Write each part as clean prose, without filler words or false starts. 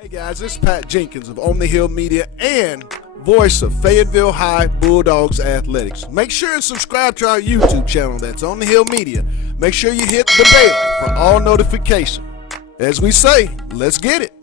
Hey guys, this is Pat Jenkins of On the Hill Media and voice of Fayetteville High Bulldogs Athletics. Make sure and subscribe to our YouTube channel, that's On the Hill Media. Make sure you hit the bell for all notifications. As we say, let's get it.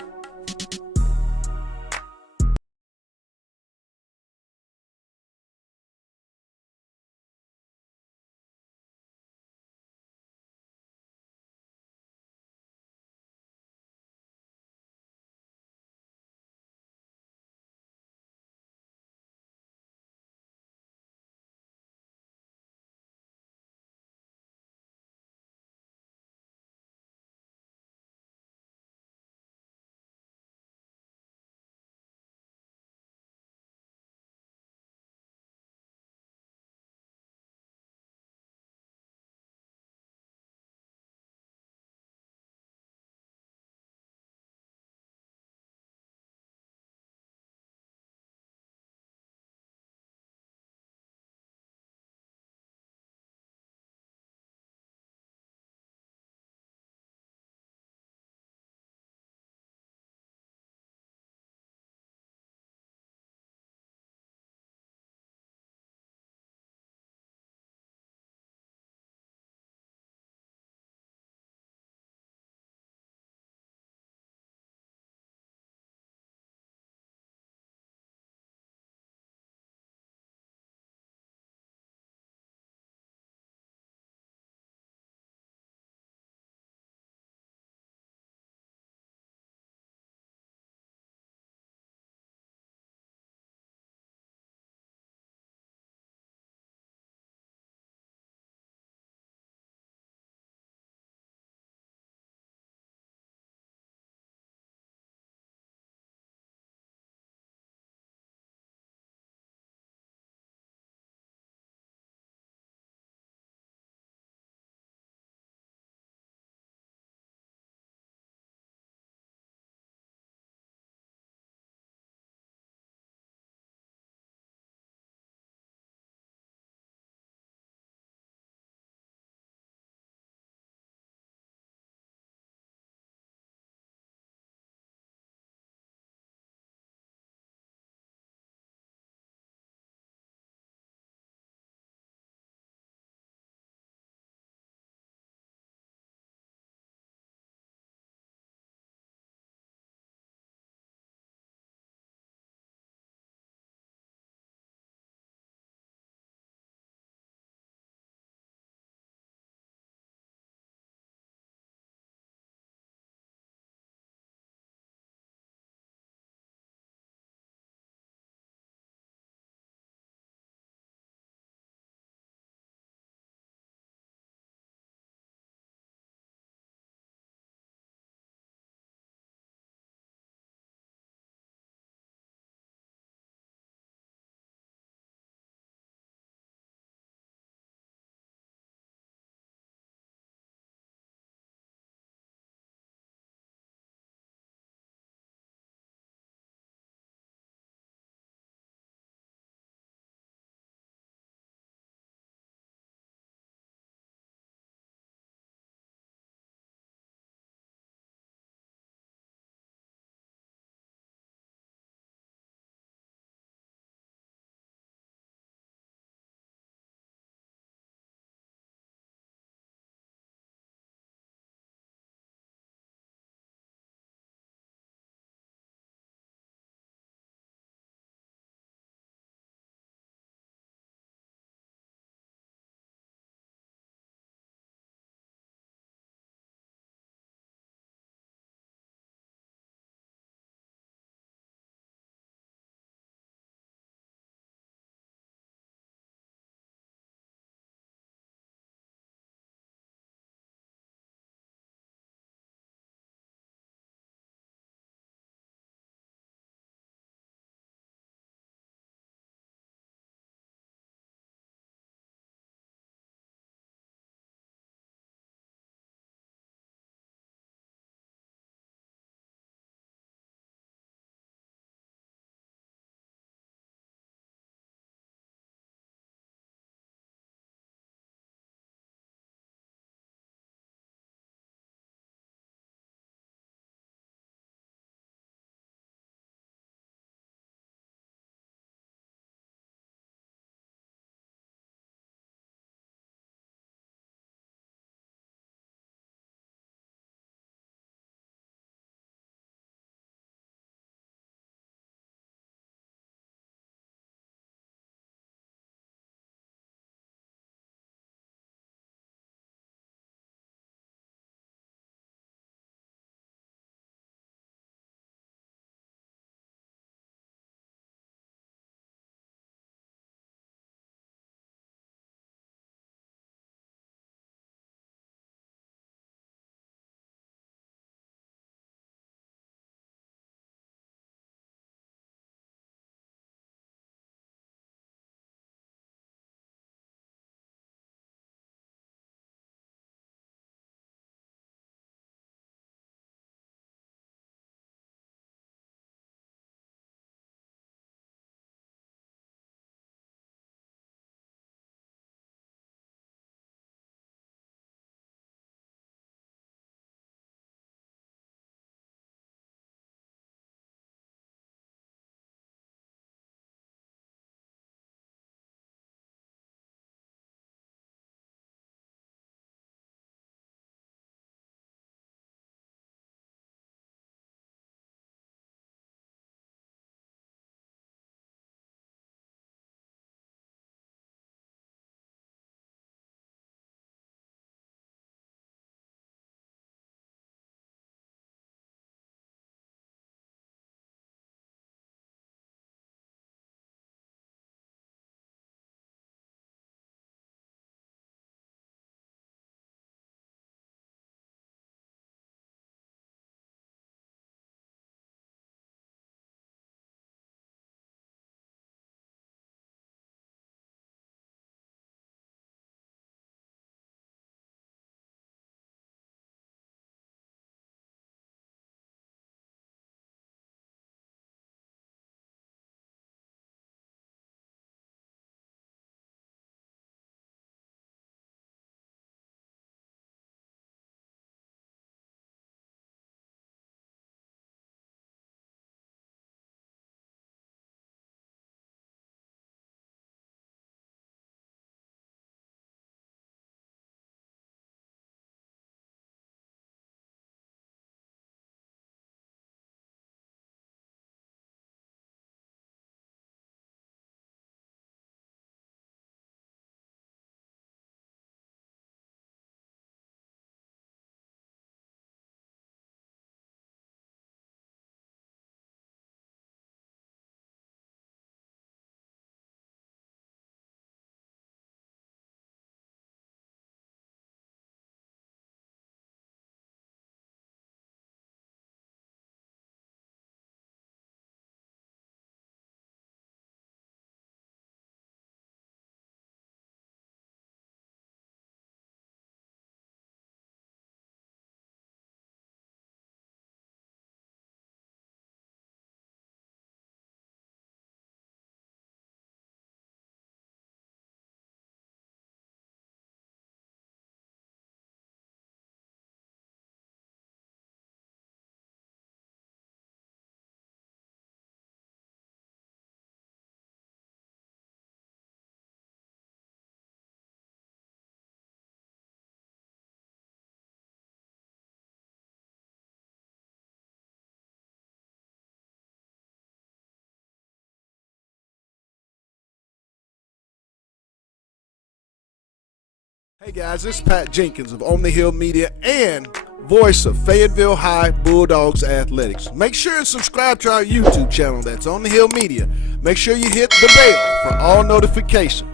Hey guys, this is Pat Jenkins of On the Hill Media and voice of Fayetteville High Bulldogs Athletics. Make sure and subscribe to our YouTube channel that's On the Hill Media. Make sure you hit the bell for all notifications.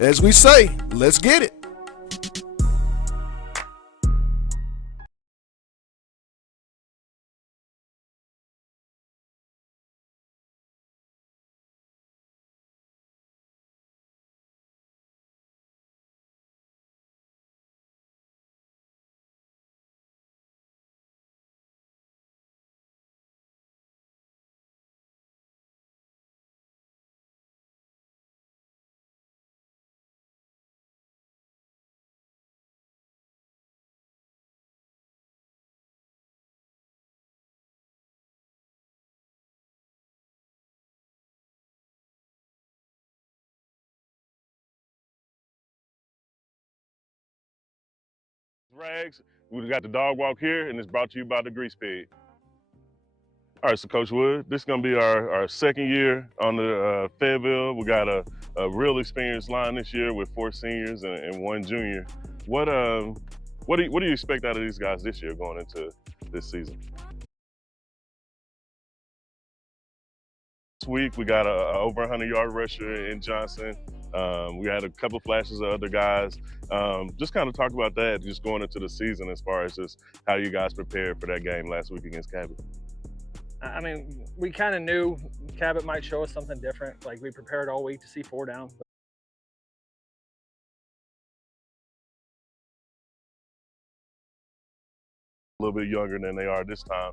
As we say, let's get it. Rags. We got the dog walk here, and it's brought to you by the Grease Pig. All right, so Coach Wood, this is going to be our second year on the Fayetteville. We got a real experienced line this year with 4 seniors and 1 junior. What do you expect out of these guys this year going into this season? This week we got a over 100-yard rusher in Johnson. We had a couple flashes of other guys. Just kind of talk about that, just going into the season as far as just how you guys prepared for that game last week against Cabot. I mean, we kind of knew Cabot might show us something different. Like, we prepared all week to see 4 down. A little bit younger than they are this time.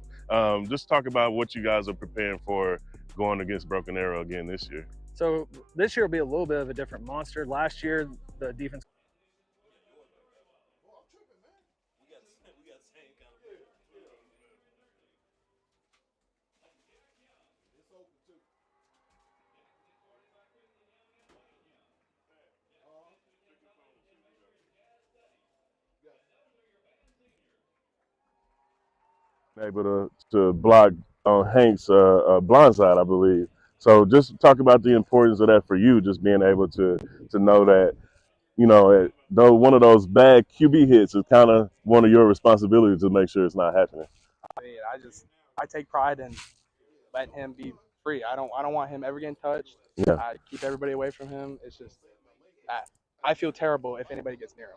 Just talk about what you guys are preparing for going against Broken Arrow again this year. So this year will be a little bit of a different monster. Last year, the defense. Able to block on Hank's blind side, I believe. So just talk about the importance of that for you, just being able to know that, you know, though one of those bad QB hits is kind of one of your responsibilities to make sure it's not happening. I mean, I take pride in letting him be free. I don't want him ever getting touched. Yeah. I keep everybody away from him. It's just I feel terrible if anybody gets near him.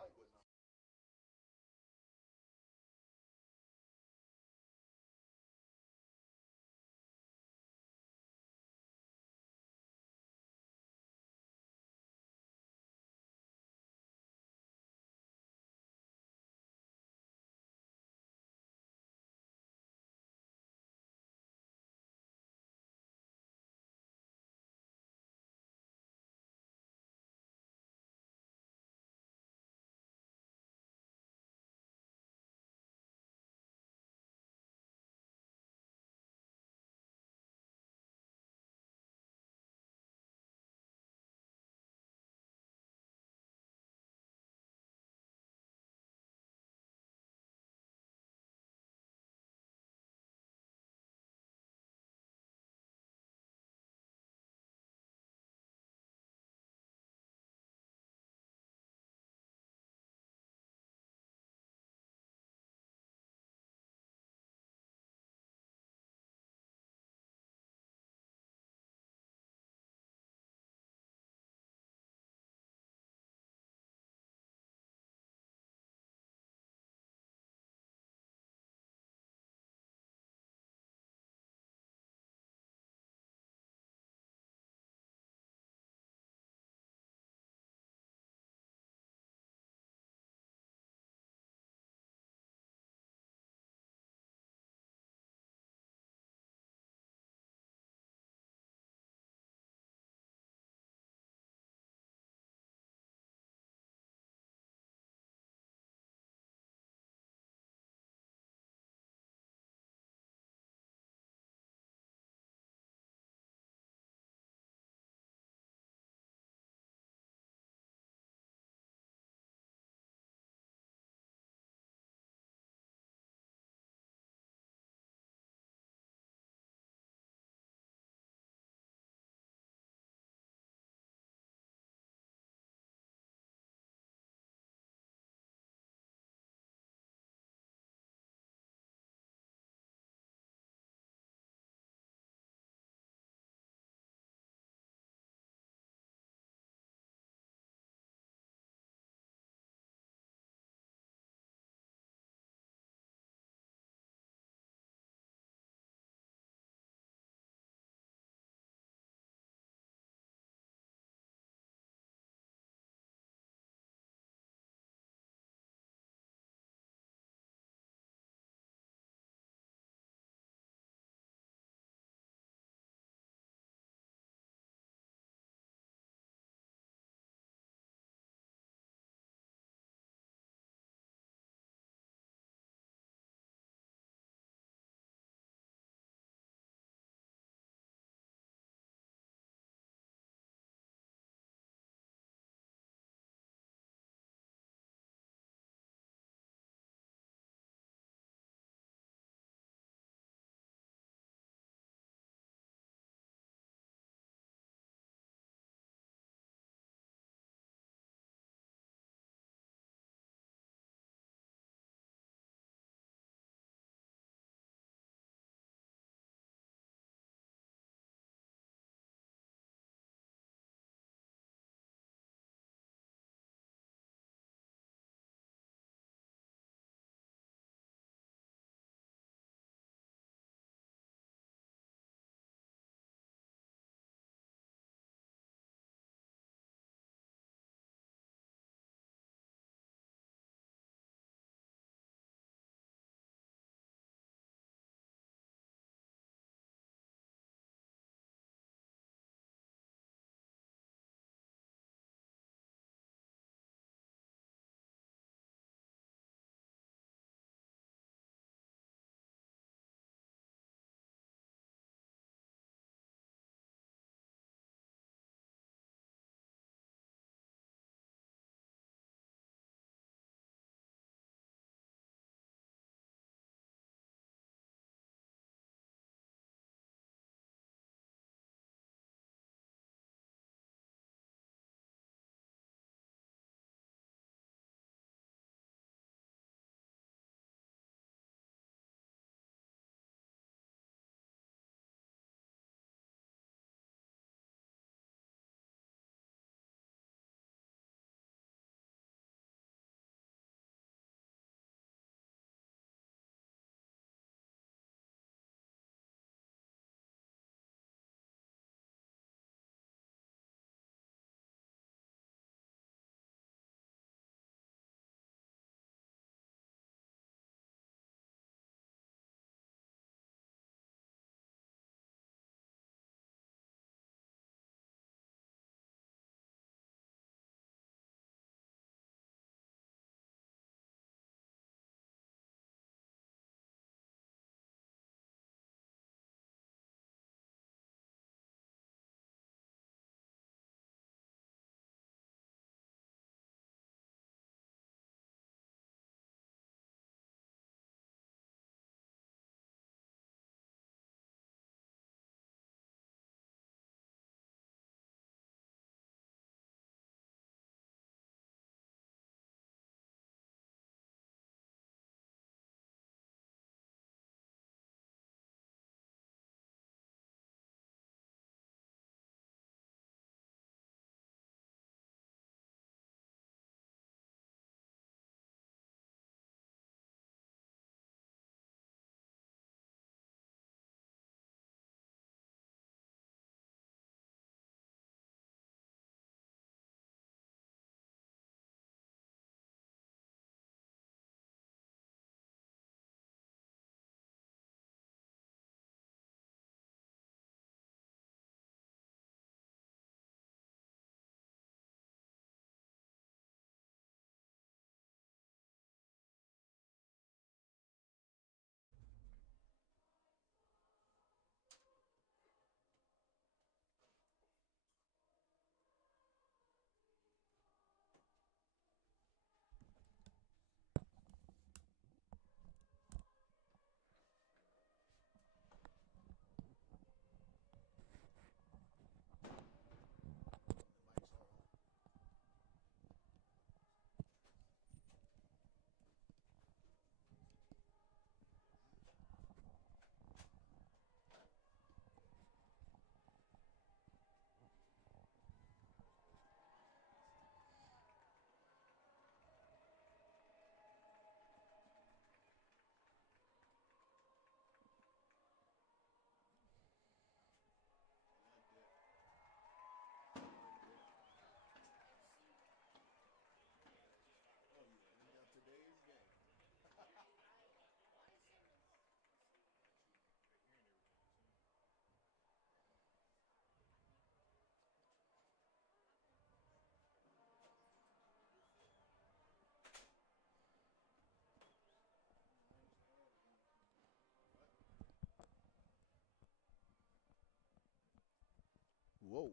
Whoa.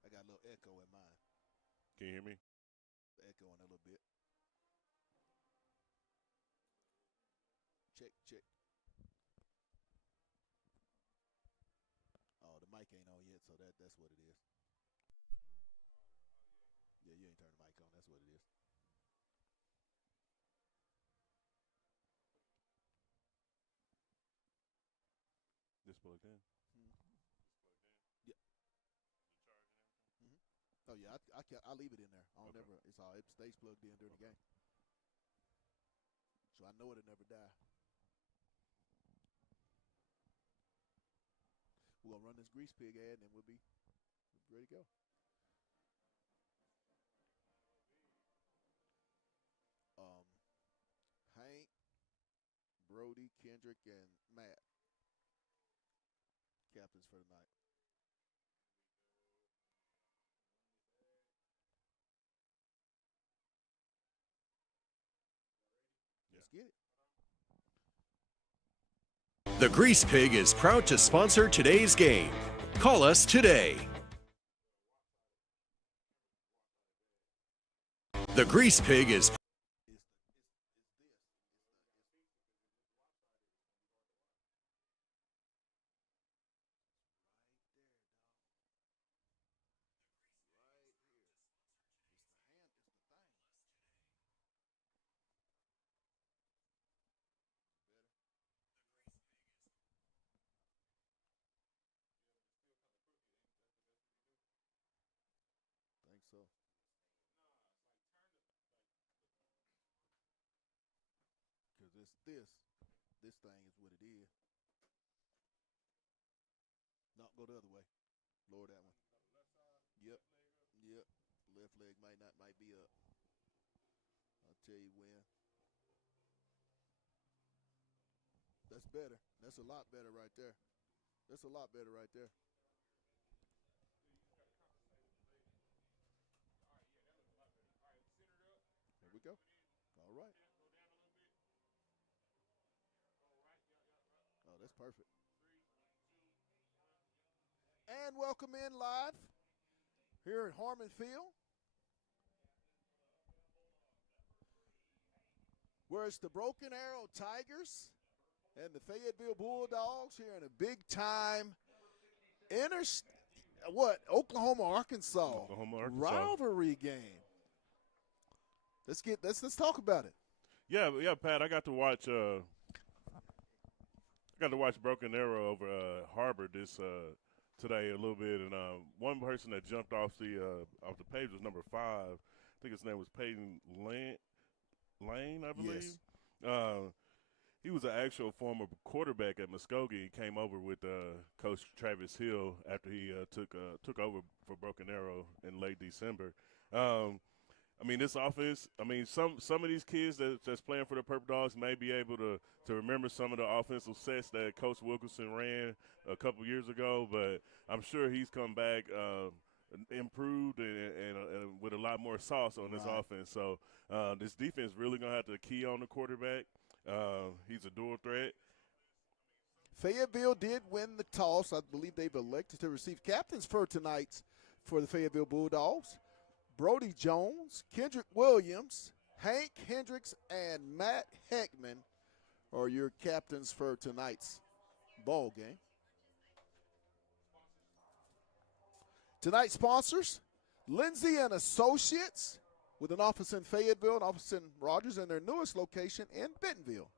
I got a little echo in mine. Can you hear me? Echoing a little bit. Check, check. Oh, the mic ain't on yet, so that's what it is. Yeah, you ain't turned the mic on. That's what it is. This plugged in. Yeah. Oh yeah, I leave it in there. I don't Okay. never. It's all. It stays plugged in during the game, so I know it'll never die. We're gonna run this grease pig ad, and then we'll be ready to go. Hank, Brody, Kendrick, and Matt, captains for tonight. Let's get it. The Grease Pig is proud to sponsor today's game. Call us today. The Grease Pig is Think so. Because this thing is what it is. No, go the other way. Lower that one. Yep. Yep. Left leg might be up. I'll tell you when. That's better. That's a lot better right there. That's a lot better right there. There we go. All right. Oh, that's perfect. And welcome in live here at Harmon Field, where it's the Broken Arrow Tigers and the Fayetteville Bulldogs here in a big-time Oklahoma-Arkansas rivalry game. Let's talk about it. Yeah, Pat. I got to watch. Broken Arrow over Harbor this today a little bit, and one person that jumped off the page was number 5. I think his name was Peyton Lane, I believe. Yes. He was an actual former quarterback at Muskogee. He came over with Coach Travis Hill after he took over for Broken Arrow in late December. I mean, this offense, some of these kids that's playing for the Purple Dogs may be able to remember some of the offensive sets that Coach Wilkerson ran a couple years ago, but I'm sure he's come back improved and with a lot more sauce on this offense. So this defense really going to have to key on the quarterback. He's a dual threat. Fayetteville did win the toss. I believe they've elected to receive captains for tonight for the Fayetteville Bulldogs. Brody Jones, Kendrick Williams, Hank Hendricks, and Matt Heckman are your captains for tonight's ball game. Tonight's sponsors, Lindsay and Associates, with an office in Fayetteville, an office in Rogers, and their newest location in Bentonville.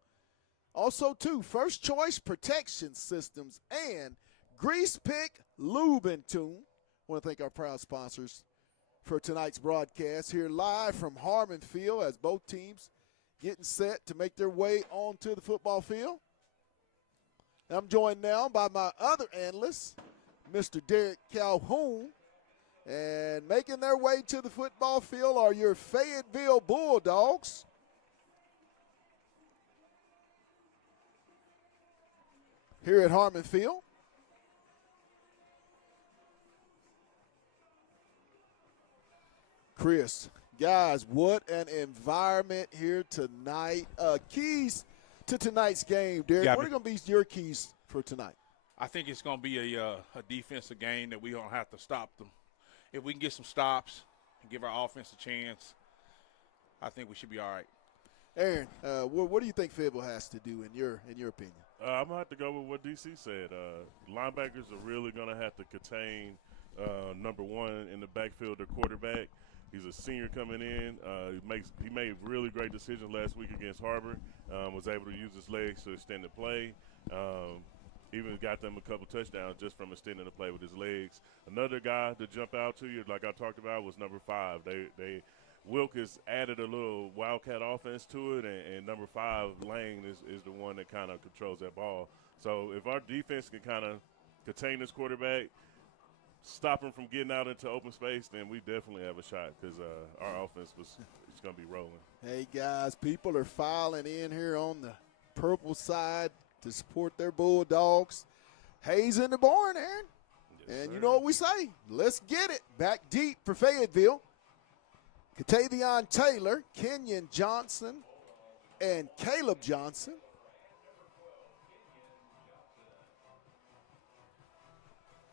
Also, too, First Choice Protection Systems and Grease Pig Lube and Tune. I want to thank our proud sponsors for tonight's broadcast here live from Harmon Field as both teams getting set to make their way onto the football field. I'm joined now by my other analyst, Mr. Derek Calhoun. And making their way to the football field are your Fayetteville Bulldogs. Here at Harmon Field. Chris, guys, what an environment here tonight. Keys to tonight's game, Derek. What are going to be your keys for tonight? I think it's going to be a defensive game that we don't have to stop them. If we can get some stops and give our offense a chance, I think we should be all right. Aaron, what do you think Fayetteville has to do in your opinion? I'm going to have to go with what DC said. Linebackers are really going to have to contain number one in the backfield, their quarterback. He's a senior coming in. He made really great decisions last week against Harbor. Was able to use his legs to extend the play. Even got them a couple touchdowns just from extending the play with his legs. Another guy to jump out to you, like I talked about, was number 5. Wilk has added a little wildcat offense to it, and number 5, Lang, is the one that kind of controls that ball. So if our defense can kind of contain this quarterback, stop him from getting out into open space, then we definitely have a shot because our offense is going to be rolling. Hey, guys, people are filing in here on the purple side to support their Bulldogs. Hayes in the barn, Aaron. Yes, and sir. you know what we say? Let's get it. Back deep for Fayetteville. Katavion Taylor, Kenyon Johnson, and Caleb Johnson.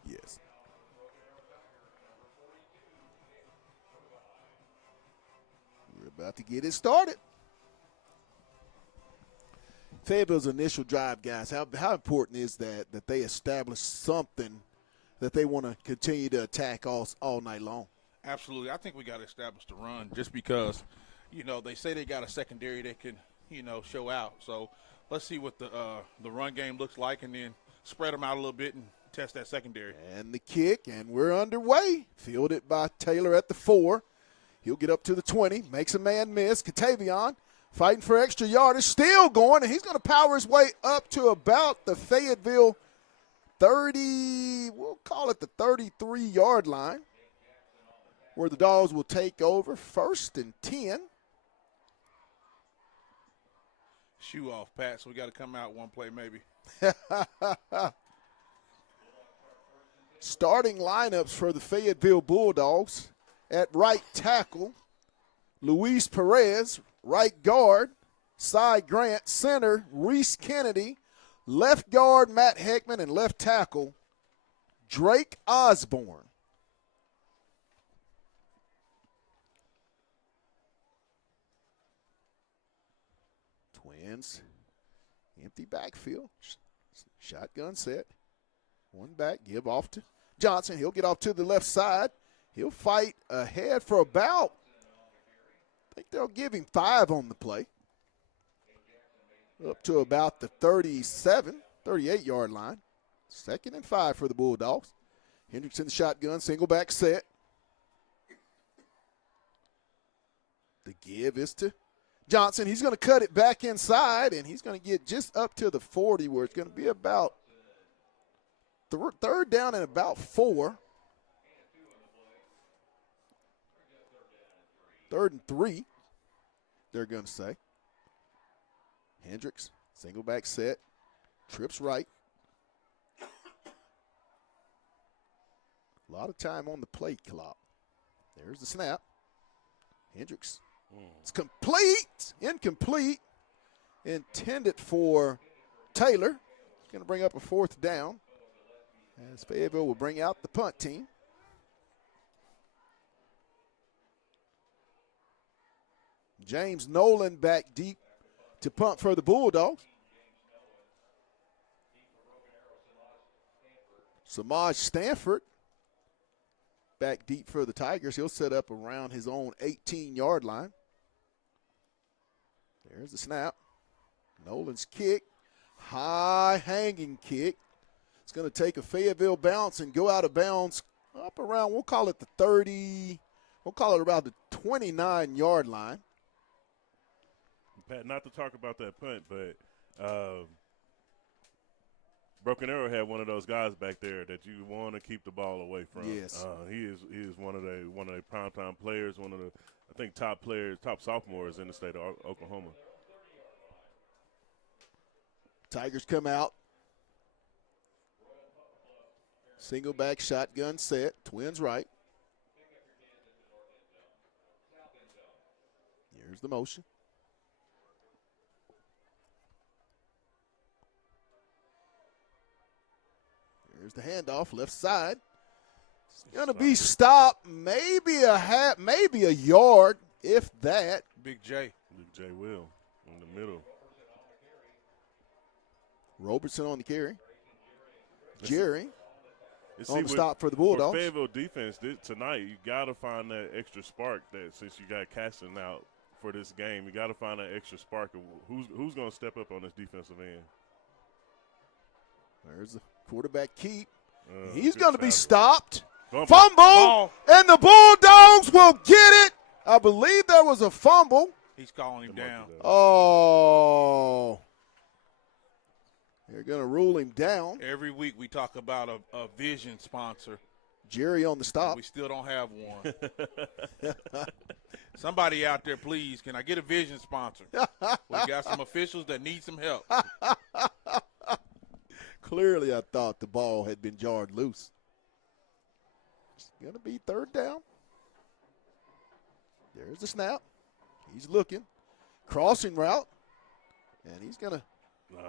Yes. We're about to get it started. Fayetteville's initial drive, guys, how important is that they establish something that they want to continue to attack all night long? Absolutely. I think we got to establish the run just because, they say they got a secondary that can, show out. So let's see what the run game looks like and then spread them out a little bit and test that secondary. And the kick, and we're underway. Fielded by Taylor at the 4. He'll get up to the 20, makes a man miss. Katavion fighting for extra yardage, still going, and he's going to power his way up to about the Fayetteville 30, we'll call it the 33-yard line, where the Dogs will take over 1st and 10. Shoe off, Pat, so we got to come out one play maybe. Starting lineups for the Fayetteville Bulldogs. At right tackle, Luis Perez. Right guard, Cy Grant. Center, Reese Kennedy. Left guard, Matt Heckman. And left tackle, Drake Osborne. Twins, empty backfield. Shotgun set. One back, give off to Johnson. He'll get off to the left side. He'll fight ahead for about, I think they'll give him 5 on the play. Up to about the 38-yard line. 2nd and 5 for the Bulldogs. Hendricks in the shotgun, single back set. The give is to Johnson. He's going to cut it back inside, and he's going to get just up to the 40, where it's going to be about 3rd down and about 4. 3rd and 3, they're going to say. Hendricks, single back set, trips right. A lot of time on the play clock. There's the snap. Hendricks. It's complete, incomplete, intended for Taylor. He's going to bring up a 4th down as Fayetteville will bring out the punt team. James Nolan back deep to punt for the Bulldogs. Samaj Stanford back deep for the Tigers. He'll set up around his own 18-yard line. There's the snap. Nolan's kick, high hanging kick. It's going to take a Fayetteville bounce and go out of bounds up around, we'll call it the 30, we'll call it about the 29-yard line. Pat, not to talk about that punt, but Broken Arrow had one of those guys back there that you want to keep the ball away from. Yes. He is one of the primetime players, one of the, I think, top sophomores in the state of Oklahoma. Tigers come out. Single back shotgun set. Twins right. Here's the motion. There's the handoff, left side. It's going to be stopped, maybe a yard, if that. Big J. Big J will in the middle. Robertson on the carry. Jerry You on see, the stop for the Bulldogs. For Fayetteville defense tonight, you got to find that extra spark that since you got Caston out for this game, you got to find that extra spark of who's going to step up on this defensive end. There's the quarterback keep. He's going to be tackle. stopped. Fumble. Fumble, and the Bulldogs will get it. I believe there was a fumble. He's calling him down. Oh. They're going to rule him down. Every week we talk about a vision sponsor. Jerry on the stop. We still don't have one. Somebody out there, please, can I get a vision sponsor? We got some officials that need some help. Clearly, I thought the ball had been jarred loose. It's going to be third down. There's the snap. He's looking. Crossing route. And he's going to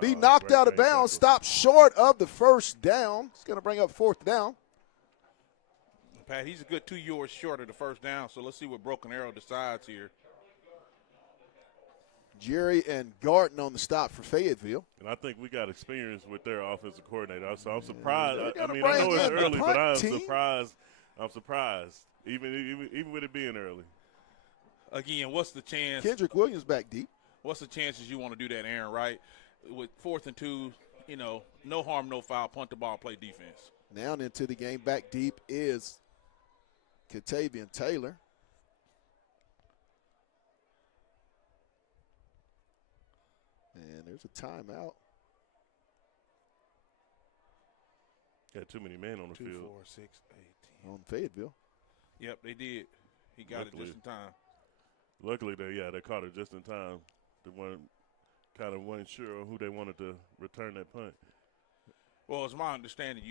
be knocked out of bounds. Stopped short of the first down. It's going to bring up fourth down. Pat, he's a good 2 yards short of the first down, so let's see what Broken Arrow decides here. Jerry and Garton on the stop for Fayetteville. And I think we got experience with their offensive coordinator. So I'm surprised. They're I gonna mean, I know bring it's in the early, but punt I'm team. surprised. I'm surprised, even with it being early. Again, what's the chance? Kendrick Williams back deep. What's the chances you want to do that, Aaron, right? With 4th and 2, no harm, no foul, punt the ball, play defense. Now into the game back deep is Katavian Taylor. And there's a timeout. Got too many men on the 2, field. 4, 6, 8, 10. On Fayetteville. Yep, they did. He got it Luckily. just in time. Luckily, they caught it just in time. They weren't sure on who they wanted to return that punt. Well, it's my understanding,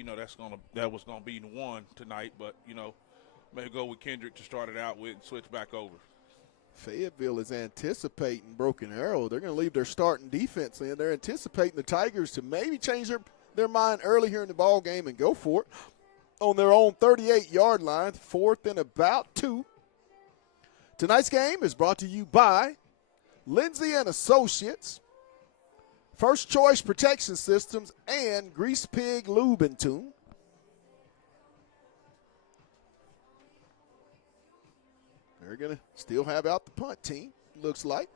that was gonna be the one tonight, but maybe go with Kendrick to start it out with and switch back over. Fayetteville is anticipating Broken Arrow. They're going to leave their starting defense in. They're anticipating the Tigers to maybe change their mind early here in the ball game and go for it on their own 38-yard line, 4th and about 2. Tonight's game is brought to you by Lindsay and Associates, First Choice Protection Systems, and Grease Pig Lube and Tune. They're going to still have out the punt team, looks like.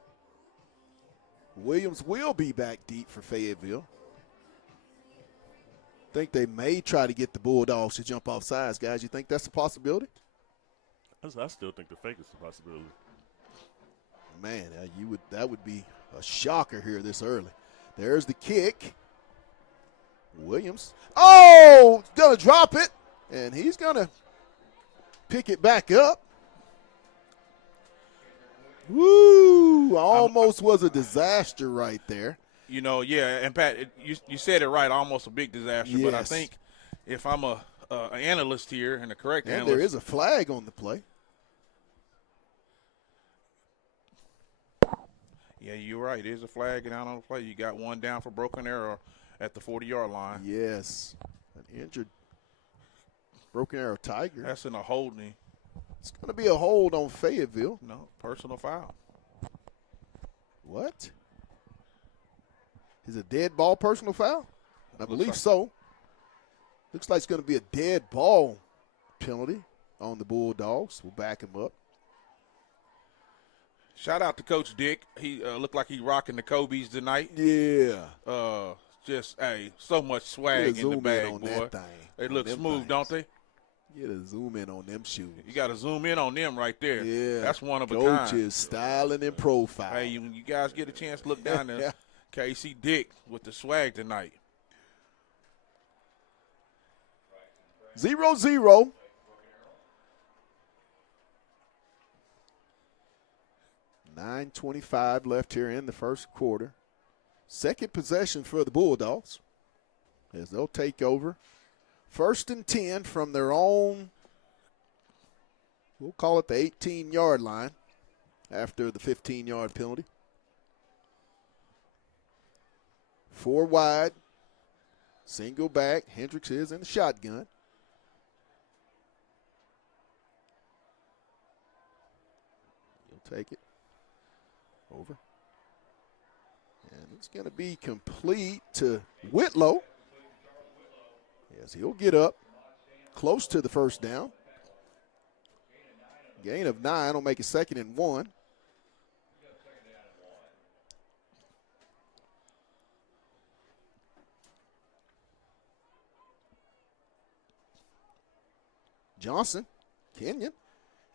Williams will be back deep for Fayetteville. Think they may try to get the Bulldogs to jump off sides, guys. You think that's a possibility? I still think the fake is a possibility. Man, that would be a shocker here this early. There's the kick. Williams. Oh, going to drop it, and he's going to pick it back up. Woo! Almost was a disaster right there. Yeah, and Pat, you said it right, almost a big disaster. But I Yes. think if I'm an analyst here and the correct And analyst. there is a flag on the play. Yeah, you're right. There's a flag out on the play. You got one down for Broken Arrow at the 40-yard line. Yes. An injured Broken Arrow Tiger. That's in a holding. It's going to be a hold on Fayetteville. No, personal foul. What? Is a dead ball personal foul? I believe like so. Looks like it's going to be a dead ball penalty on the Bulldogs. We'll back him up. Shout out to Coach Dick. He looked like he rocking the Kobe's tonight. Yeah. So much swag Get a in the zoom bag, in on boy. that thing. They on look them smooth, things. don't they? Get a zoom in on them shoes. You got to zoom in on them right there. Yeah. That's one of a Coach kind. is styling and profile. Hey, you guys get a chance to look down there. KC Dick with the swag tonight. 0-0. .9:25 left here in the first quarter. Second possession for the Bulldogs as they'll take over. 1st and 10 from their own, we'll call it the 18-yard line after the 15-yard penalty. 4 wide. Single back. Hendricks is in the shotgun. He'll take it. Over. And it's going to be complete to Whitlow. Yes, he'll get up close to the first down. Gain of 9 will make it 2nd and 1. Johnson, Kenyon,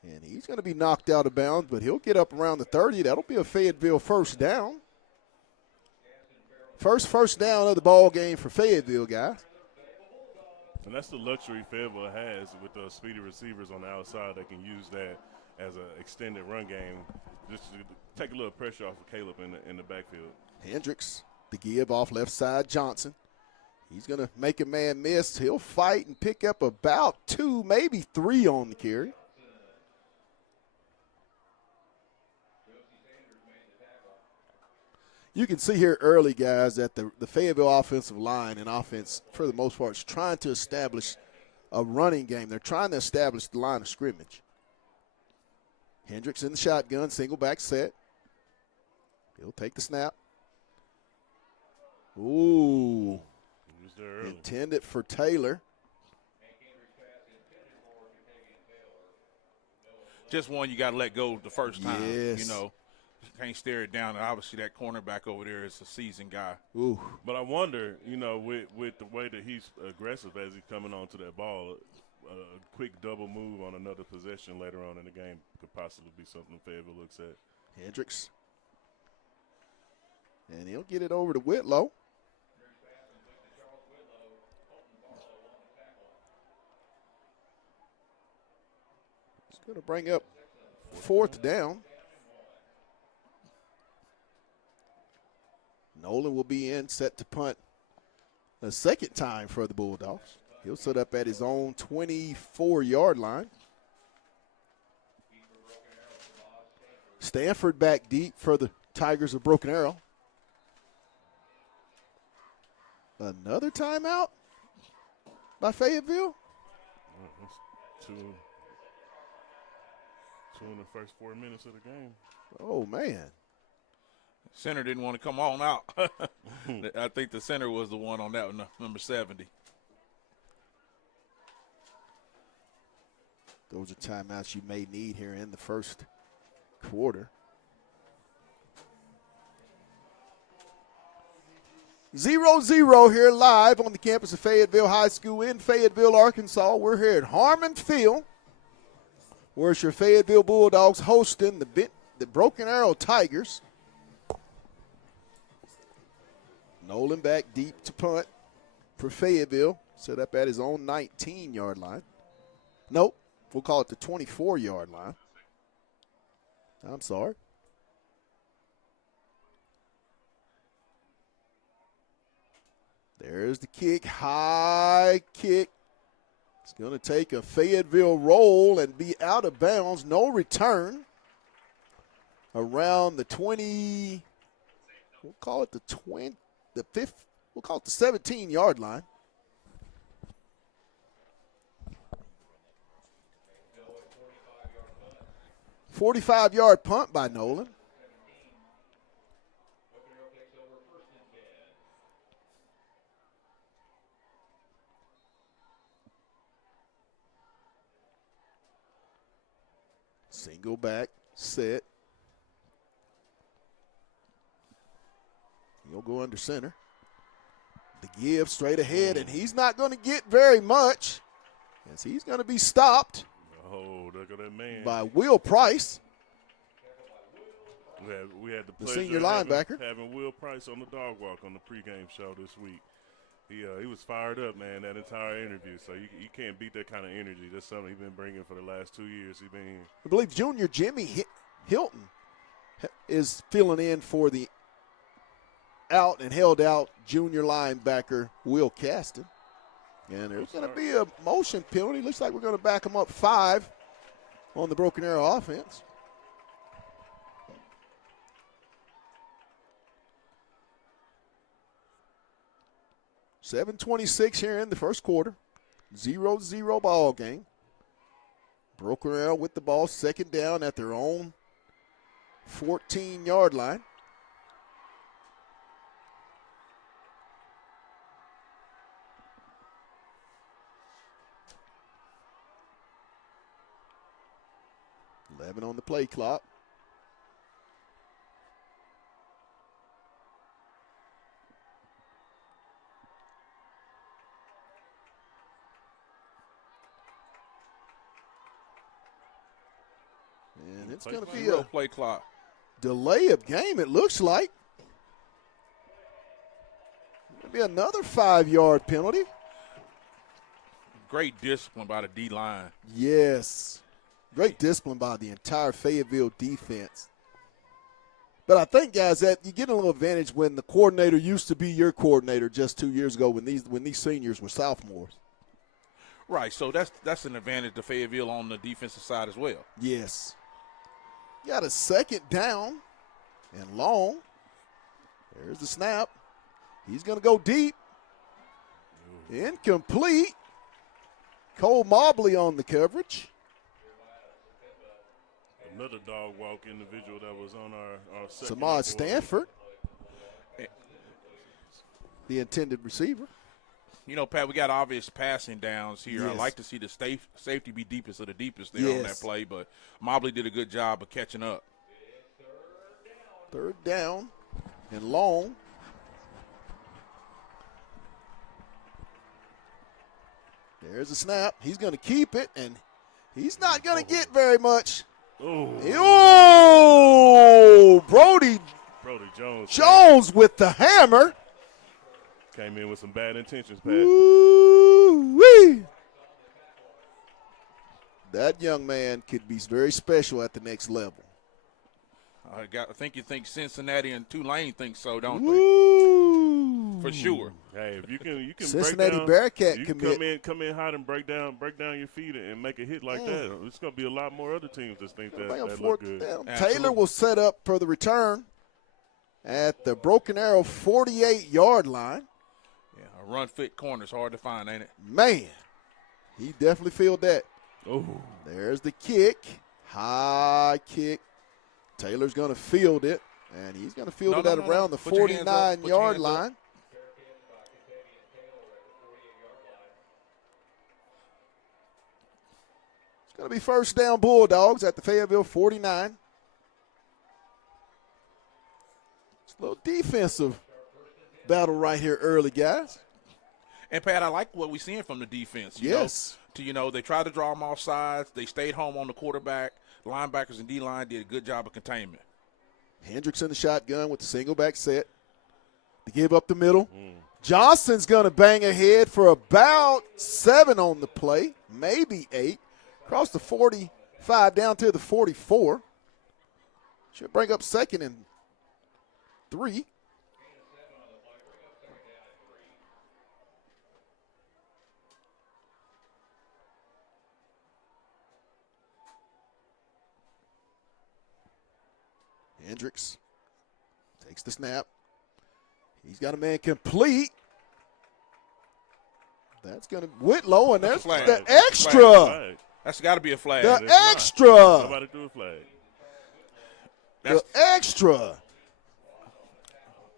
and he's going to be knocked out of bounds, but he'll get up around the 30. That'll be a Fayetteville first down. First down of the ball game for Fayetteville, guys. And that's the luxury Fayetteville has with those speedy receivers on the outside. They can use that as an extended run game just to take a little pressure off of Caleb in the backfield. Hendricks, the give off left side, Johnson. He's going to make a man miss. He'll fight and pick up about 2, maybe 3 on the carry. You can see here early, guys, that the Fayetteville offensive line and offense, for the most part, is trying to establish a running game. They're trying to establish the line of scrimmage. Hendricks in the shotgun, single back set. He'll take the snap. Ooh. He was there early. Intended for Taylor. Just one you got to let go the first time. Yes. You know, you can't stare it down. And obviously, that cornerback over there is a seasoned guy. Ooh. But I wonder, you know, with the way that he's aggressive as he's coming onto that ball, a quick double move on another possession later on in the game could possibly be something Fayetteville looks at. Hendricks. And he'll get it over to Whitlow. It's going to bring up 4th down. Nolan will be in, set to punt a second time for the Bulldogs. He'll set up at his own 24-yard line. Stanford back deep for the Tigers of Broken Arrow. Another timeout by Fayetteville. Two in the first 4 minutes of the game. Oh, man. Center didn't want to come on out. I think the center was the one on that one, number 70. Those are timeouts you may need here in the first quarter. 0-0 here live on the campus of Fayetteville High School in Fayetteville, Arkansas. We're here at Harmon Field, where it's your Fayetteville Bulldogs hosting the Broken Arrow Tigers. Nolan back deep to punt for Fayetteville, set up at his own 19-yard line. Nope, we'll call it the 24-yard line. I'm sorry. There's the kick, high kick. It's going to take a Fayetteville roll and be out of bounds. No return. Around the 20, we'll call it the 17-yard line. "45-yard punt by Nolan. Single back, set. He'll go under center. The give straight ahead, and he's not going to get very much as he's going to be stopped Look at that man. by Will Price, We had the the pleasure senior of linebacker. having Will Price on the dog walk on the pregame show this week. He was fired up, man, that entire interview. So you can't beat that kind of energy. That's something he's been bringing for the last 2 years he's been here. I believe junior Jimmy Hilton is filling in for the out and held out junior linebacker Will Caston. And there's going to be a motion penalty. Looks like we're going to back him up 5 on the Broken Arrow offense. 7:26 here in the first quarter. 0-0 ball game. Broken Arrow with the ball, second down at their own 14-yard line. .11 on the play clock. And it's going to be a play clock. Delay of game, it looks like. Going to be another 5-yard penalty. Great discipline by the D-line. Yes. Great discipline by the entire Fayetteville defense. But I think, guys, that you get a little advantage when the coordinator used to be your coordinator just 2 years ago when these seniors were sophomores. Right, so that's an advantage to Fayetteville on the defensive side as well. Yes. Got a second down and long. There's the snap. He's going to go deep. Incomplete. Cole Mobley on the coverage. Another dog walk individual that was on our second. Samad Stanford, the intended receiver. You know, Pat, we got obvious passing downs here. Yes. I like to see the safety be deepest of the deepest there on that play, but Mobley did a good job of catching up. Third down and long. There's a snap. He's going to keep it, and he's not going to get very much. Oh, Brody Jones with the hammer. Came in with some bad intentions, Pat. Ooh-wee. That young man could be very special at the next level. I think you think Cincinnati and Tulane think so, don't Ooh. they? For sure. Hey, if you can Cincinnati break down, Bearcat you can commit. come in hot and break down your feet and make a hit like that. It's going to be a lot more other teams that think that look good. Taylor will set up for the return at the Broken Arrow 48-yard line. Yeah, a run-fit corner is hard to find, ain't it? Man, he definitely filled that. Oh, there's the kick. High kick. Taylor's going to field it, and he's going to field it at around the 49-yard line. It's going to be first down Bulldogs at the Fayetteville 49. It's a little defensive battle right here early, guys. And, Pat, I like what we're seeing from the defense. Yes. They tried to draw them off sides. They stayed home on the quarterback. Linebackers and D-line did a good job of containment. Hendricks in the shotgun with the single back set. To give up the middle. Johnson's going to bang ahead for about 7 on the play, maybe 8. Across the 45 down to the 44. Should bring up second and 3. Hendricks takes the snap. He's got a man complete. That's going to Whitlow, and there's the extra. That's got to be a flag. The extra. Nobody threw a flag. The extra.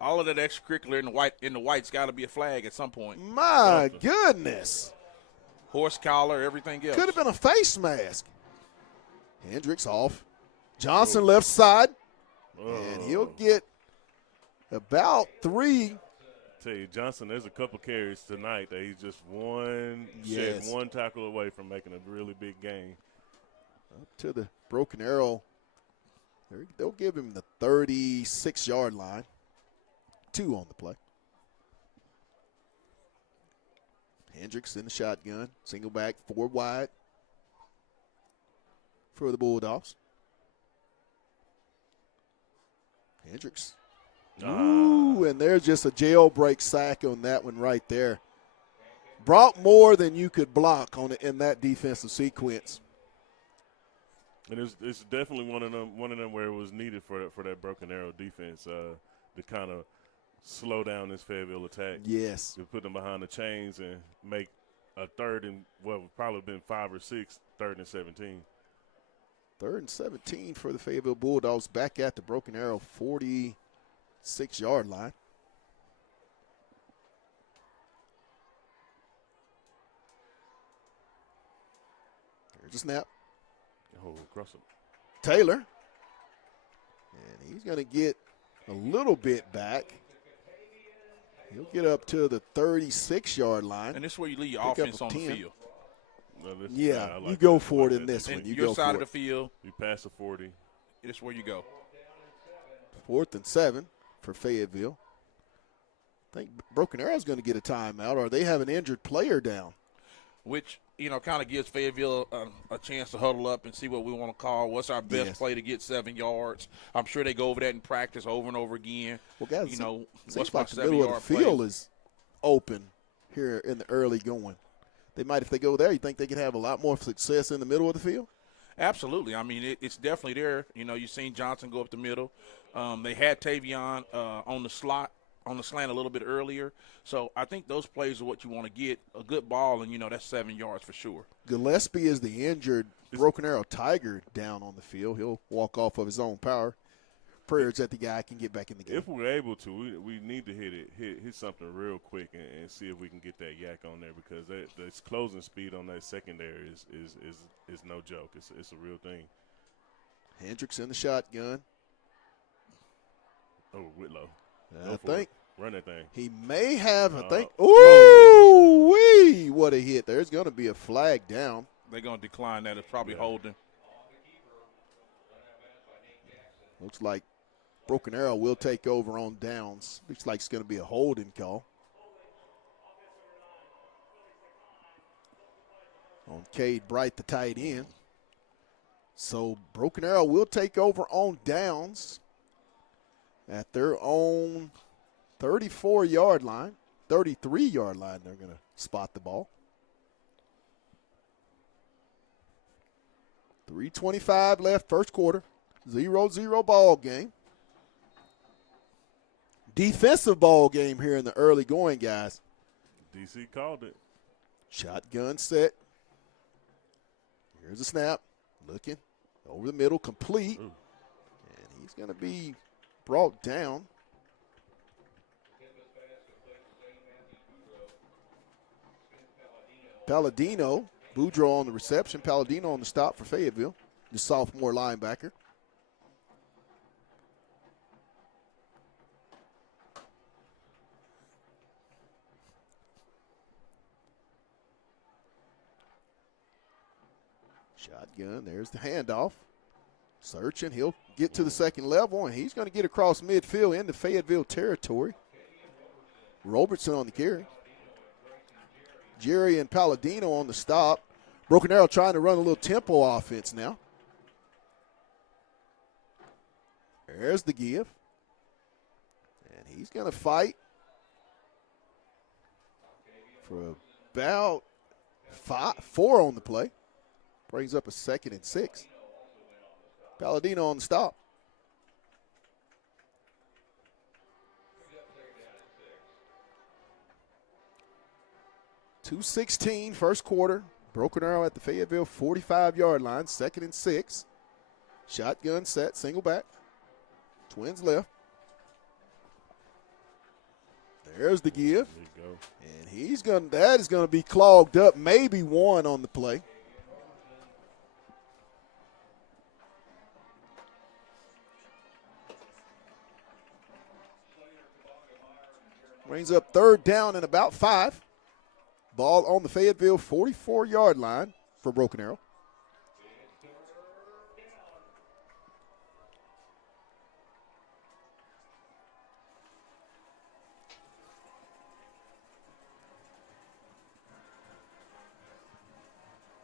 All of that extracurricular in the white's got to be a flag at some point. My goodness. Horse collar, everything else. Could have been a face mask. Hendricks off. Johnson left side. And he'll get about 3. Tell you, Johnson, there's a couple carries tonight that he's just shed one tackle away from making a really big gain. Up to the Broken Arrow. They'll give him the 36-yard line. 2 on the play. Hendricks in the shotgun. Single back, 4 wide for the Bulldogs. Hendricks. Ooh, and there's just a jailbreak sack on that one right there. Brought more than you could block in that defensive sequence. And it's definitely one of them where it was needed for that Broken Arrow defense to kind of slow down this Fayetteville attack. Yes. We put them behind the chains and make a third and what would probably been 5 or 6, 3rd and 17. 3rd and 17 for the Fayetteville Bulldogs back at the Broken Arrow 46-yard line. There's a snap. Oh, cross him. Taylor. And he's going to get a little bit back. He'll get up to the 36-yard line. And this is where you leave your Pick up offense a on 10. the field. Yeah, I like you go that. for I it like in that. this And one. You your go side for of the it. field, You pass the 40. this is where you go. 4th and 7 for Fayetteville. I think Broken Arrow's going to get a timeout, or they have an injured player down. Which, kind of gives Fayetteville a chance to huddle up and see what we want to call. What's our best Yes. play to get 7 yards? I'm sure they go over that in practice over and over again. Well, guys, What's seems my like the middle of 7-yard the field play? is open here in the early going. They might, if they go there, you think they could have a lot more success in the middle of the field? Absolutely. I mean, it's definitely there. You've seen Johnson go up the middle. They had Tavion on the slot, on the slant a little bit earlier. So I think those plays are what you want to get, a good ball, and, that's 7 yards for sure. Gillespie is the injured Broken Arrow Tiger down on the field. He'll walk off of his own power. Prayers that the guy can get back in the game. If we're able to, we need to hit something real quick and see if we can get that yak on there, because the closing speed on that secondary is no joke. It's a real thing. Hendricks in the shotgun. Oh, Whitlow. I Go for think it. Run that thing. he may have, I think. Oh. Ooh-wee, what a hit. There's going to be a flag down. They're going to decline that. It's probably holding. Looks like Broken Arrow will take over on downs. Looks like it's going to be a holding call on Cade Bright, the tight end. So Broken Arrow will take over on downs at their own 34-yard line, 33-yard line. They're going to spot the ball. 3:25 left, first quarter. 0-0 ball game. Defensive ball game here in the early going, guys. DC called it. Shotgun set. Here's a snap. Looking over the middle, complete. Ooh. And he's going to be brought down. Palladino. Boudreaux on the reception. Palladino on the stop for Fayetteville, the sophomore linebacker. Shotgun, there's the handoff. Searching, he'll get to the second level, and he's going to get across midfield into Fayetteville territory. Robertson on the carry. Jerry and Palladino on the stop. Broken Arrow trying to run a little tempo offense now. There's the give. And he's going to fight for about 4 on the play. Brings up a 2nd and 6. Palladino on the stop. .216 first quarter. Broken Arrow at the Fayetteville 45-yard line, 2nd and 6. Shotgun set, single back. Twins left. There's the give. There you go. And that is going to be clogged up, maybe 1 on the play. Brings up 3rd down and about 5. Ball on the Fayetteville 44-yard line for Broken Arrow.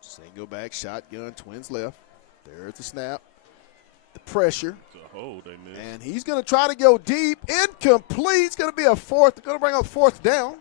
Single back, shotgun, Twins left. There's the snap. The pressure. It's a hold, they missed. And he's going to try to go deep. Incomplete. It's going to be a 4th. Going to bring up 4th down.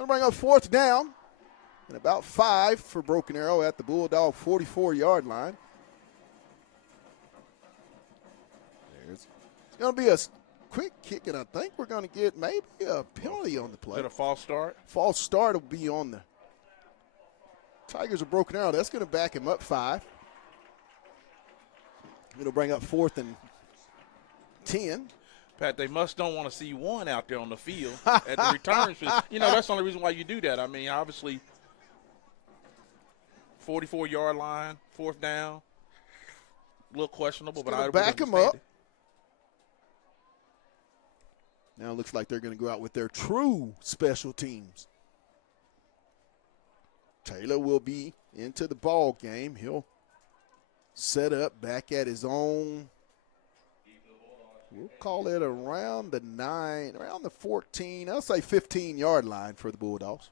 Going to bring up 4th down and about 5 for Broken Arrow at the Bulldog 44-yard line. It's going to be a quick kick, and I think we're going to get maybe a penalty on the play. Is it a false start? False start will be on the Tigers of Broken Arrow. That's going to back him up 5. It'll bring up 4th and 10. Pat, they don't want to see one out there on the field at the return. That's the only reason why you do that. I mean, obviously, 44-yard line, 4th down, a little questionable, but I back him up. It. Now it looks like they're going to go out with their true special teams. Taylor will be into the ball game. He'll set up back at his own. We'll call it around the 14, I'll say 15-yard line for the Bulldogs.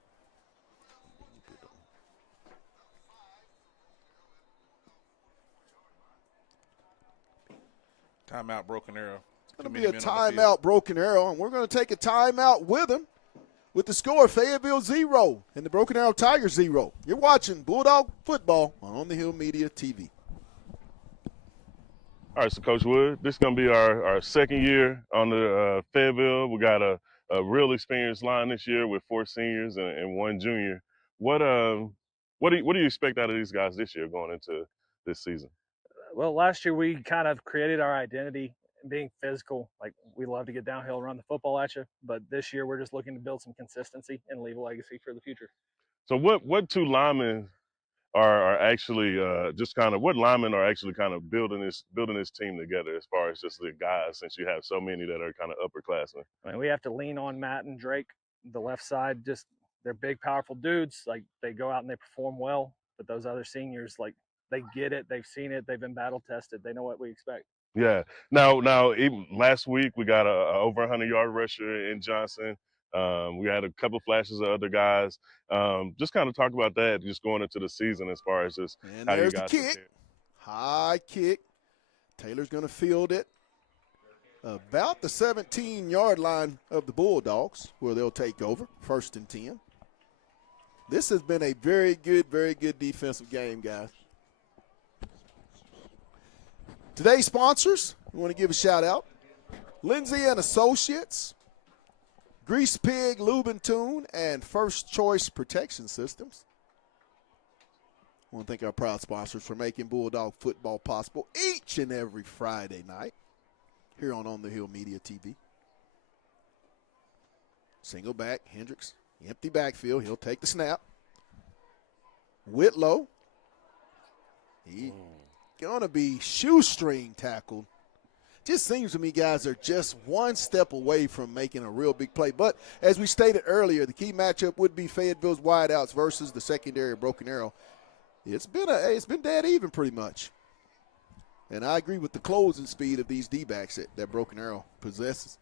Timeout, Broken Arrow. It's going to be a timeout, Broken Arrow, and we're going to take a timeout with him with the score, Fayetteville 0 and the Broken Arrow Tigers 0. You're watching Bulldog football on the Hill Media TV. All right, so Coach Wood, this is going to be our second year on the Fayetteville. We got a real experienced line this year with 4 seniors and 1 junior. What do you expect out of these guys this year going into this season? Well, last year we kind of created our identity being physical. Like, we love to get downhill and run the football at you, but this year we're just looking to build some consistency and leave a legacy for the future. So what 2 linemen are actually what linemen are actually kind of building this team together as far as just the guys, since you have so many that are kind of upperclassmen? I mean, we have to lean on Matt and Drake. The left side, just they're big, powerful dudes. Like, they go out and they perform well, but those other seniors, like, they get it, they've seen it, they've been battle tested, they know what we expect. Yeah. Now, even last week we got a over 100-yard rusher in Johnson. We had a couple flashes of other guys. Just kind of talk about that, just going into the season as far as just and how you there's guys the kick. prepare. High kick. Taylor's going to field it about the 17-yard line of the Bulldogs, where they'll take over, 1st and 10. This has been a very good defensive game, guys. Today's sponsors, we want to give a shout out. Lindsay and Associates, Grease Pig Lube and Tune, and First Choice Protection Systems. I want to thank our proud sponsors for making Bulldog football possible each and every Friday night here on the Hill Media TV. Single back, Hendricks, empty backfield. He'll take the snap. Whitlow, he going to be shoestring tackled. Just seems to me guys are just one step away from making a real big play. But as we stated earlier, the key matchup would be Fayetteville's wideouts versus the secondary of Broken Arrow. It's been dead even pretty much. And I agree with the closing speed of these D-backs that Broken Arrow possesses.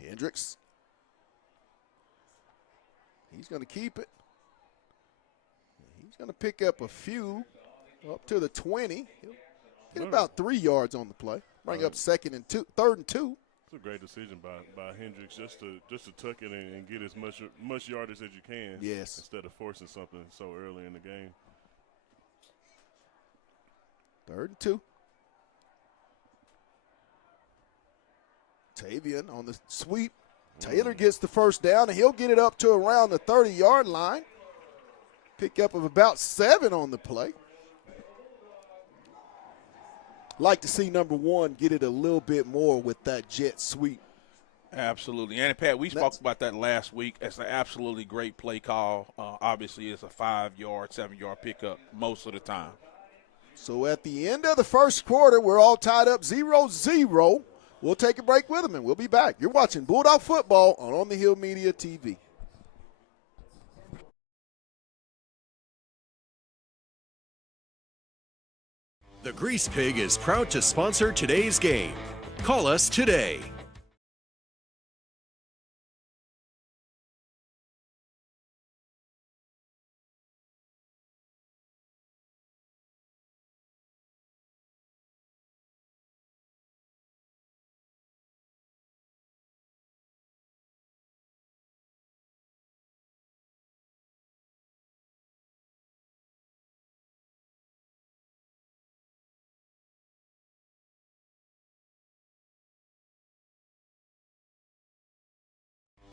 Hendricks. He's going to keep it. He's going to pick up a few up to the 20. He'll get about 3 yards on the play. Bring up 3rd and 2. It's a great decision by Hendricks just to tuck it and get as much yardage as you can. Yes. Instead of forcing something so early in the game. 3rd and 2. Tavian on the sweep. Taylor gets the 1st down, and he'll get it up to around the 30-yard line. Pick up of about 7 on the play. Like to see number 1 get it a little bit more with that jet sweep. Absolutely. And, Pat, we spoke about that last week. It's an absolutely great play call. Obviously, it's a 5-yard, 7-yard pickup most of the time. So at the end of the first quarter, we're all tied up 0-0. We'll take a break with them, and we'll be back. You're watching Bulldog football on the Hill Media TV. The Grease Pig is proud to sponsor today's game. Call us today.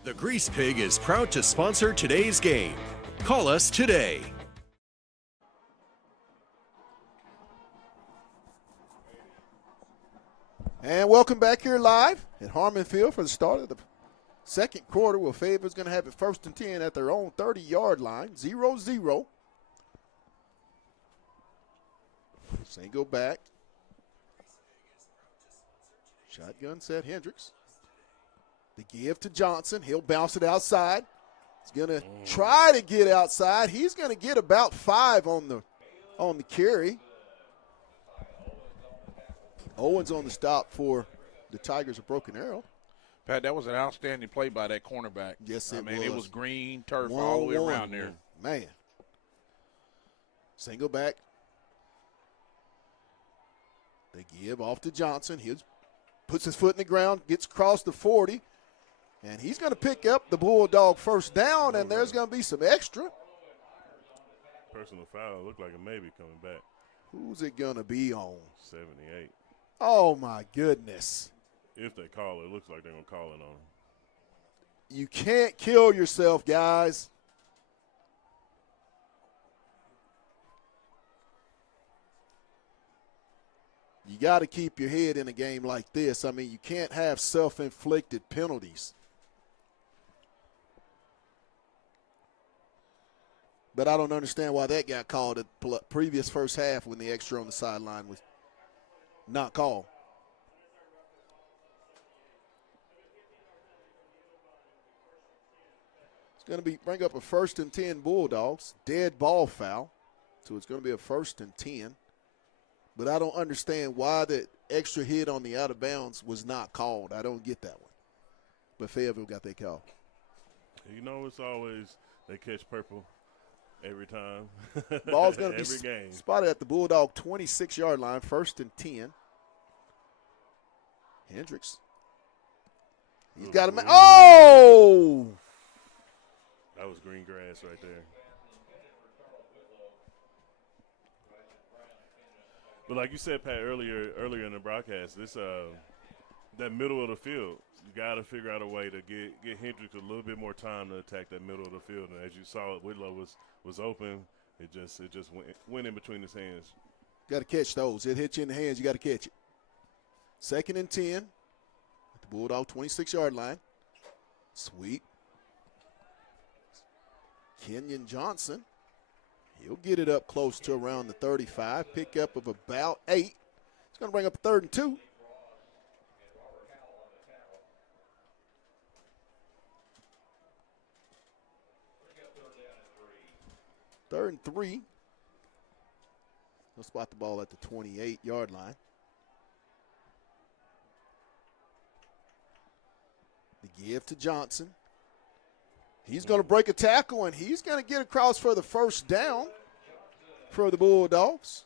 The Grease Pig is proud to sponsor today's game. Call us today. And welcome back here live at Harmon Field for the start of the second quarter, where Fayetteville's going to have it 1st and 10 at their own 30-yard line, 0-0. Single back. Shotgun set, Hendricks. The give to Johnson. He'll bounce it outside. He's going to try to get outside. He's going to get about 5 on the carry. Owens on the stop for the Tigers of Broken Arrow. Pat, that was an outstanding play by that cornerback. Yes, it was. It was green turf all the way around there. Man. Single back. They give off to Johnson. He puts his foot in the ground, gets across the 40, and he's going to pick up the Bulldog first down, and there's going to be some extra. Personal foul. Looked like a maybe coming back. Who's it going to be on? 78. Oh, my goodness. If they call it, it looks like they're going to call it on him. You can't kill yourself, guys. You got to keep your head in a game like this. I mean, you can't have self-inflicted penalties. But I don't understand why that got called at the previous first half when the extra on the sideline was not called. It's going to bring up a 1st and 10 Bulldogs. Dead ball foul. So it's going to be a 1st and 10. But I don't understand why that extra hit on the out of bounds was not called. I don't get that one. But Fayetteville got that call. You know, it's always they catch purple every time. Ball's going to be game. Spotted at the Bulldog 26-yard line, 1st and 10. Hendricks. He's got a oh! That was green grass right there. But like you said, Pat, earlier in the broadcast, this that middle of the field, you got to figure out a way to get Hendricks a little bit more time to attack that middle of the field. And as you saw, Whitlow was open. It just went in between his hands. Got to catch those. It hits you in the hands. You got to catch it. 2nd and 10 at the Bulldog 26-yard line. Sweep. Kenyon Johnson. He'll get it up close to around the 35. Pickup of about 8. It's going to bring up a 3rd and 2. Third and 3. He'll spot the ball at the 28-yard line. The give to Johnson. He's going to break a tackle, and he's going to get across for the first down for the Bulldogs.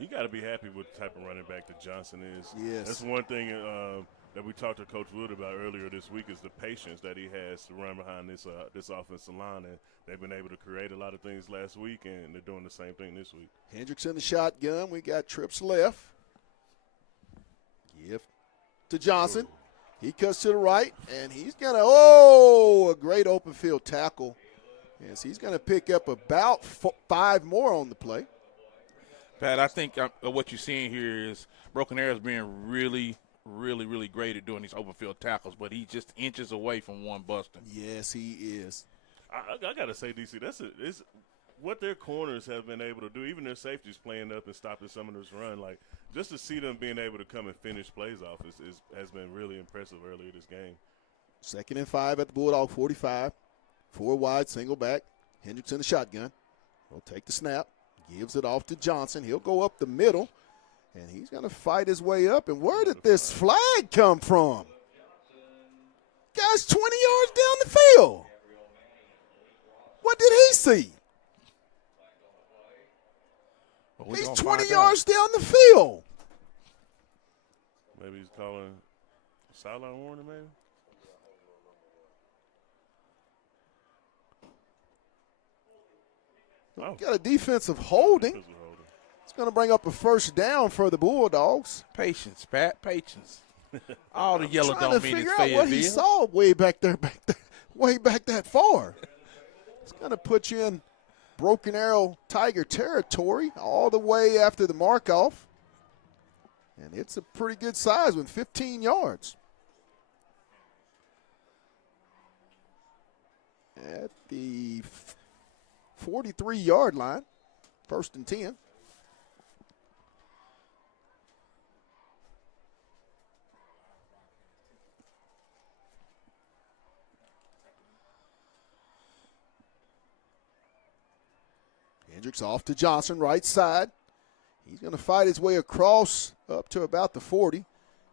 You got to be happy with the type of running back that Johnson is. Yes. That's one thing that we talked to Coach Wood about earlier this week is the patience that he has to run behind this offensive line, and they've been able to create a lot of things last week, and they're doing the same thing this week. Hendricks in the shotgun. We got trips left. Give to Johnson. Ooh. He cuts to the right, and he's going to, a great open field tackle. Yes, he's going to pick up about 5 more on the play. Pat, I think what you're seeing here is Broken Arrow's being really, really, really great at doing these open field tackles, but he's just inches away from one busting. Yes, he is. I got to say, DC, it's what their corners have been able to do, even their safeties playing up and stopping some of this run, like just to see them being able to come and finish plays off has been really impressive earlier this game. 2nd and 5 at the Bulldog 45. 4 wide, single back. Hendricks in the shotgun. He'll take the snap, gives it off to Johnson. He'll go up the middle, and he's going to fight his way up. And where did this flag come from? Guy's 20 yards down the field. What did he see? He's 20 yards down the field. Maybe he's calling a sideline warning, maybe? Oh. Got a defensive holding. It's going to bring up a first down for the Bulldogs. Patience, Pat, patience. All the yellow Trying don't to mean figure it's out what he Fayetteville. saw way back there, way back that far. It's going to put you in Broken Arrow Tiger territory all the way after the mark-off. And it's a pretty good size with 15 yards. At the 43-yard line, 1st and 10. Hendricks off to Johnson, right side. He's going to fight his way across up to about the 40.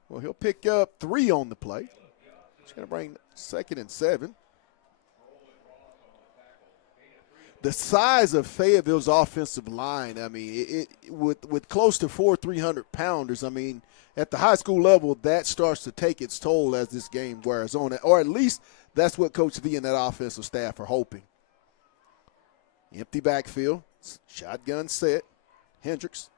Well, he'll pick up 3 on the play. He's going to bring 2nd and 7. The size of Fayetteville's offensive line, I mean, with close to 4 300-pounders, I mean, at the high school level, that starts to take its toll as this game wears on it, or at least that's what Coach V and that offensive staff are hoping. Empty backfield, shotgun set, Hendricks.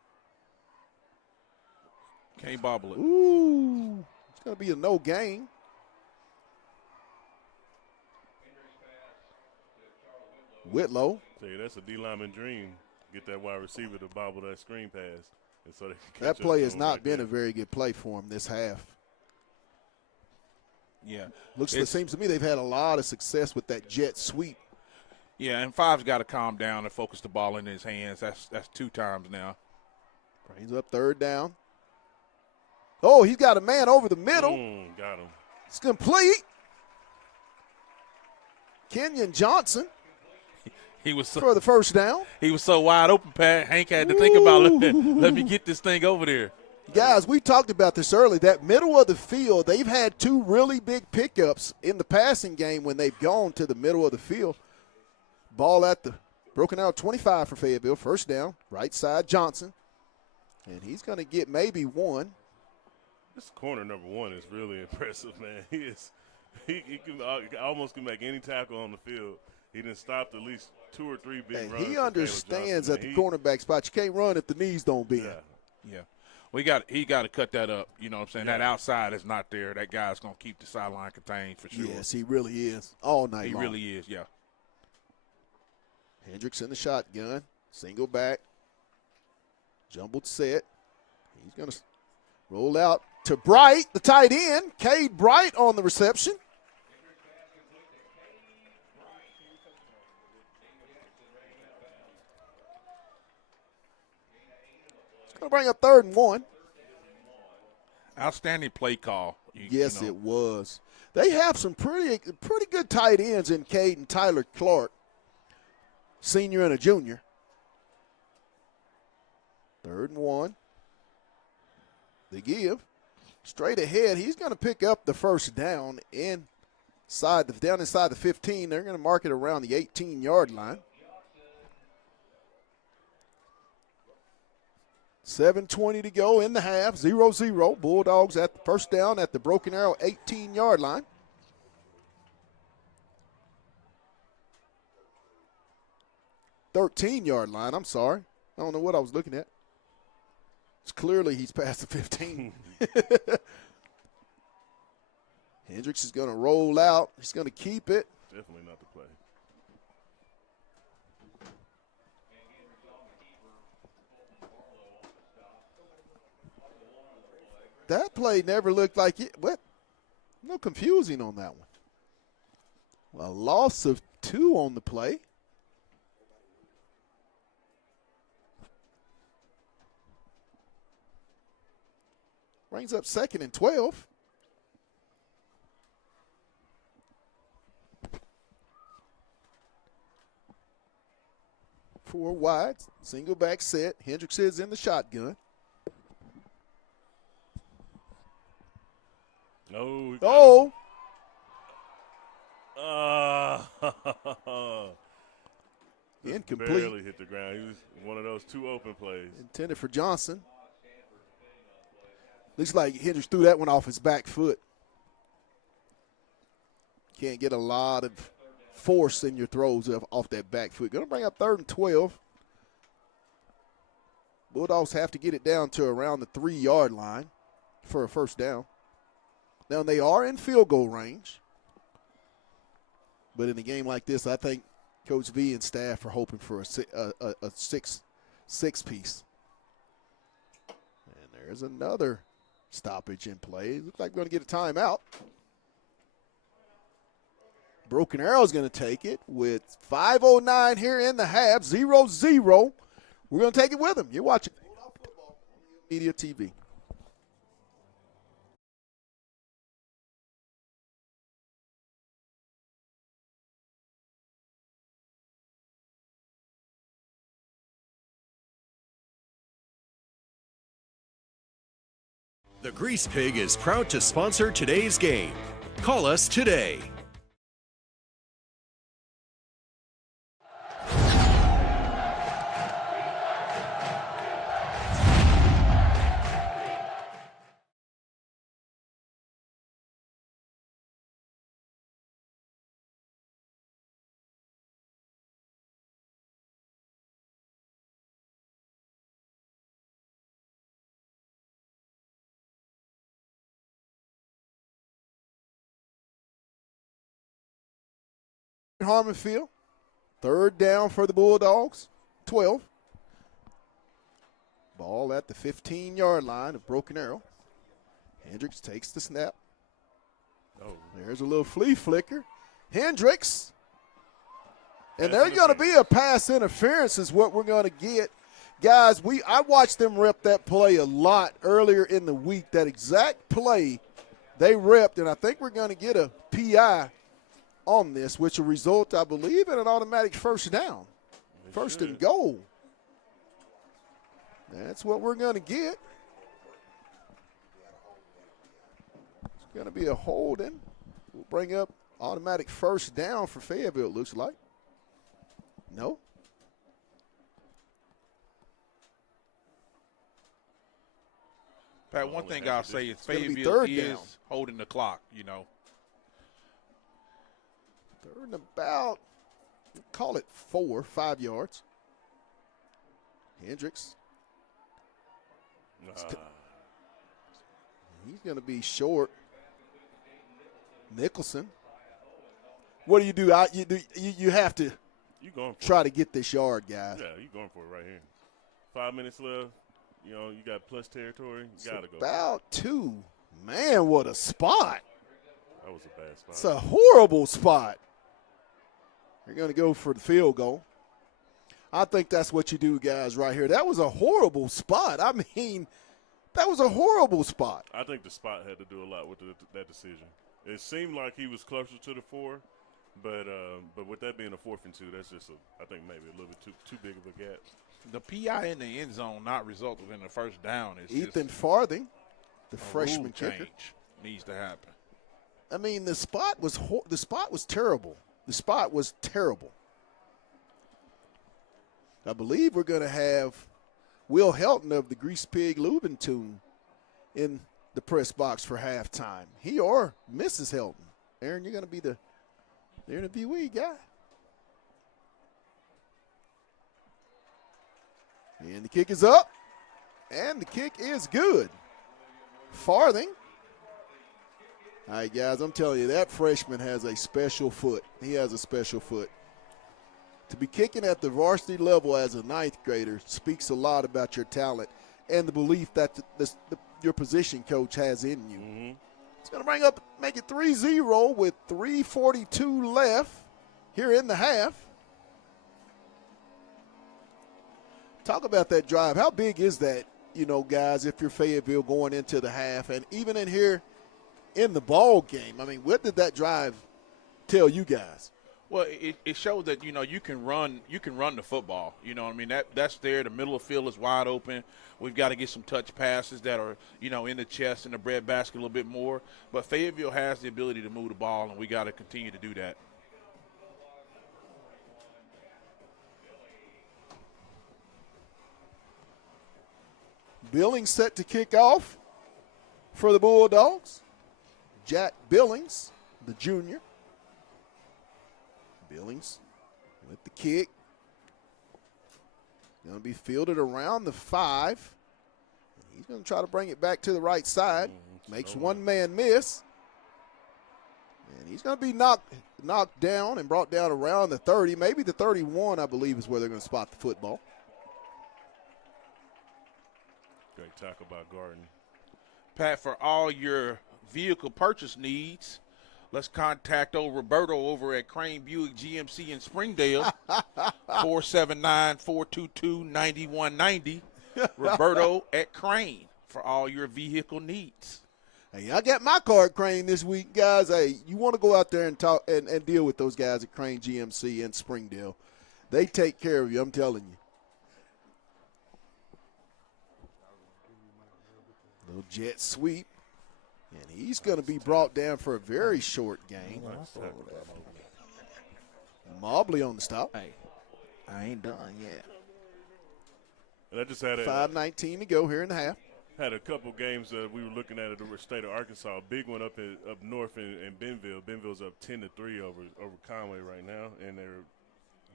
Can't bobble it. Ooh, it's going to be a no gain. Whitlow. Tell you, that's a D lineman dream. Get that wide receiver to bobble that screen pass. And so they can That catch play up has to him not right been there. a very good play for him this half. Yeah. It seems to me they've had a lot of success with that jet sweep. Yeah, and Five's got to calm down and focus the ball in his hands. That's 2 times now. Brings up 3rd down. Oh, he's got a man over the middle. Got him. It's complete. Kenyon Johnson He was for the 1st down. he was so wide open, Pat. Hank had to think about let me get this thing over there. Guys, we talked about this early. That middle of the field, they've had 2 really big pickups in the passing game when they've gone to the middle of the field. Ball at the Broken Arrow 25 for Fayetteville. 1st down, right side Johnson. And he's going to get maybe 1. This corner number 1 is really impressive, man. He can almost can make any tackle on the field. He done stopped at least 2 or 3 big runs. He understands at the cornerback spot. You can't run if the knees don't bend. Yeah. He got to cut that up. You know what I'm saying? Yeah. That outside is not there. That guy's going to keep the sideline contained for sure. Yes, he really is. All night long. He really is, yeah. Hendricks in the shotgun. Single back. Jumbled set. He's going to roll out to Bright, the tight end. Cade Bright on the reception. It's going to bring up 3rd and 1. Outstanding play call. Yes, it was. They have some pretty good tight ends in Cade and Tyler Clark, senior and a junior. 3rd and 1. They give. Straight ahead, he's going to pick up the 1st down inside the 15. They're going to mark it around the 18-yard line. 7:20 to go in the half, 0-0. Bulldogs at the 1st down at the Broken Arrow 18-yard line. $13-yard line, I'm sorry. I don't know what I was looking at. It's clearly he's past the 15. Hendricks is going to roll out. He's going to keep it. Definitely not the play. That play never looked like it. What? No confusing on that one. A loss of 2 on the play. Brings up 2nd and 12. Four wide, single back set. Hendricks is in the shotgun. No. Incomplete. Barely hit the ground. He was one of those 2 open plays. Intended for Johnson. Looks like Hendricks threw that one off his back foot. Can't get a lot of force in your throws off that back foot. Going to bring up 3rd and 12. Bulldogs have to get it down to around the 3-yard line for a 1st down. Now, they are in field goal range. But in a game like this, I think Coach V and staff are hoping for a six piece. And there's another stoppage in play. Looks like we're going to get a timeout. Broken Arrow's going to take it with 5:09 here in the half, 0-0. We're going to take it with them. You're watching Media TV. The Grease Pig is proud to sponsor today's game. Call us today. Harmon Field, 3rd down for the Bulldogs, 12. Ball at the 15-yard line of Broken Arrow. Hendricks takes the snap. Oh, There's a little flea flicker. Hendricks. And there's going to be a pass interference is what we're going to get. Guys, I watched them rep that play a lot earlier in the week. That exact play they repped, and I think we're going to get a PI on this, which will result, I believe, in an automatic first down. First and goal. That's what we're going to get. It's going to be a holding. We'll bring up automatic first down for Fayetteville, it looks like. No? Pat, one thing I'll say is Fayetteville third is down. holding the clock, you know. 3rd and about, call it 5 yards. Hendricks. He's going to be short. Nicholson. What do? You have to try to get this yard, guys. Yeah, you're going for it right here. 5 minutes left. You know, you got plus territory. You got to go. About 2. Man, what a spot. That was a bad spot. It's a horrible spot. They're going to go for the field goal. I think that's what you do, guys, right here. That was a horrible spot. I mean, that was a horrible spot. I think the spot had to do a lot with that decision. It seemed like he was closer to the 4, but with that being a 4th and 2, that's just I think maybe a little bit too big of a gap. The PI in the end zone not resulting in the first down is Ethan Farthing, the freshman kicker, change needs to happen. I mean, the spot was terrible. The spot was terrible. I believe we're going to have Will Helton of the Grease Pig Lubin tune in the press box for halftime. He or Mrs. Helton. Aaron, you're going to be the interviewee guy. And the kick is up. And the kick is good. Farthing. All right, guys, I'm telling you, that freshman has a special foot. He has a special foot. To be kicking at the varsity level as a 9th grader speaks a lot about your talent and the belief that your position coach has in you. Mm-hmm. It's going to make it 3-0 with 3:42 left here in the half. Talk about that drive. How big is that, guys, if you're Fayetteville going into the half and even in here in the ball game? I mean, what did that drive tell you guys? Well, it showed that, you can run the football. You know what I mean? That's there. The middle of the field is wide open. We've got to get some touch passes that are, in the chest and the breadbasket a little bit more. But Fayetteville has the ability to move the ball, and we got to continue to do that. Billings set to kick off for the Bulldogs. Jack Billings, the junior. Billings with the kick. Going to be fielded around the 5. He's going to try to bring it back to the right side. Makes one man miss. And he's going to be knocked down and brought down around the 30, maybe the 31, I believe, is where they're going to spot the football. Great tackle by Garden. Pat, for all your vehicle purchase needs, let's contact Roberto over at Crane Buick GMC in Springdale, 479-422-9190. Roberto at Crane for all your vehicle needs. Hey, I got my car at Crane this week, guys. Hey, you want to go out there and talk and deal with those guys at Crane GMC in Springdale. They take care of you, I'm telling you. Little jet sweep. And he's going to be brought down for a very short gain. Mobley on the stop. Hey, I ain't done yet. And I just had 5:19 to go here in the half. Had a couple games that we were looking at the state of Arkansas. A big one up north in Bentonville. Bentonville's up 10-3 over Conway right now, and they're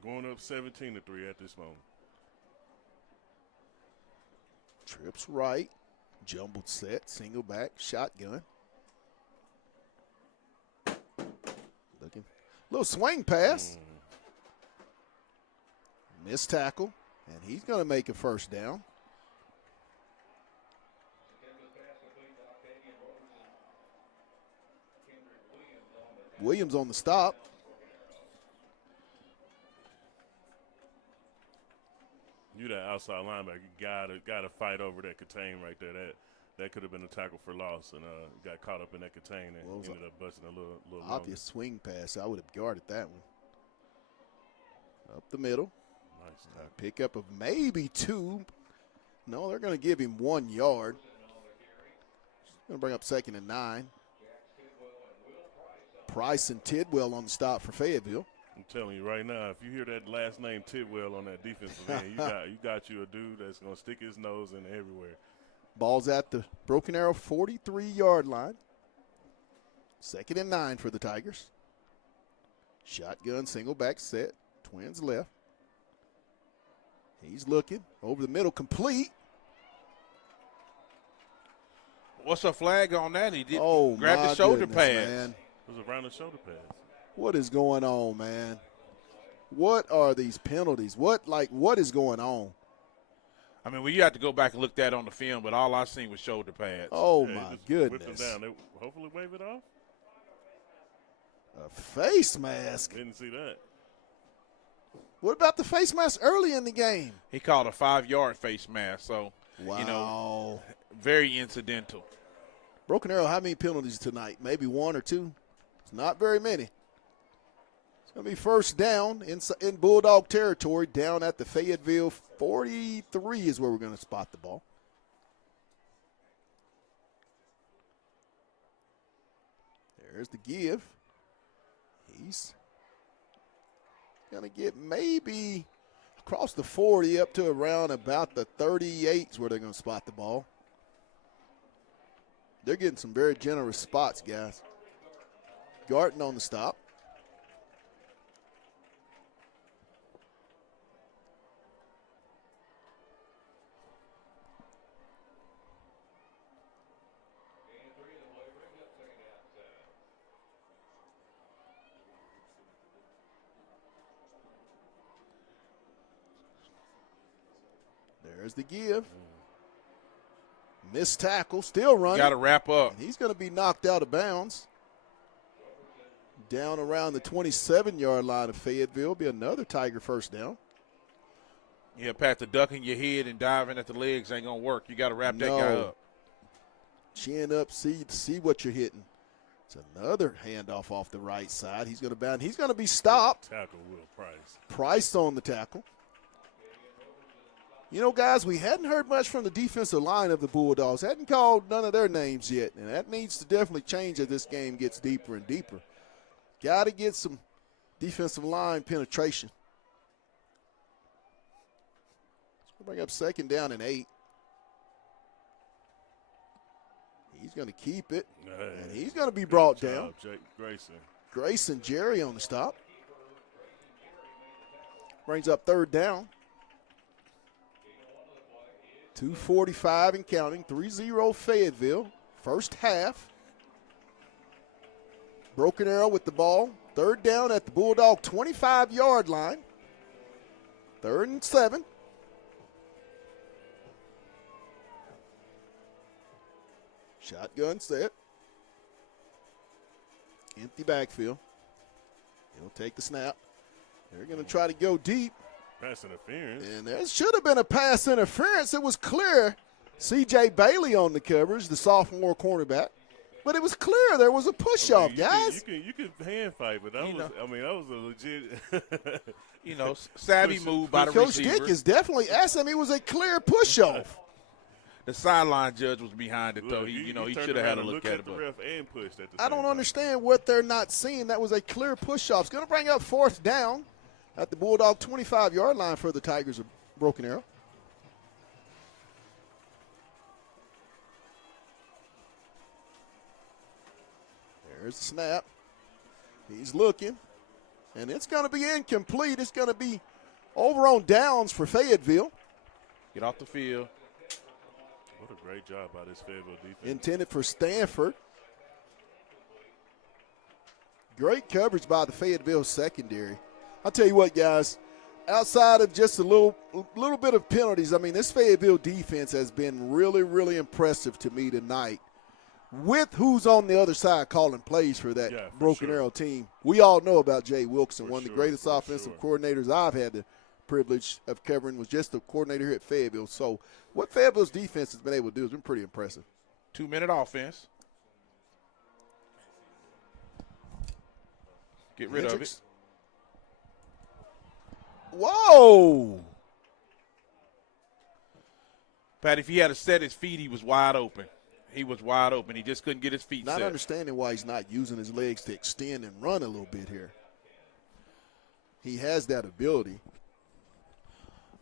going up 17-3 at this moment. Trips right. Jumbled set, single back, shotgun. Looking. Little swing pass. Missed tackle. And he's going to make a first down. Williams on the stop. You that outside linebacker, you gotta fight over that contain right there. That could have been a tackle for loss, and got caught up in that contain and ended up busting a little obvious swing pass. I would have guarded that one. Up the middle. Nice tackle. Pickup of maybe 2. No, they're going to give him 1 yard. Going to bring up 2nd and 9. Price and Tidwell on the stop for Fayetteville. I'm telling you right now, if you hear that last name Tidwell on that defensive end, you got you a dude that's going to stick his nose in everywhere. Ball's at the Broken Arrow 43-yard line. 2nd and 9 for the Tigers. Shotgun, single back set. Twins left. He's looking. Over the middle, complete. What's a flag on that? He did grab the shoulder goodness, pads. Man. It was around the shoulder pads. What is going on, man? What are these penalties? What is going on? I mean, well, you have to go back and look that on the film, but all I seen was shoulder pads. Oh, Yeah, my just goodness. Whipped them down. They hopefully wave it off. A face mask. Didn't see that. What about the face mask early in the game? He called a 5-yard face mask, so, Wow. very incidental. Broken Arrow, how many penalties tonight? Maybe 1 or 2? It's not very many. It's going to be first down in Bulldog territory, down at the Fayetteville 43 is where we're going to spot the ball. There's the give. He's going to get maybe across the 40 up to around about the 38 is where they're going to spot the ball. They're getting some very generous spots, guys. Garton on the stop. There's the give. Missed tackle, still running. Got to wrap up. And he's going to be knocked out of bounds. Down around the 27-yard line of Fayetteville. Be another Tiger first down. Yeah, Pat, the ducking your head and diving at the legs ain't going to work. You got to wrap that guy up. Chin up, see what you're hitting. It's another handoff off the right side. He's going to bound. He's going to be stopped. Tackle Will Price. Price on the tackle. You know, guys, we hadn't heard much from the defensive line of the Bulldogs. Hadn't called none of their names yet, and that needs to definitely change as this game gets deeper and deeper. Got to get some defensive line penetration. Let's bring up 2nd down and 8. He's going to keep it, and he's going to be brought down. Jake Grayson. Grayson Jerry on the stop. Brings up 3rd down. 2:45 and counting. 3-0 Fayetteville. First half. Broken Arrow with the ball. 3rd down at the Bulldog 25-yard line. 3rd and 7. Shotgun set. Empty backfield. He'll take the snap. They're going to try to go deep. Pass interference. And there should have been a pass interference. It was clear. C.J. Bailey on the coverage, the sophomore cornerback. But it was clear there was a push-off, guys. You can hand fight, but that was a legit. Savvy move by the Coach receiver. Dick is definitely asking him. It was a clear push-off. The sideline judge was behind it, though. Look, He turned should have had a around and look looked at it. the But ref and pushed at the I same don't time. understand what they're not seeing. That was a clear push-off. It's going to bring up 4th down at the Bulldog 25-yard line for the Tigers of Broken Arrow. There's the snap. He's looking, and it's going to be incomplete. It's going to be over on downs for Fayetteville. get off the field. What a great job by this Fayetteville defense. Intended for Stanford. Great coverage by the Fayetteville secondary. I'll tell you what, guys, outside of just a little bit of penalties, I mean, this Fayetteville defense has been really, really impressive to me tonight. With who's on the other side calling plays for that Broken Arrow team. We all know about Jay Wilson, one of the greatest offensive coordinators I've had the privilege of covering, was just the coordinator here at Fayetteville. So what Fayetteville's defense has been able to do has been pretty impressive. 2-minute offense. Get rid of it. Whoa! Pat, if he had set his feet, he was wide open. He was wide open. He just couldn't get his feet set. Not understanding why he's not using his legs to extend and run a little bit here. He has that ability.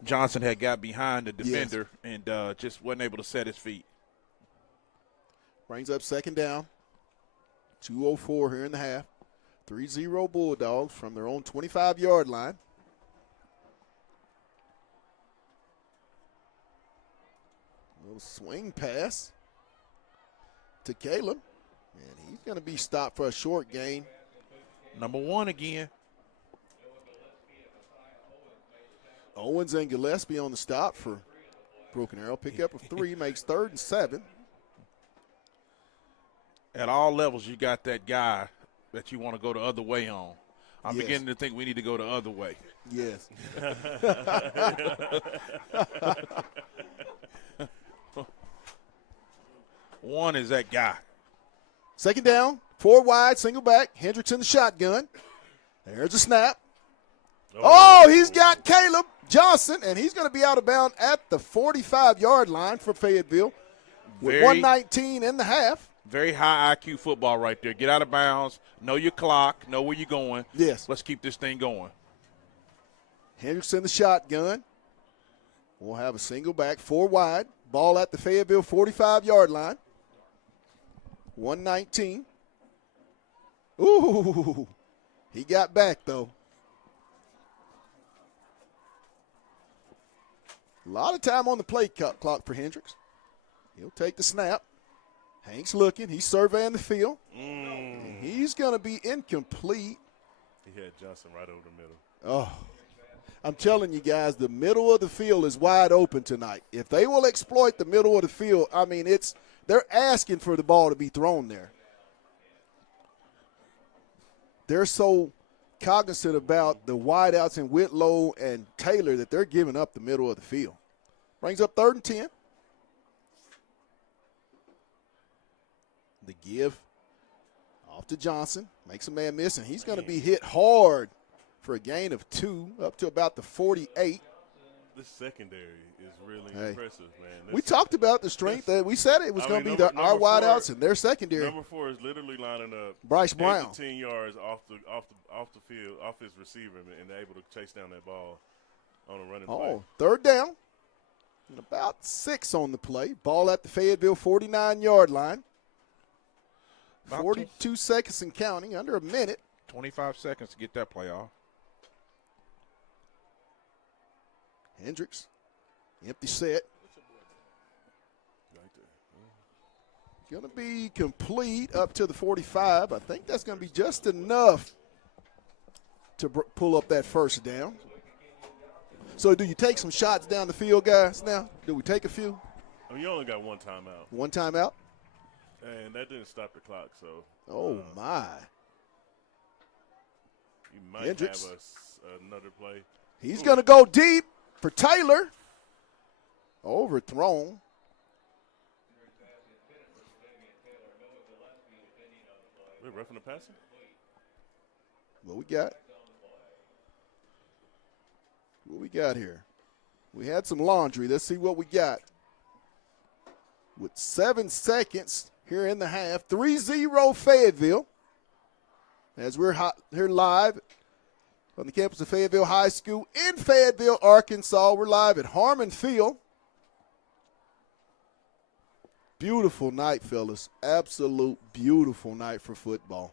Johnson had got behind the defender and just wasn't able to set his feet. Brings up 2nd down. 2:04 here in the half. 3-0 Bulldogs from their own 25-yard line. Little swing pass to Caleb. And he's going to be stopped for a short gain. Number 1 again. Owens and Gillespie on the stop for Broken Arrow. Pickup of 3 makes 3rd and 7. At all levels, you got that guy that you want to go the other way on. I'm beginning to think we need to go the other way. Yes. One is that guy. 2nd down, 4 wide, single back. Hendricks in the shotgun. There's a snap. Oh, he's got Caleb Johnson, and he's going to be out of bounds at the 45-yard line for Fayetteville with 1:19 in the half. Very high IQ football right there. Get out of bounds, know your clock, know where you're going. Yes. Let's keep this thing going. Hendricks in the shotgun. We'll have a single back, 4 wide. Ball at the Fayetteville 45-yard line. 1:19. Ooh, he got back, though. A lot of time on the play clock for Hendricks. He'll take the snap. Hank's looking. He's surveying the field. He's going to be incomplete. He had Johnson right over the middle. Oh, I'm telling you guys, the middle of the field is wide open tonight. If they will exploit the middle of the field, I mean, they're asking for the ball to be thrown there. They're so cognizant about the wideouts in Whitlow and Taylor that they're giving up the middle of the field. Brings up 3rd and 10. The give off to Johnson. Makes a man miss, and he's going to be hit hard for a gain of 2 up to about the 48. This secondary is really impressive, man. We talked about the strength that we said it was going to be our wideouts and their secondary. Number 4 is literally lining up Bryce Brown 8 to 10 yards off the field, off his receiver, and able to chase down that ball on a running play. 3rd down. And about 6 on the play. Ball at the Fayetteville 49-yard line. 42 seconds and counting, under a minute. 25 seconds to get that play off. Hendricks, empty set. Going to be complete up to the 45. I think that's going to be just enough to pull up that first down. So do you take some shots down the field, guys, now? Do we take a few? I mean, you only got one timeout. One timeout? And that didn't stop the clock, so. Oh, my. You might Hendricks. have another play. He's going to go deep for Taylor. Overthrown. We're roughing the passer? What we got? What we got here? We had some laundry. Let's see what we got. With 7 seconds here in the half, 3-0 Fayetteville. As we're here live on the campus of Fayetteville High School in Fayetteville, Arkansas. We're live at Harmon Field. Beautiful night, fellas. Absolute beautiful night for football.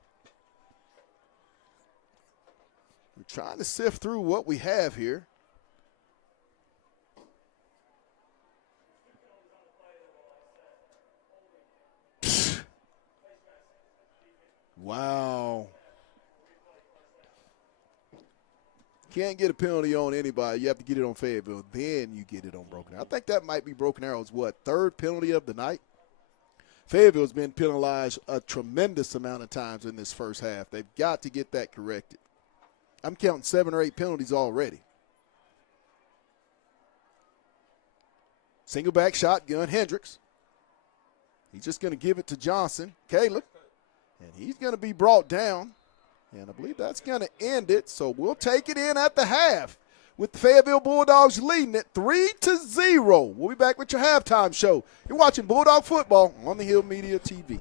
We're trying to sift through what we have here. Wow. Can't get a penalty on anybody. You have to get it on Fayetteville. Then you get it on Broken Arrow. I think that might be Broken Arrow's, third penalty of the night? Fayetteville's been penalized a tremendous amount of times in this first half. They've got to get that corrected. I'm counting 7 or 8 penalties already. Single back shotgun, Hendricks. He's just going to give it to Johnson, Caleb. And he's going to be brought down. And I believe that's going to end it. So we'll take it in at the half with the Fayetteville Bulldogs leading it 3-0. We'll be back with your halftime show. You're watching Bulldog Football on the Hill Media TV.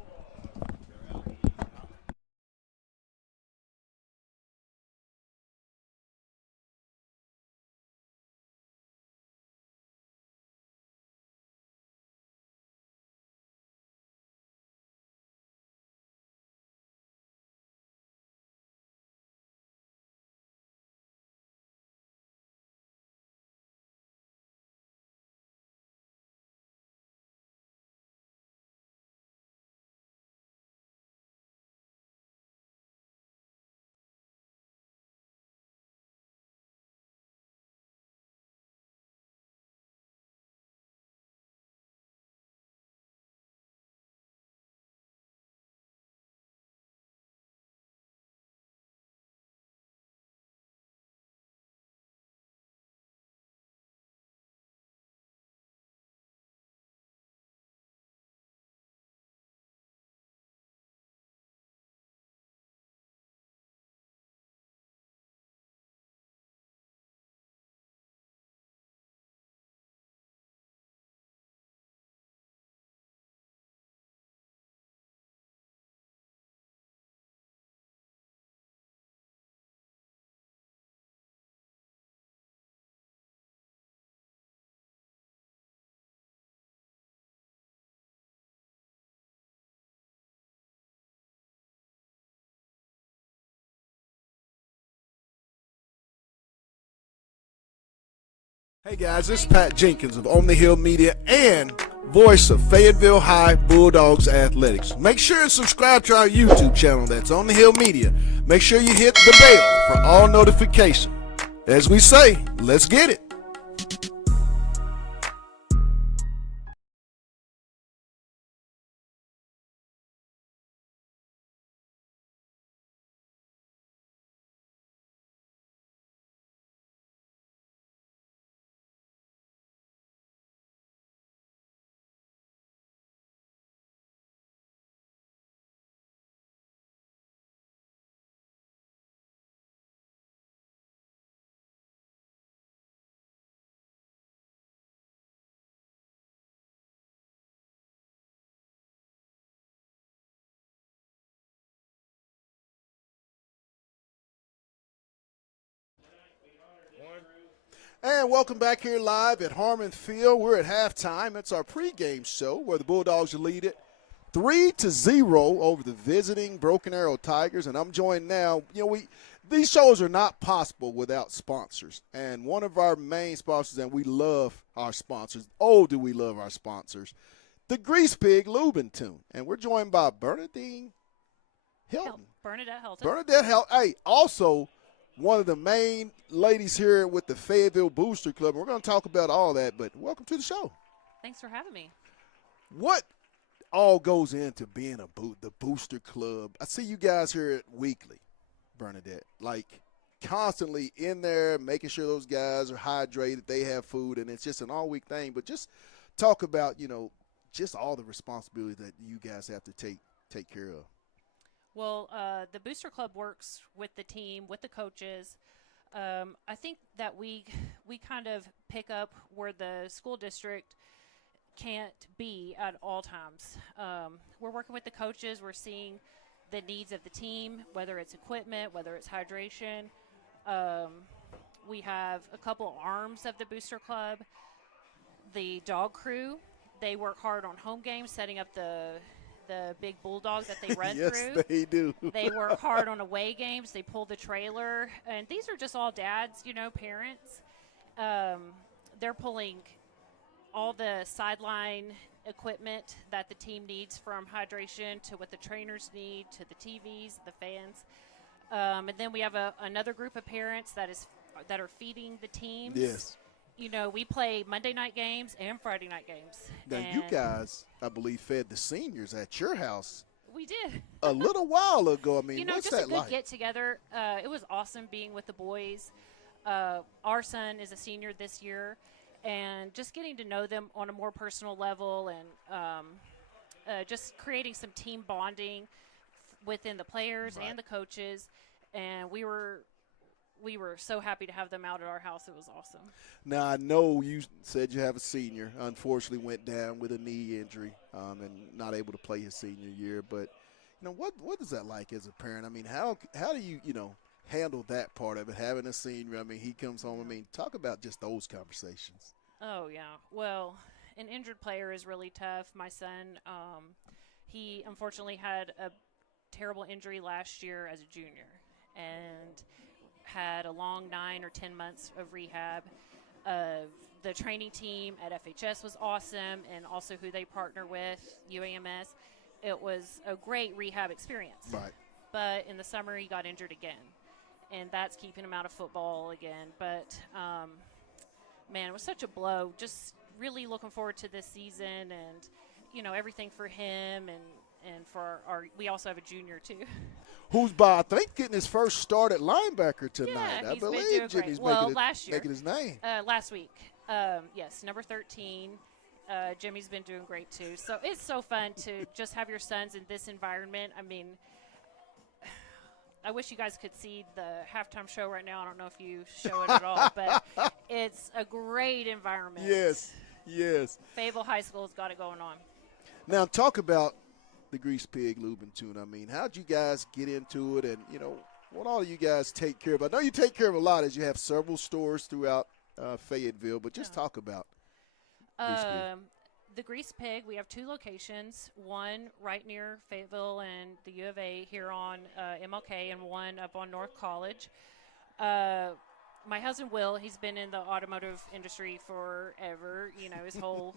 Hey guys, this is Pat Jenkins of On the Hill Media and voice of Fayetteville High Bulldogs Athletics. Make sure and subscribe to our YouTube channel that's On the Hill Media. Make sure you hit the bell for all notifications. As we say, let's get it. And welcome back here live at Harmon Field. We're at halftime. It's our pregame show where the Bulldogs lead it 3-0 over the visiting Broken Arrow Tigers. And I'm joined now. These shows are not possible without sponsors. And one of our main sponsors, and we love our sponsors. Oh, do we love our sponsors. the Grease Pig Lubin Tune. And we're joined by Bernadette Hilton. Bernadette Hilton. Hey, also one of the main ladies here with the Fayetteville Booster Club. We're going to talk about all that, but welcome to the show. Thanks for having me. What all goes into being the Booster Club? I see you guys here weekly, Bernadette, like constantly in there, making sure those guys are hydrated, they have food, and it's just an all-week thing. But just talk about, just all the responsibility that you guys have to take care of. Well, the Booster Club works with the team, with the coaches. I think that we kind of pick up where the school district can't be at all times. We're working with the coaches. We're seeing the needs of the team, whether it's equipment, whether it's hydration. We have a couple arms of the Booster Club. The dog crew, they work hard on home games, setting up the big Bulldogs that they run yes, through. Yes, they do. They work hard on away games. They pull the trailer. And these are just all dads, parents. They're pulling all the sideline equipment that the team needs, from hydration to what the trainers need to the TVs, the fans. And then we have another group of parents that are feeding the teams. Yes. We play Monday night games and Friday night games. Now, you guys, I believe, fed the seniors at your house. We did. A little while ago. I mean, what's just that a good like? get-together. It was awesome being with the boys. Our son is a senior this year, and just getting to know them on a more personal level, and just creating some team bonding within the players and the coaches. And we were so happy to have them out at our house. It was awesome. Now, I know you said you have a senior. Unfortunately, went down with a knee injury and not able to play his senior year. But, what is that like as a parent? I mean, how do you, handle that part of it, having a senior? I mean, he comes home. I mean, talk about just those conversations. Oh, yeah. Well, an injured player is really tough. My son, he unfortunately had a terrible injury last year as a junior and had a long 9 or 10 months of rehab. The training team at FHS was awesome, and also who they partner with, UAMS. It was a great rehab experience. Right. But in the summer, he got injured again, and that's keeping him out of football again. But, man, it was such a blow. Just really looking forward to this season and, everything for him and for we also have a junior, too. Who's I think, getting his first start at linebacker tonight. Yeah, I believe Jimmy's making his name. Last week. Yes, number 13. Jimmy's been doing great, too. So it's so fun to just have your sons in this environment. I mean, I wish you guys could see the halftime show right now. I don't know if you show it at all, but it's a great environment. Yes. Fayetteville High School's got it going on. Now, talk about the Grease Pig Lubin Tune. I mean, how'd you guys get into it, and, what all do you guys take care of? I know you take care of a lot, as you have several stores throughout Fayetteville, but just talk about Grease Pig. The Grease Pig, we have 2 locations, one right near Fayetteville and the U of A here on MLK, and one up on North College. My husband, Will, he's been in the automotive industry forever, his whole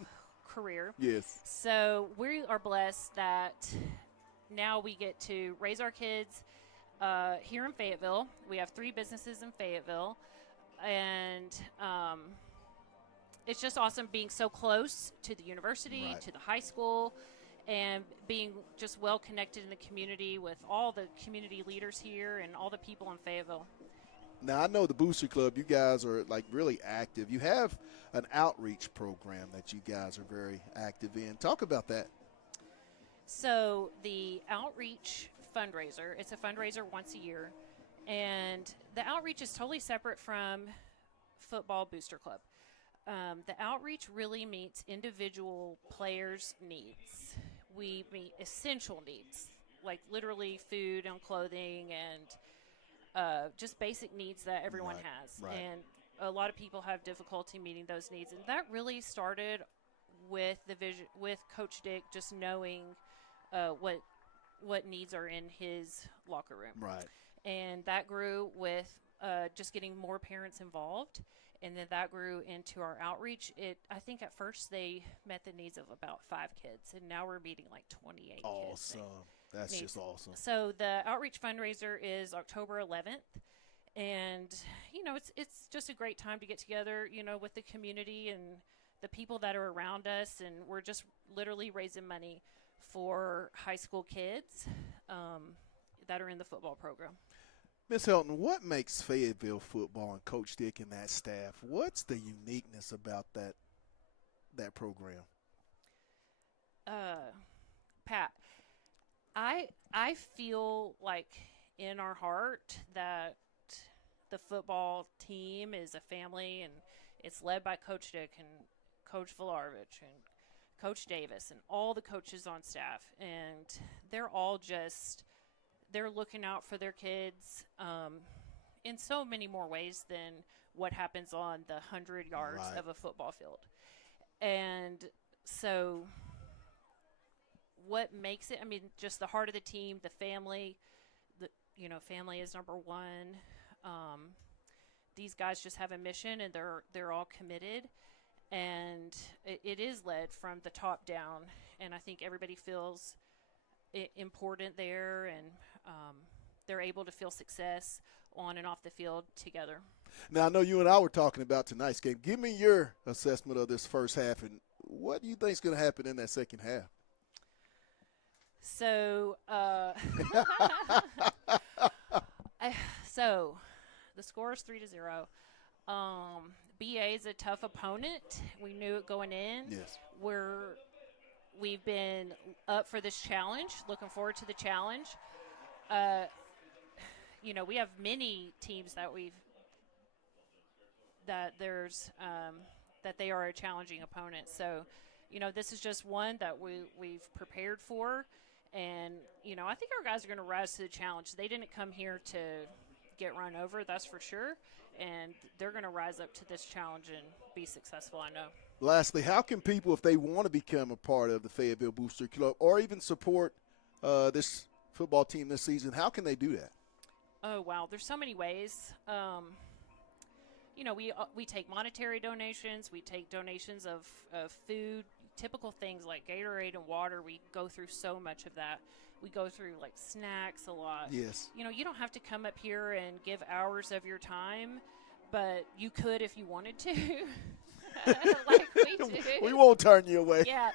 career. Yes. So we are blessed that now we get to raise our kids here in Fayetteville. We have 3 businesses in Fayetteville, and it's just awesome being so close to the university, to the high school, and being just well connected in the community with all the community leaders here and all the people in Fayetteville. Now, I know the Booster Club, you guys are, really active. You have an outreach program that you guys are very active in. Talk about that. So the outreach fundraiser, it's a fundraiser once a year, and the outreach is totally separate from Football Booster Club. The outreach really meets individual players' needs. We meet essential needs, like literally food and clothing and just basic needs that everyone has. Right. And a lot of people have difficulty meeting those needs. And that really started with the vision, with Coach Dick just knowing what needs are in his locker room. Right. And that grew with just getting more parents involved. And then that grew into our outreach. I think at first they met the needs of about 5 kids, and now we're meeting like 28 kids. Awesome. That's needs. just awesome. So the outreach fundraiser is October 11th. And, it's just a great time to get together, with the community and the people that are around us. And we're just literally raising money for high school kids that are in the football program. Miss Helton, what makes Fayetteville football and Coach Dick and that staff, what's the uniqueness about that program? Pat, I feel like in our heart that the football team is a family, and it's led by Coach Dick and Coach Volarovich and Coach Davis and all the coaches on staff. And they're all they're looking out for their kids in so many more ways than what happens on the 100 yards Right. of a football field. And so what makes it, just the heart of the team, the family, family is number one. These guys just have a mission, and they're all committed. And it is led from the top down, and I think everybody feels important there, and they're able to feel success on and off the field together. Now, I know you and I were talking about tonight's game. Give me your assessment of this first half, and what do you think is going to happen in that second half? So, so the score is 3-0. BA is a tough opponent. We knew it going in. Yes. We've been up for this challenge, looking forward to the challenge. We have many teams that that they are a challenging opponent. So, this is just one that we've prepared for. And, I think our guys are going to rise to the challenge. They didn't come here to get run over, that's for sure. And they're going to rise up to this challenge and be successful, I know. Lastly, how can people, if they want to become a part of the Fayetteville Booster Club or even support this football team this season, how can they do that? Oh, wow. There's so many ways. We take monetary donations. We take donations of food, typical things like Gatorade and water. We go through so much of that. We go through, like, snacks a lot. Yes. You don't have to come up here and give hours of your time, but you could if you wanted to. Like we do. We won't turn you away. Yeah.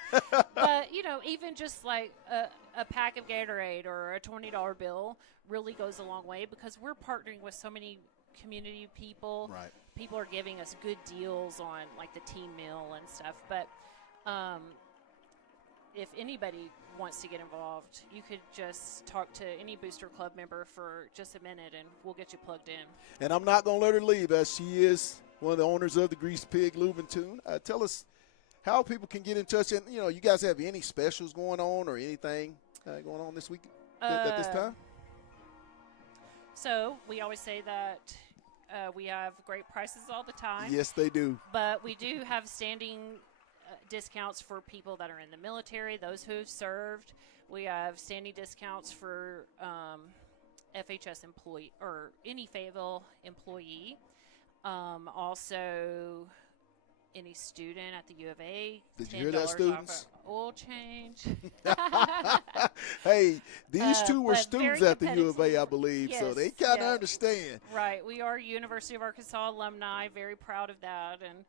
But, even just like a pack of Gatorade or a $20 bill really goes a long way, because we're partnering with so many community people. Right. People are giving us good deals on, like, the team meal and stuff. But if anybody wants to get involved, you could just talk to any Booster Club member for just a minute, and we'll get you plugged in. And I'm not going to let her leave, as she is one of the owners of the Grease Pig Lubentune. Tell us how people can get in touch. And, you guys have any specials going on or anything going on this week at this time? So we always say that we have great prices all the time. Yes, they do. But we do have standing discounts for people that are in the military, those who've served. We have standing discounts for FHS employee or any Fayetteville employee. Also, any student at the U of A. Did you hear that, students? Oil change. Hey, these two were but students very at the U of A, I competitive. believe, so Yes, they kind of yeah. understand. Right. We are University of Arkansas alumni, very proud of that, and,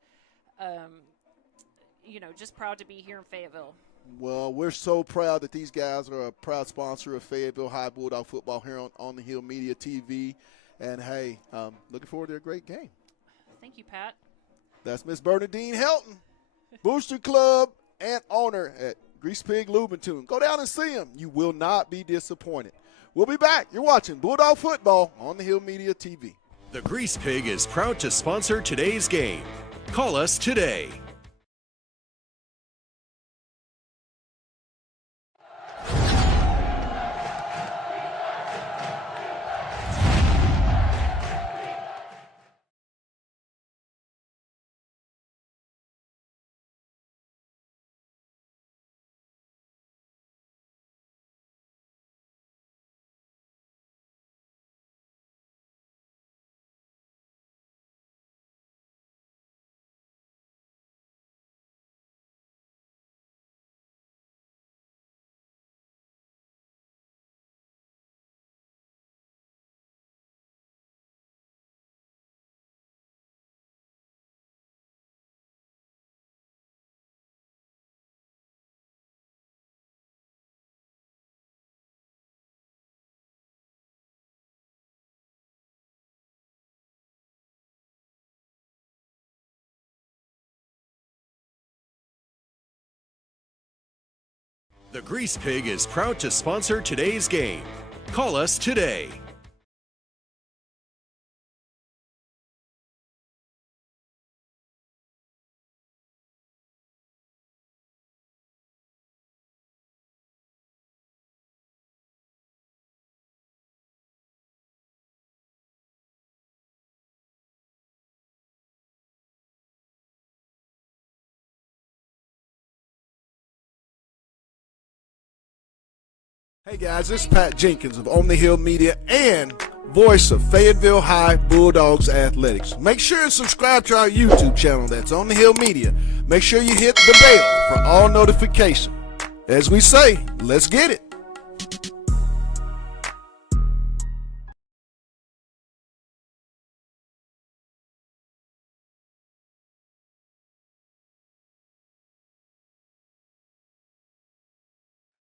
just proud to be here in Fayetteville. Well, we're so proud that these guys are a proud sponsor of Fayetteville High Bulldog football here on the Hill Media TV. And, hey, looking forward to a great game. Thank you, Pat. That's Miss Bernadine Helton, Booster Club and owner at Grease Pig Lubentune. Go down and see them. You will not be disappointed. We'll be back. You're watching Bulldog Football on the Hill Media TV. The Grease Pig is proud to sponsor today's game. Call us today. The Grease Pig is proud to sponsor today's game. Call us today. Hey guys, this is Pat Jenkins of On the Hill Media and voice of Fayetteville High Bulldogs Athletics. Make sure and subscribe to our YouTube channel that's On the Hill Media. Make sure you hit the bell for all notifications. As we say, let's get it.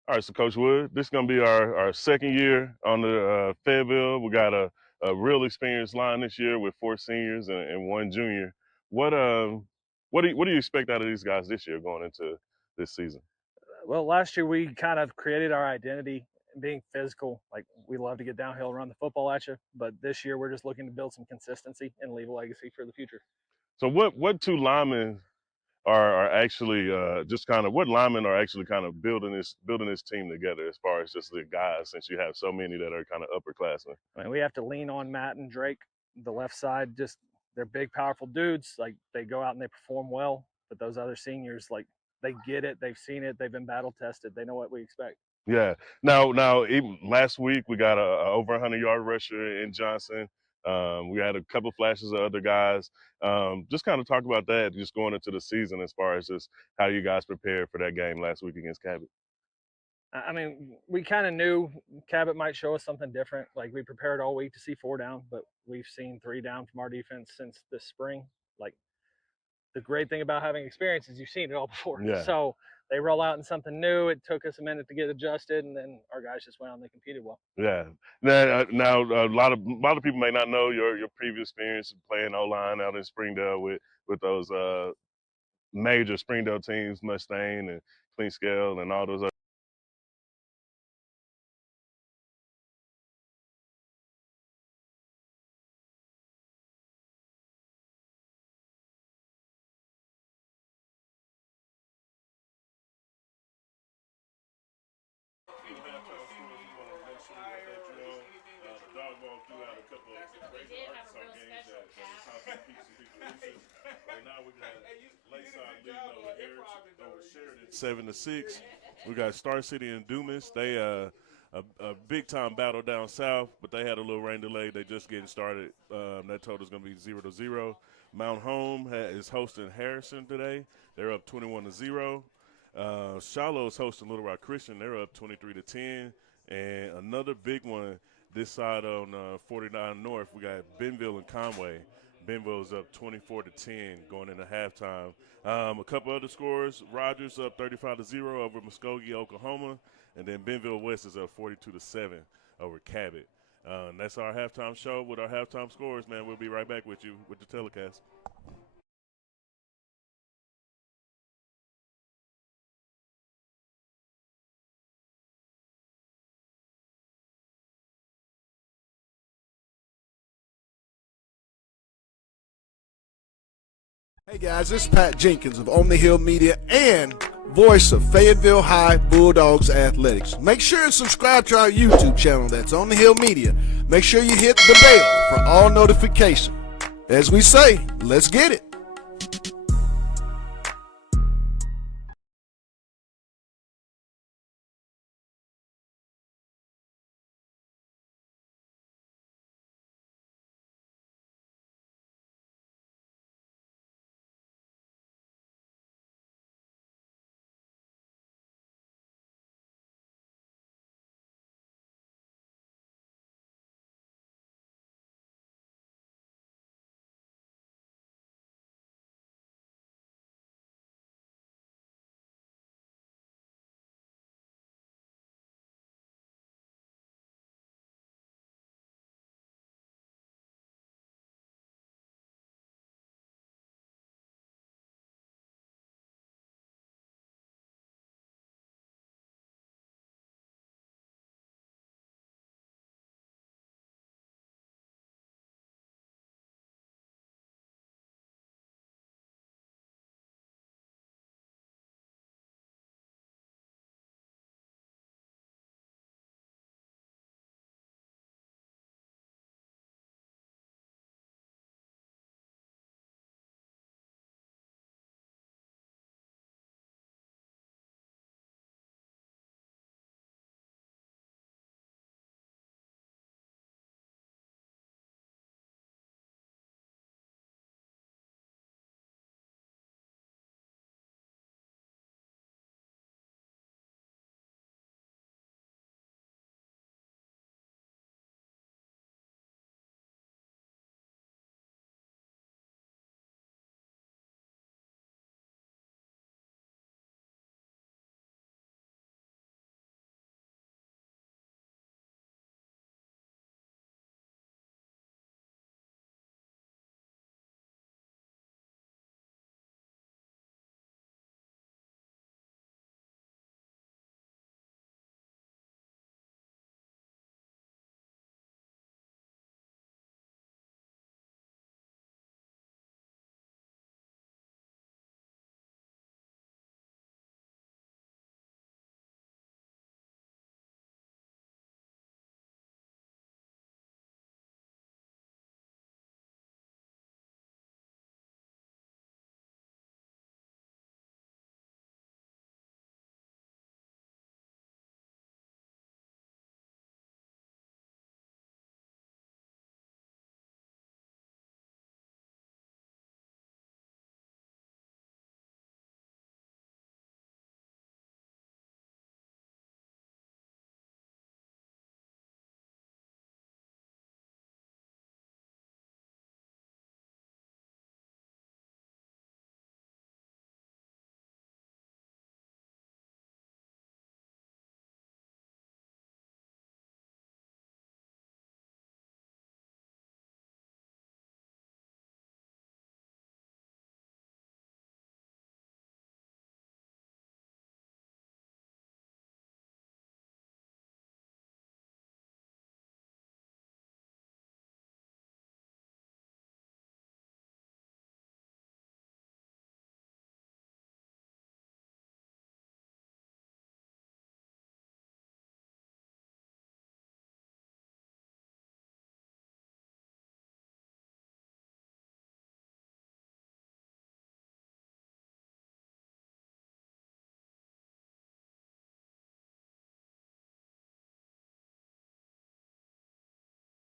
All right, so Coach Wood, this is going to be our second year on the Fayetteville. We got a real experienced line this year with 4 seniors and 1 junior. What do you expect out of these guys this year going into this season? Well, last year we kind of created our identity being physical. Like, we love to get downhill and run the football at you, but this year we're just looking to build some consistency and leave a legacy for the future. So what 2 linemen are actually just kind of what linemen are actually kind of building this team together as far as just the guys, since you have so many that are kind of upperclassmen? I mean, we have to lean on Matt and Drake, the left side. Just, they're big, powerful dudes. Like, they go out and they perform well, but those other seniors, like, they get it, they've seen it, they've been battle tested, they know what we expect. Yeah. Now, even last week we got a over 100-yard rusher in Johnson. We had a couple flashes of other guys. Just kind of talk about that, just going into the season, as far as just how you guys prepared for that game last week against Cabot. I mean, we kind of knew Cabot might show us something different. Like, we prepared all week to see 4 down, but we've seen 3 down from our defense since this spring. Like, the great thing about having experience is you've seen it all before. Yeah. So they roll out in something new. It took us a minute to get adjusted, and then our guys just went out and they competed well. Yeah. Now a lot of people may not know your previous experience playing O-line out in Springdale with those major Springdale teams, Mustang and Clean Scale and all those other. Right now we got Lakeside leading over Heritage, over Sheridan 7-6. We got Star City and Dumas. They a big time battle down south, but they had a little rain delay. They just getting started. That total is going to be 0-0. Mount Home is hosting Harrison today. They're up 21-0. Shiloh is hosting Little Rock Christian. They're up 23-10. And another big one this side on 49 North, we got Benville and Conway. Benville's up 24-10 going into halftime. A couple other scores: Rogers up 35-0 over Muskogee, Oklahoma, and then Benville West is up 42-7 over Cabot. That's our halftime show with our halftime scores, man. We'll be right back with you with the telecast. Hey guys, this is Pat Jenkins of On the Hill Media and voice of Fayetteville High Bulldogs Athletics. Make sure and subscribe to our YouTube channel that's On the Hill Media. Make sure you hit the bell for all notifications. As we say, let's get it.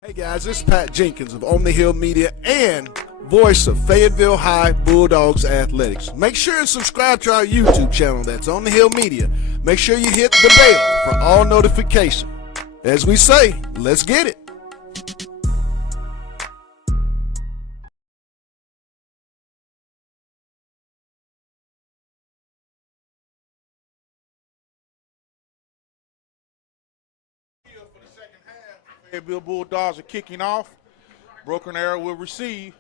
Hey guys, this is Pat Jenkins of On the Hill Media and voice of Fayetteville High Bulldogs Athletics. Make sure and subscribe to our YouTube channel that's On the Hill Media. Make sure you hit the bell for all notifications. As we say, let's get it. Fayetteville Bulldogs are kicking off. Broken Arrow will receive.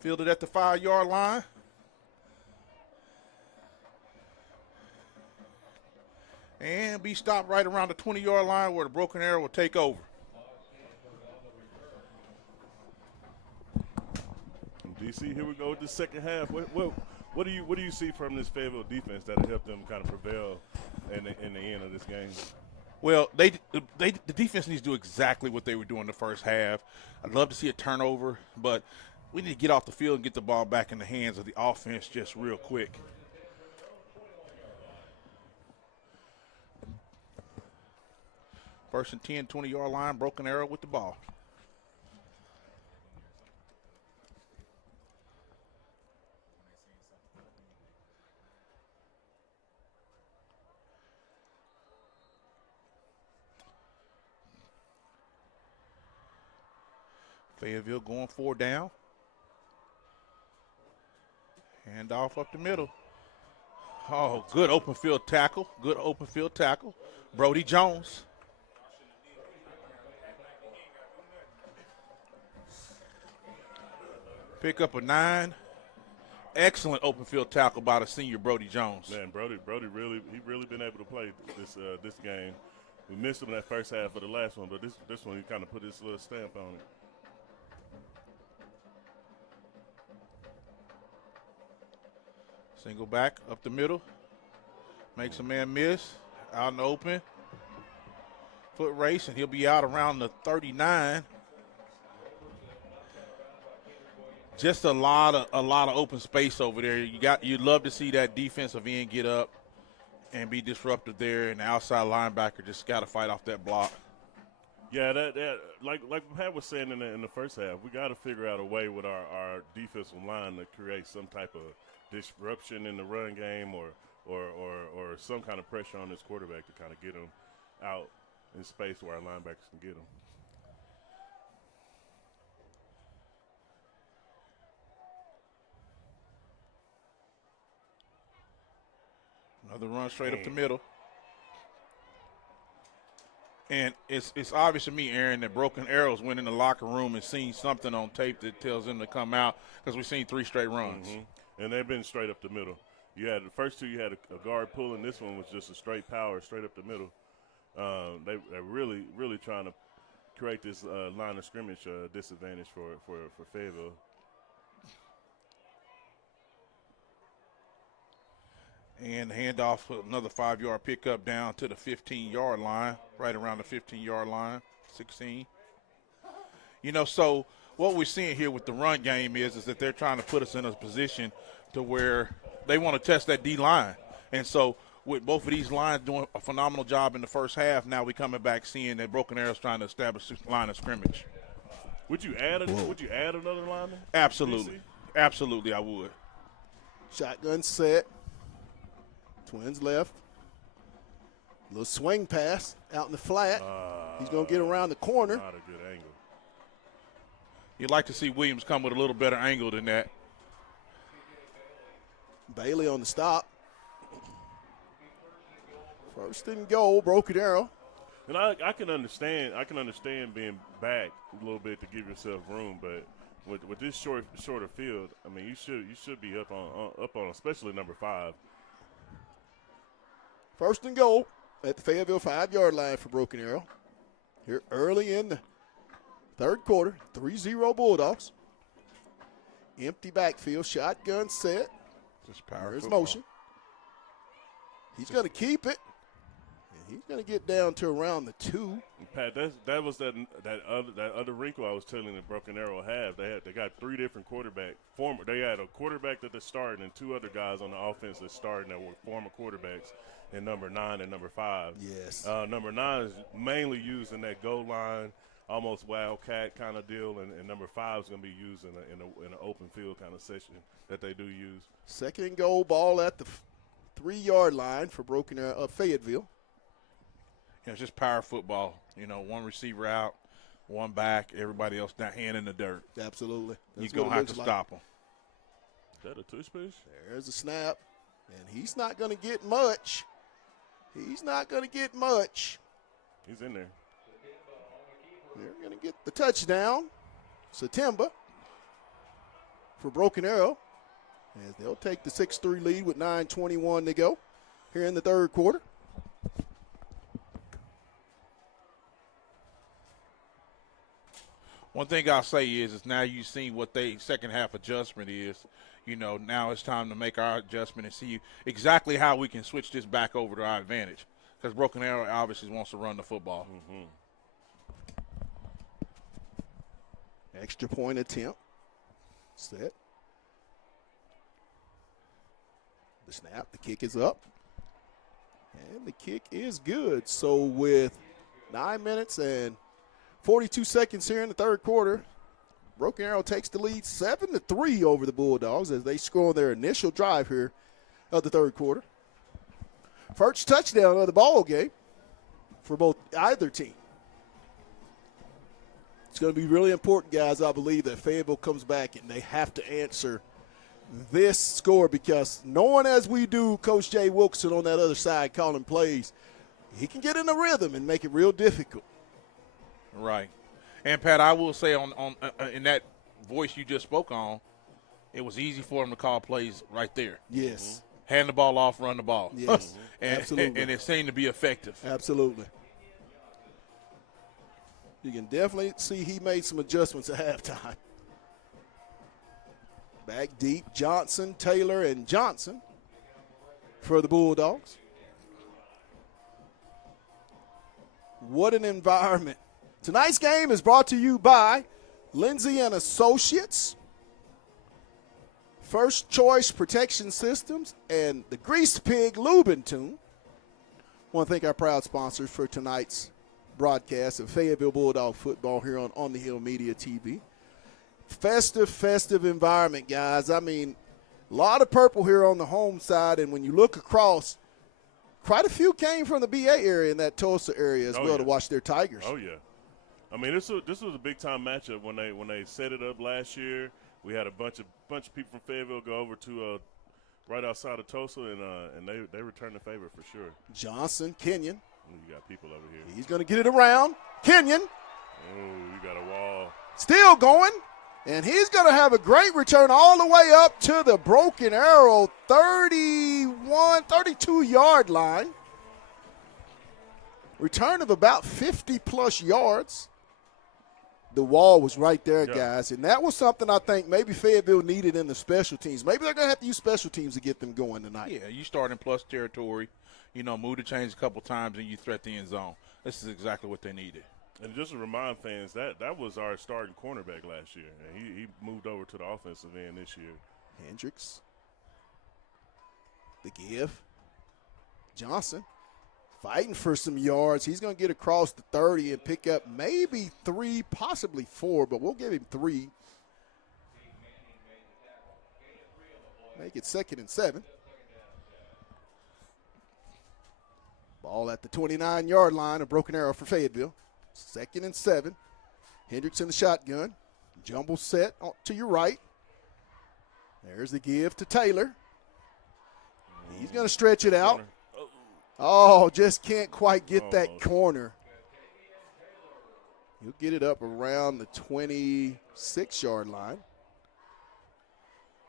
Fielded at the 5-yard line. And be stopped right around the 20-yard line where the Broken Arrow will take over. DC, here we go with the second half. What do you see from this Fayetteville defense that'll help them kind of prevail in the end of this game? Well, the defense needs to do exactly what they were doing the first half. I'd love to see a turnover, but we need to get off the field and get the ball back in the hands of the offense just real quick. First and 10, 20-yard line, Broken Arrow with the ball. Fayetteville going 4 down. Hand off up the middle. Oh, good open field tackle. Good open field tackle. Brody Jones. Pick up a 9. Excellent open field tackle by the senior Brody Jones. Man, Brody really been able to play this game. We missed him in that first half of the last one, but this one he kind of put his little stamp on it. Single back up the middle. Makes a man miss. Out in the open. Foot race, and he'll be out around the 39. Just a lot of open space over there. You'd love to see that defensive end get up and be disruptive there, and the outside linebacker just got to fight off that block. Yeah, that like Pat was saying in the first half, we got to figure out a way with our defensive line to create some type of disruption in the run game or some kind of pressure on this quarterback to kind of get him out in space where our linebackers can get him. Another run straight up the middle. And it's obvious to me, Aaron, that Broken Arrows went in the locker room and seen something on tape that tells them to come out because we've seen 3 straight runs. Mm-hmm. And they've been straight up the middle. You had the first 2, you had a guard pulling. This one was just a straight power, straight up the middle. They're really trying to create this line of scrimmage disadvantage for Fayetteville. And handoff, another 5-yard pickup down to the 15-yard line, right around the 15-yard line, 16. So what we're seeing here with the run game is that they're trying to put us in a position to where they want to test that D-line. And so with both of these lines doing a phenomenal job in the first half, now we're coming back seeing that Broken Arrow's trying to establish a line of scrimmage. Would you add another lineman? Absolutely. Absolutely, I would. Shotgun set. Twins left. Little swing pass out in the flat. He's going to get around the corner. Not a good angle. You'd like to see Williams come with a little better angle than that. Bailey on the stop. First and goal, Broken Arrow. And I can understand being back a little bit to give yourself room, but with this shorter field, I mean you should be up on especially number 5. First and goal at the Fayetteville 5-yard line for Broken Arrow. Here early in the third quarter, 3-0 Bulldogs. Empty backfield, shotgun set. Just power There's football. motion. He's going to keep it. He's going to get down to around the 2. Pat, that was that other wrinkle I was telling you that Broken Arrow have. They got 3 different quarterbacks. They had a quarterback that they're starting and 2 other guys on the offense that starting that were former quarterbacks in number 9 and number 5. Yes. Number 9 is mainly used in that goal line, almost wildcat kind of deal, and number 5 is going to be used in an open field kind of session that they do use. Second and goal, ball at the 3-yard line for Broken Arrow, Fayetteville. It's just power football. One receiver out, one back, everybody else down, hand in the dirt. Absolutely. You're going to have to stop them. Is that a tush push? There's a snap, and he's not going to get much. He's not going to get much. He's in there. They're going to get the touchdown. Satemba for Broken Arrow, as they'll take the 6-3 lead with 9:21 to go here in the third quarter. One thing I'll say is now you've seen what the second half adjustment is. Now it's time to make our adjustment and see exactly how we can switch this back over to our advantage. Because Broken Arrow obviously wants to run the football. Mm-hmm. Extra point attempt. Set. The snap, the kick is up. And the kick is good. So with 9 minutes and 42 seconds here in the third quarter, Broken Arrow takes the lead 7-3 over the Bulldogs as they score on their initial drive here of the third quarter. First touchdown of the ball game for either team. It's going to be really important, guys, I believe, that Fayetteville comes back and they have to answer this score, because knowing as we do Coach Jay Wilkerson on that other side calling plays, he can get in a rhythm and make it real difficult. Right. And, Pat, I will say on in that voice you just spoke on, it was easy for him to call plays right there. Yes. Mm-hmm. Hand the ball off, run the ball. Yes, absolutely. And it seemed to be effective. Absolutely. You can definitely see he made some adjustments at halftime. Back deep, Johnson, Taylor, and Johnson for the Bulldogs. What an environment. Tonight's game is brought to you by Lindsay and Associates, First Choice Protection Systems, and the Grease Pig Lube and Tune. I want to thank our proud sponsors for tonight's broadcast of Fayetteville Bulldog football here on the Hill Media TV. Festive environment, guys. I mean, a lot of purple here on the home side, and when you look across, quite a few came from the BA area and that Tulsa area as well to watch their Tigers. Oh, yeah. I mean, this was a big-time matchup when they set it up last year. We had a bunch of people from Fayetteville go over to right outside of Tulsa, and they returned the favor for sure. Johnson, Kenyon. You got people over here. He's going to get it around. Kenyon. Oh, you got a wall. Still going. And he's going to have a great return all the way up to the Broken Arrow 32-yard line. Return of about 50-plus yards. The wall was right there, guys. And that was something I think maybe Fayetteville needed in the special teams. Maybe they're going to have to use special teams to get them going tonight. Yeah, you start in plus territory, move the chains a couple times, and you threat the end zone. This is exactly what they needed. And just to remind fans, that was our starting cornerback last year. And he moved over to the offensive end this year. Hendricks. The give. Johnson fighting for some yards. He's going to get across the 30 and pick up maybe 3, possibly 4, but we'll give him 3. Make it 2nd and 7. Ball at the 29-yard line, a Broken Arrow for Fayetteville. 2nd and 7. Hendricks in the shotgun. Jumble set to your right. There's the give to Taylor. He's going to stretch it out. Oh, just can't quite get that corner. He'll get it up around the 26-yard line.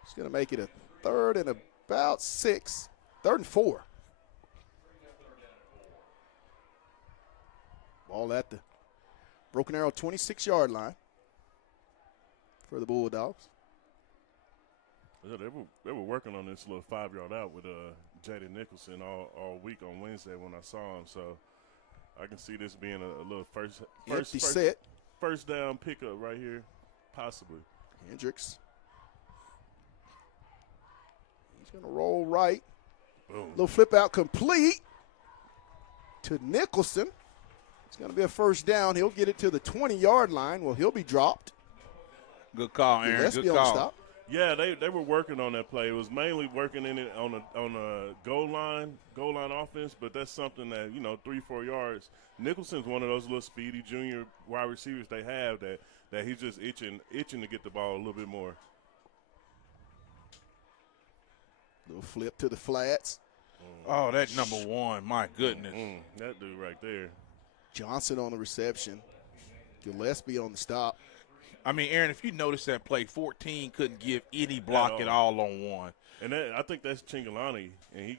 He's going to make it a 3rd and about 6. 3rd and 4. Ball at the Broken Arrow 26-yard line for the Bulldogs. They were working on this little 5-yard out with J.D. Nicholson all week on Wednesday when I saw him. So I can see this being a little first down pickup right here, possibly. Hendricks. He's going to roll right. Boom. Little flip out complete to Nicholson. It's going to be a first down. He'll get it to the 20-yard line. Well, he'll be dropped. Good call, Aaron. Gillespie Good on the call. stop. Yeah, they were working on that play. It was mainly working in it on a goal line offense, but that's something that 3-4 yards. Nicholson's one of those little speedy junior wide receivers they have that he's just itching to get the ball a little bit more. Little flip to the flats. Oh, that number 1, my goodness. That dude right there. Johnson on the reception. Gillespie on the stop. I mean, Aaron, if you notice that play, 14 couldn't give any block at all on 1. And I think that's Chingalani, and he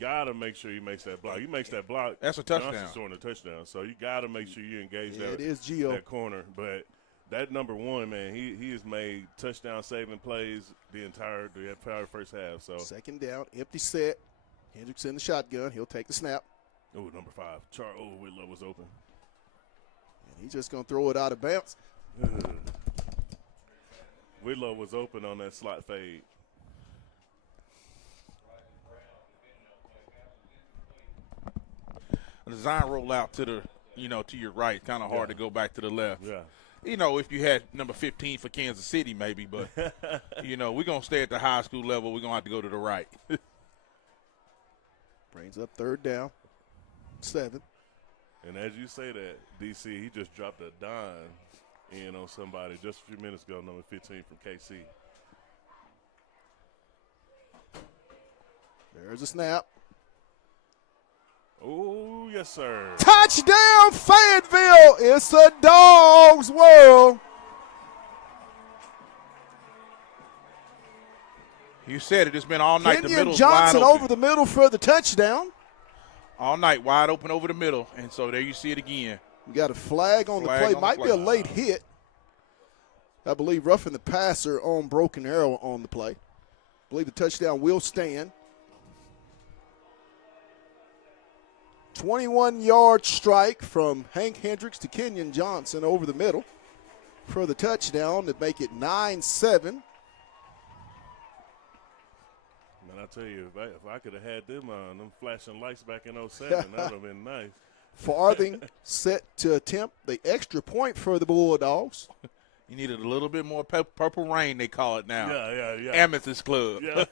gotta make sure he makes that block. He makes that block. That's a touchdown. Johnson's scoring a touchtouchdown. So you gotta make sure you engage It is Gio. that corner. But that number 1, man, he has made touchdown saving plays the entire first half. So second down, empty set. Hendricks in the shotgun. He'll take the snap. Oh, number 5, Whitlow was open. And he's just gonna throw it out of bounds. Whitlow was open on that slot fade. A design roll out to the, to your right. Kind of hard to go back to the left. Yeah. If you had number 15 for Kansas City maybe, but, we're going to stay at the high school level. We're going to have to go to the right. Brings up third down. 7. And as you say that, DC, he just dropped a dime in on somebody just a few minutes ago, number 15 from KC. There's a snap. Oh, yes, sir. Touchdown, Fayetteville. It's a dog's world. You said it. It's been all night. The Kenyon middle's Johnson wide open. over the middle for the touchdown. All night, wide open over the middle. And so there you see it again. We got a flag on the play. Might be a late hit. I believe roughing the passer on Broken Arrow on the play. I believe the touchdown will stand. 21-yard strike from Hank Hendricks to Kenyon Johnson over the middle for the touchdown to make it 9-7. Man, I tell you, if I could have had them flashing lights back in 07, that would have been nice. Farthing set to attempt the extra point for the Bulldogs. You needed a little bit more purple rain, they call it now. Yeah. Amethyst Club. Yeah.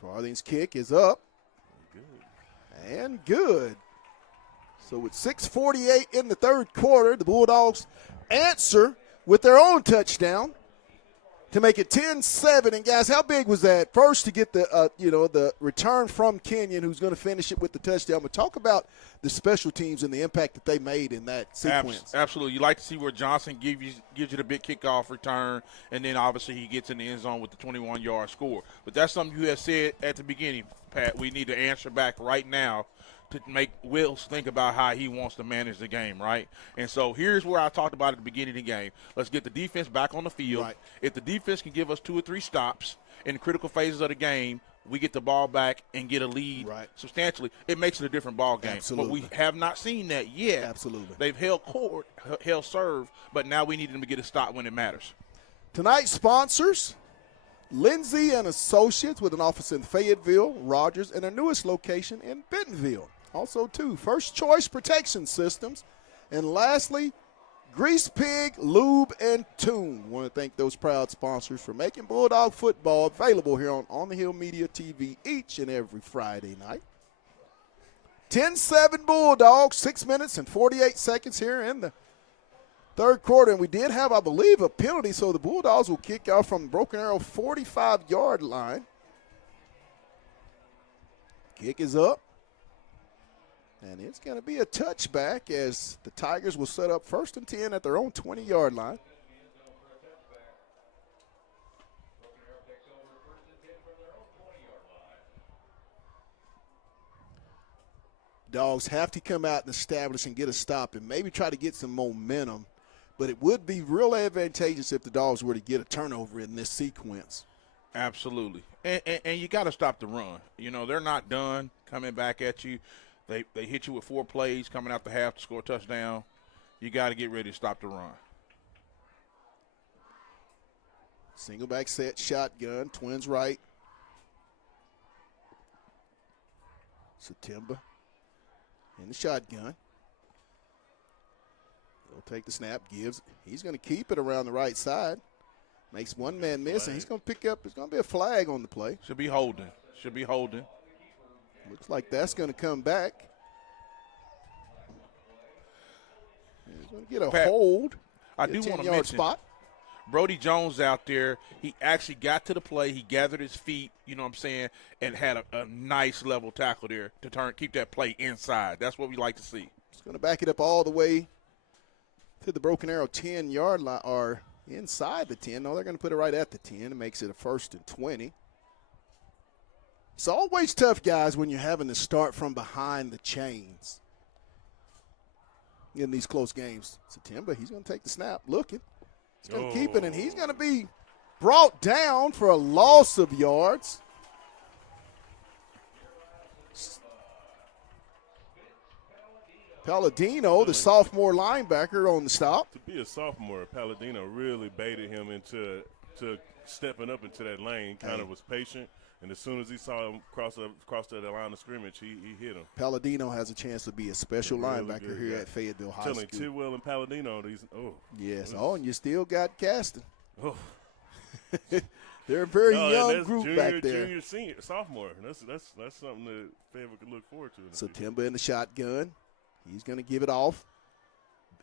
Farthing's kick is up. And good. So with 6:48 in the third quarter, the Bulldogs answer with their own touchdown to make it 10-7. And guys, how big was that? First, to get the the return from Kenyon, who's going to finish it with the touchdown. But talk about the special teams and the impact that they made in that sequence. Absolutely. You like to see where Johnson gives you the big kickoff return, and then obviously he gets in the end zone with the 21-yard score. But that's something you have said at the beginning, Pat. We need to answer back right now to make Wills think about how he wants to manage the game, right? And so here's where I talked about at the beginning of the game. Let's get the defense back on the field. Right. If the defense can give us 2 or 3 stops in critical phases of the game, we get the ball back and get a lead substantially. It makes it a different ball game. Absolutely. But we have not seen that yet. Absolutely. They've held court, held serve, but now we need them to get a stop when it matters. Tonight's sponsors, Lindsay and Associates with an office in Fayetteville, Rogers, and their newest location in Bentonville. Also, too, First Choice Protection Systems. And lastly, Grease Pig, Lube, and Tune. Want to thank those proud sponsors for making Bulldog football available here on the Hill Media TV each and every Friday night. 10-7 Bulldogs, 6 minutes and 48 seconds here in the third quarter. And we did have, I believe, a penalty, so the Bulldogs will kick off from the Broken Arrow 45-yard line. Kick is up. And it's going to be a touchback as the Tigers will set up 1st and 10 at their own 20-yard line. Dogs have to come out and establish and get a stop and maybe try to get some momentum. but it would be real advantageous if the Dogs were to get a turnover in this sequence. Absolutely. And you got to stop the run. You know, they're not done coming back at you. They hit you with 4 plays coming out the half to score a touchdown. You got to get ready to stop the run. Single back set, shotgun, twins right. September in the shotgun. He'll take the snap, he's going to keep it around the right side. Makes one man miss, and he's going to pick up, there's going to be a flag on the play. Should be holding. Looks like that's going to come back. He's going to get a hold. I do want to mention spot. Brody Jones out there, he actually got to the play. He gathered his feet, you know what I'm saying, and had a nice level tackle there to keep that play inside. That's what we like to see. He's going to back it up all the way to the Broken Arrow 10-yard line, or inside the 10. No, they're going to put it right at the 10. It makes it a 1st and 20. It's always tough, guys, when you're having to start from behind the chains in these close games. September, he's going to take the snap, looking. He's going to keep it, and he's going to be brought down for a loss of yards. Palladino, the sophomore linebacker, on the stop. To be a sophomore, Palladino really baited him into stepping up into that lane, kind of was patient. And as soon as he saw him cross the line of scrimmage, he hit him. Palladino has a chance to be a special linebacker here at Fayetteville High School. Tidwell and Palladino, yes. Oh, and you still got Caston. Oh. They're a very young group back there. Junior, senior, sophomore. That's something that Fayetteville could look forward to. September in the shotgun. He's going to give it off.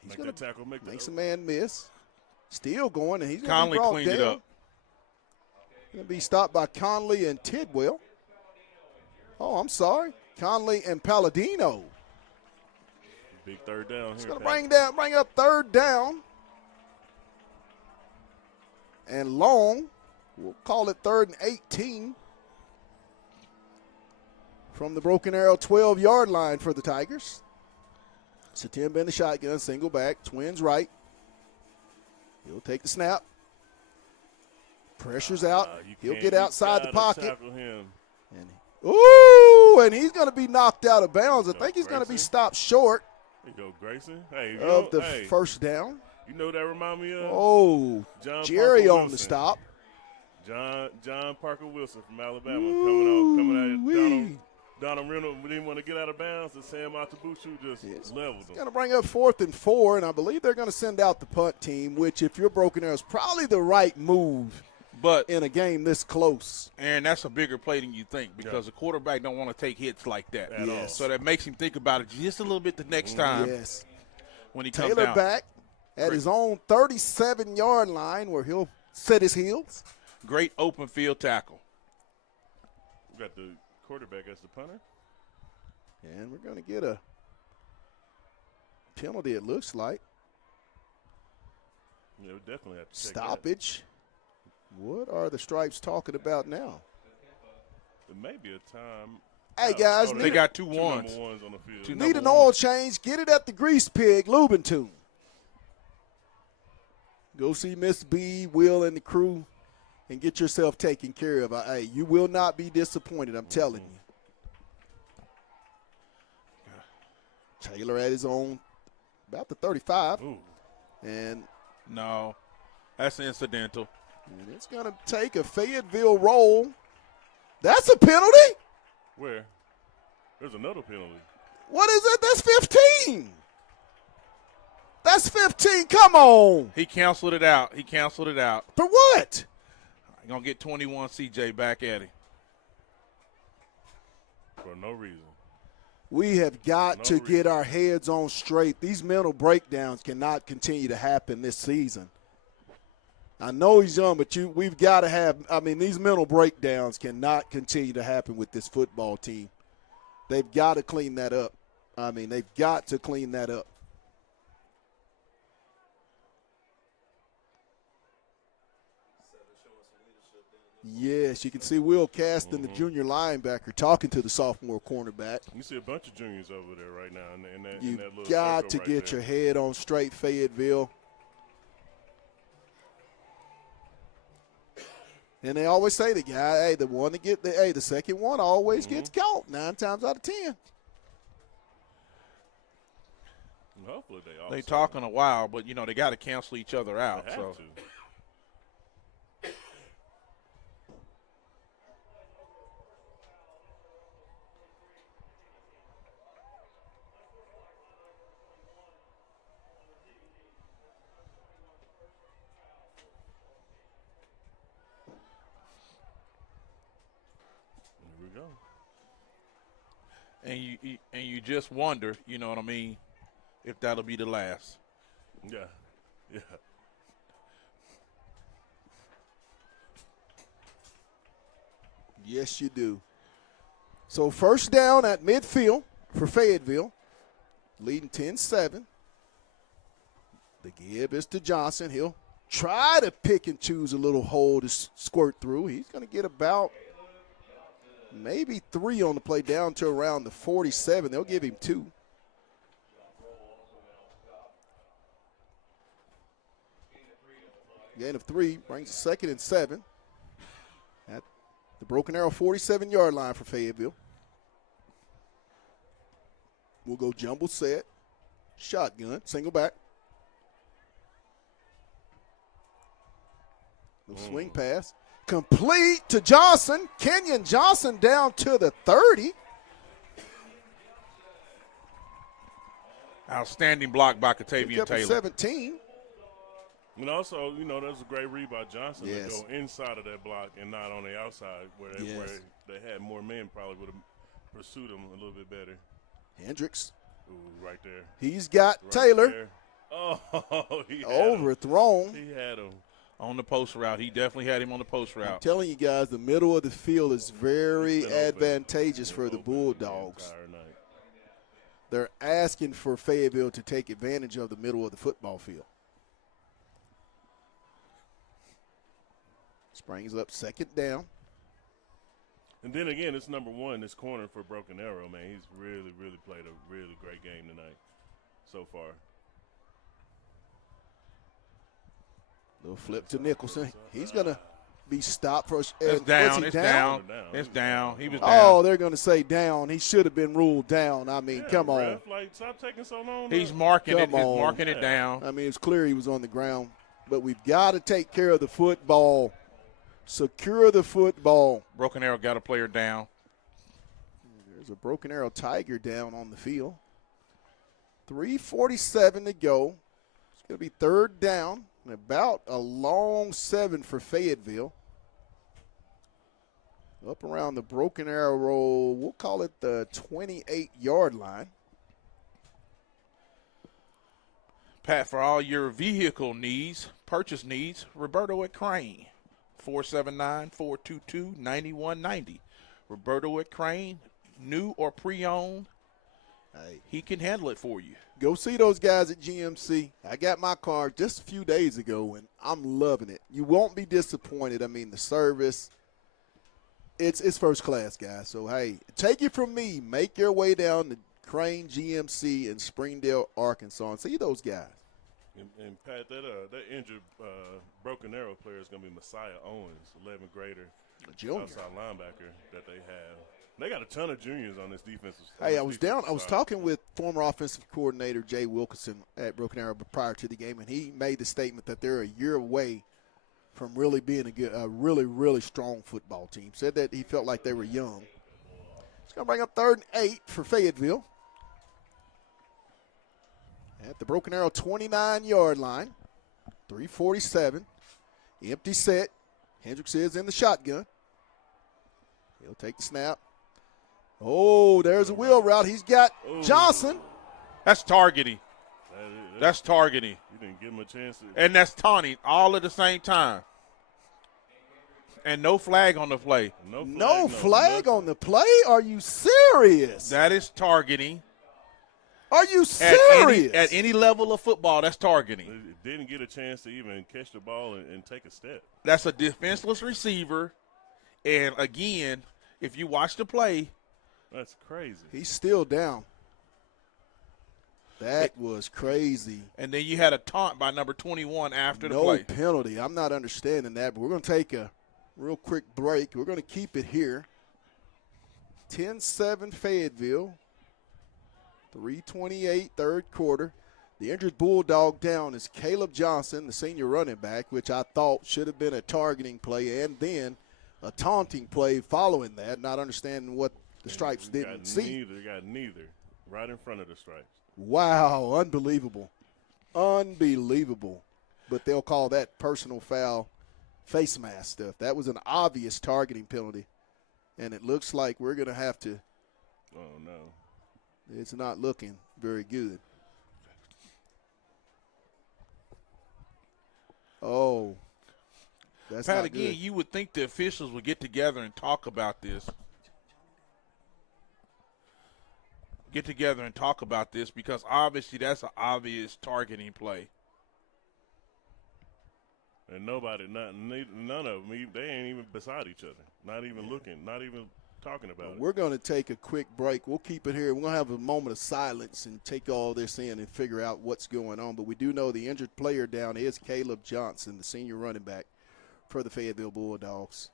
He's going to make some man miss. Still going, and he's going to be brought cleaned down. It up. Going to be stopped by Conley and Tidwell. Oh, I'm sorry. Conley and Palladino. Big third down here. He's going to bring up third down. And long. We'll call it 3rd and 18. From the Broken Arrow 12-yard line for the Tigers. Satimba in the shotgun, single back, twins right. He'll take the snap. Pressure's out. He'll get outside the pocket. And he's going to be knocked out of bounds. I think he's going to be stopped short. There you go, Grayson. Hey, of the first down. You know what that remind me of? Oh, Jerry on the stop. John Parker Wilson from Alabama coming out. Donald Reynolds didn't want to get out of bounds, and Sam Atabuchu just leveled him. Going to bring up 4th and 4, and I believe they're going to send out the punt team, which, if you're Broken Arrow, is probably the right move. But in a game this close. And that's a bigger play than you think, because the quarterback don't want to take hits like that. At all. So that makes him think about it just a little bit the next time. Yes. When he comes Taylor down. back at his own 37-yard line where he'll set his heels. Great open field tackle. We got the quarterback as the punter. And we're going to get a penalty, it looks like. Yeah, we definitely have to check stoppage. What are the Stripes talking about now? It may be a time. Hey, guys. They got two ones on the field. Need an oil change. Get it at the Grease Pig, Lubentune. Go see Miss B, Will, and the crew and get yourself taken care of. Hey, you will not be disappointed, I'm telling you. Taylor at his own, about the 35. Ooh. And no, that's incidental. And it's going to take a Fayetteville roll. That's a penalty? Where? There's another penalty. What is it? That's 15. That's 15. Come on. He canceled it out. For what? You're going to get 21 CJ back at him. For no reason. We have got to get our heads on straight. These mental breakdowns cannot continue to happen this season. I know he's young, but we've got to have – these mental breakdowns cannot continue to happen with this football team. They've got to clean that up. They've got to clean that up. Yes, you can see Will Caston, the junior linebacker, talking to the sophomore cornerback. You see a bunch of juniors over there right now. In that You've little got to right get there. your head on straight, Fayetteville. And they always say the guy, hey, the one to get the second one always gets caught 9 times out of 10. Hopefully They talking a while, but they got to cancel each other out. They have So. to. Go. And you just wonder, you know what I mean, if that'll be the last. Yeah. Yes, you do. So first down at midfield for Fayetteville, leading 10-7. The give is to Johnson. He'll try to pick and choose a little hole to squirt through. He's going to get about maybe 3 on the play down to around the 47. They'll give him 2. Gain of 3 brings a 2nd and 7 at the Broken Arrow 47-yard line for Fayetteville. We'll go jumble set, shotgun, single back. The swing pass. Complete to Johnson. Kenyon Johnson down to the 30. Outstanding block by Katavian Taylor. 17. And also, that's a great read by Johnson Yes. to go inside of that block and not on the outside where they had more men probably would have pursued him a little bit better. Hendricks. Ooh, right there. He's got Right Taylor. there. Oh, he had overthrown. He had him. On the post route. He definitely had him on the post route. I'm telling you guys, the middle of the field is very He's been open. advantageous for the Open Bulldogs. the entire night. They're asking for Fayetteville to take advantage of the middle of the football field. Springs up 2nd down. And then again, it's number 1, this corner for Broken Arrow, man. He's really, really played a really great game tonight so far. Little flip to Nicholson. He's going to be stopped for It's down. It's down. It's down. He was down. Oh, they're going to say down. He should have been ruled down. I mean, come on. Ref, stop taking so long. He's marking it. Come He's on. marking it down. I mean, it's clear he was on the ground. But we've got to take care of the football. Secure the football. Broken Arrow got a player down. There's a Broken Arrow Tiger down on the field. 3:47 to go. It's going to be 3rd down. And about a long 7 for Fayetteville. Up around the Broken Arrow roll, we'll call it the 28-yard line. Pat, for all your vehicle needs, purchase needs, Roberto at Crane, 479-422-9190. Roberto at Crane, new or pre-owned, he can handle it for you. Go see those guys at GMC. I got my car just a few days ago, and I'm loving it. You won't be disappointed. I mean, the service, it's first class, guys. So, hey, take it from me. Make your way down to Crane GMC in Springdale, Arkansas, and see those guys. And Pat, that injured Broken Arrow player is going to be Messiah Owens, 11th grader, junior outside linebacker that they have. They got a ton of juniors on this defensive side. Hey, I was talking with former offensive coordinator Jay Wilkinson at Broken Arrow prior to the game, and he made the statement that they're a year away from really being a really, really strong football team. Said that he felt like they were young. It's going to bring up 3rd and 8 for Fayetteville. At the Broken Arrow 29-yard line, 3:47. Empty set. Hendricks is in the shotgun. He'll take the snap. Oh, there's a wheel route. He's got Johnson. That's targeting. That's targeting. You didn't give him a chance. And that's taunting all at the same time. And no flag on the play. No flag on the play? Are you serious? That is targeting. Are you serious? At any level of football, that's targeting. Didn't get a chance to even catch the ball and take a step. That's a defenseless receiver. And, again, if you watch the play. That's crazy. He's still down. That was crazy. And then you had a taunt by number 21 after the play. No penalty. I'm not understanding that, but we're going to take a real quick break. We're going to keep it here. 10-7 Fayetteville. 3:28 third quarter. The injured Bulldog down is Caleb Johnson, the senior running back, which I thought should have been a targeting play and then a taunting play following that, not understanding what the stripes didn't see. Got neither right in front of the stripes. Wow, unbelievable. Unbelievable. But they'll call that personal foul, face mask stuff. That was an obvious targeting penalty, and it looks like we're going to have to. Oh, no. It's not looking very good. Oh, that's Pat, not again, good. you would think the officials would get together and talk about this. Because obviously that's an obvious targeting play. And none of them, they ain't even beside each other. Not even looking, not even talking about it. We're going to take a quick break. We'll keep it here. We're going to have a moment of silence and take all this in and figure out what's going on. But we do know the injured player down is Caleb Johnson, the senior running back for the Fayetteville Bulldogs.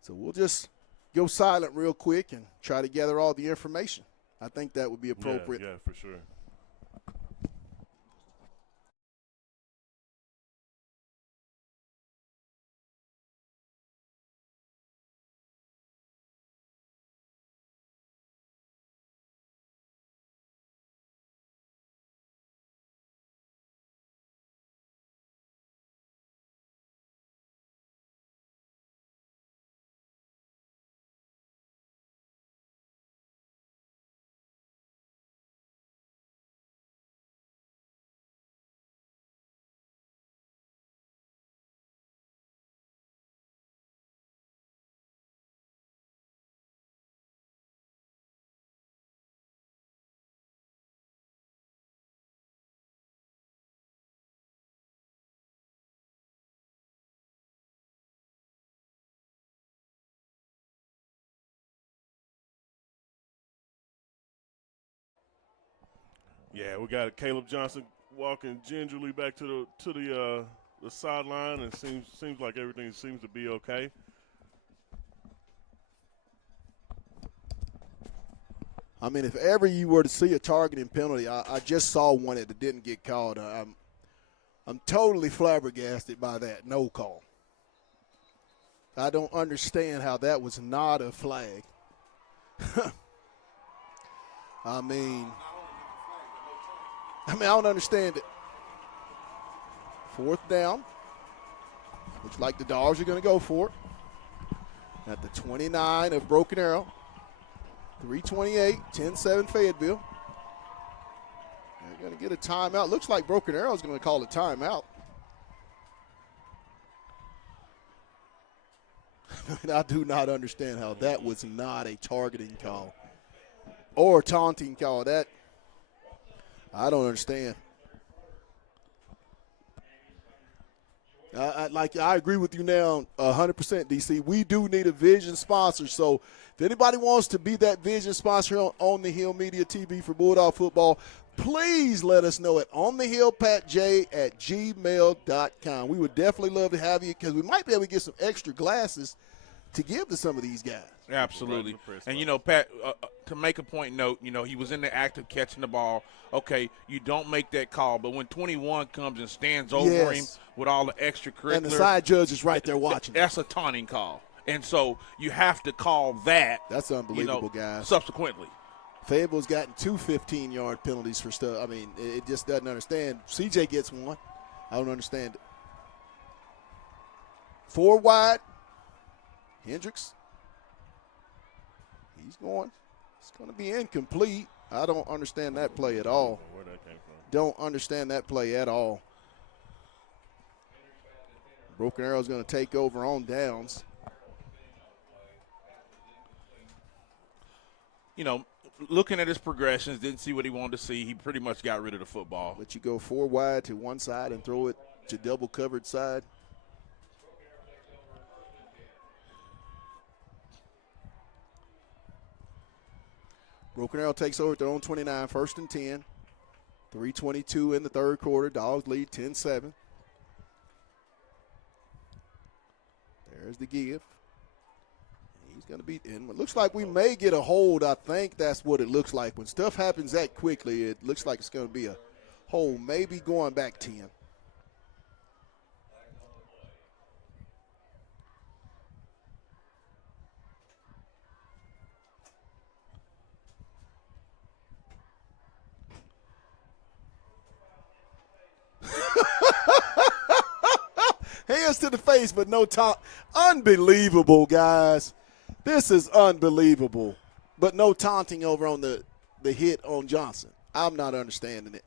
So we'll just go silent real quick and try to gather all the information. I think that would be appropriate. Yeah, for sure. Yeah, we got Caleb Johnson walking gingerly back to the sideline, and seems like everything seems to be okay. I mean, if ever you were to see a targeting penalty, I just saw one that didn't get called. I'm totally flabbergasted by that no call. I don't understand how that was not a flag. I mean, I don't understand it. Fourth down. Looks like the Dogs are going to go for it. At the 29 of Broken Arrow. 3:28, 10-7 Fayetteville. They're going to get a timeout. Looks like Broken Arrow is going to call a timeout. I do not understand how that was not a targeting call or taunting call. That I don't understand. I agree with you now 100%, DC. We do need a vision sponsor. So if anybody wants to be that vision sponsor on the Hill Media TV for Bulldog football, please let us know at onthehillpatj@gmail.com. We would definitely love to have you because we might be able to get some extra glasses to give to some of these guys. Absolutely. And, Pat, to make a point note, he was in the act of catching the ball. Okay, you don't make that call. But when 21 comes and stands over him with all the extracurricular. And the side judge is right there watching. That's a taunting call. And so you have to call that. That's unbelievable, guys. Subsequently. Fayetteville's gotten 2 15-yard penalties for stuff. I mean, it just doesn't understand. CJ gets one. I don't understand it. 4 wide. Hendricks. He's going. It's going to be incomplete. I don't understand that play at all. Where that came from. Don't understand that play at all. Broken Arrow's going to take over on downs. Looking at his progressions, didn't see what he wanted to see. He pretty much got rid of the football. But you go 4 wide to one side and throw it to double covered side. Broken Arrow takes over at their own 29, 1st and 10. 3:22 in the third quarter. Dogs lead 10-7. There's the give. He's going to be in. It looks like we may get a hold. I think that's what it looks like. When stuff happens that quickly, it looks like it's going to be a hold, maybe going back 10. Hands to the face, but no taunt. Unbelievable, guys. This is unbelievable. But no taunting over on the hit on Johnson. I'm not understanding it.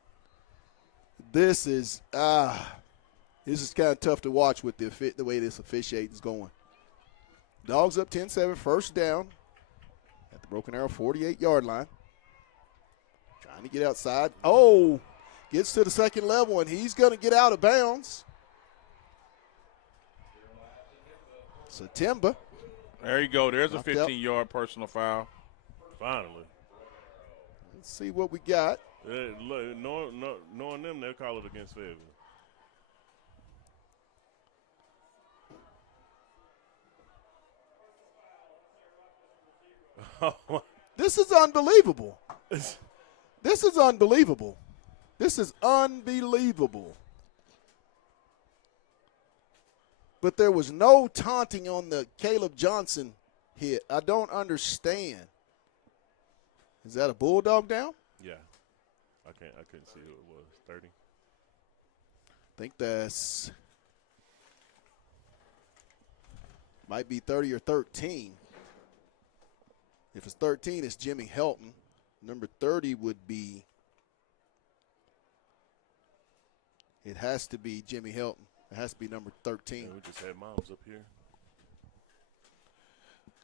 This is kind of tough to watch with the way this officiating is going. Dogs up 10-7, first down at the Broken Arrow 48-yard line. Trying to get outside. Oh, gets to the second level, and he's going to get out of bounds. So Timber. There you go. There's a 15-yard personal foul. Finally. Let's see what we got. Knowing them, they'll call it against Fayetteville. This is unbelievable. This is unbelievable. This is unbelievable. But there was no taunting on the Caleb Johnson hit. I don't understand. Is that a Bulldog down? Yeah. I couldn't see who it was. 30. I think that's might be 30 or 13. If it's 13, it's Jimmy Helton. Number 30 would be, it has to be Jimmy Helton. It has to be number 13. Yeah, we just had moms up here.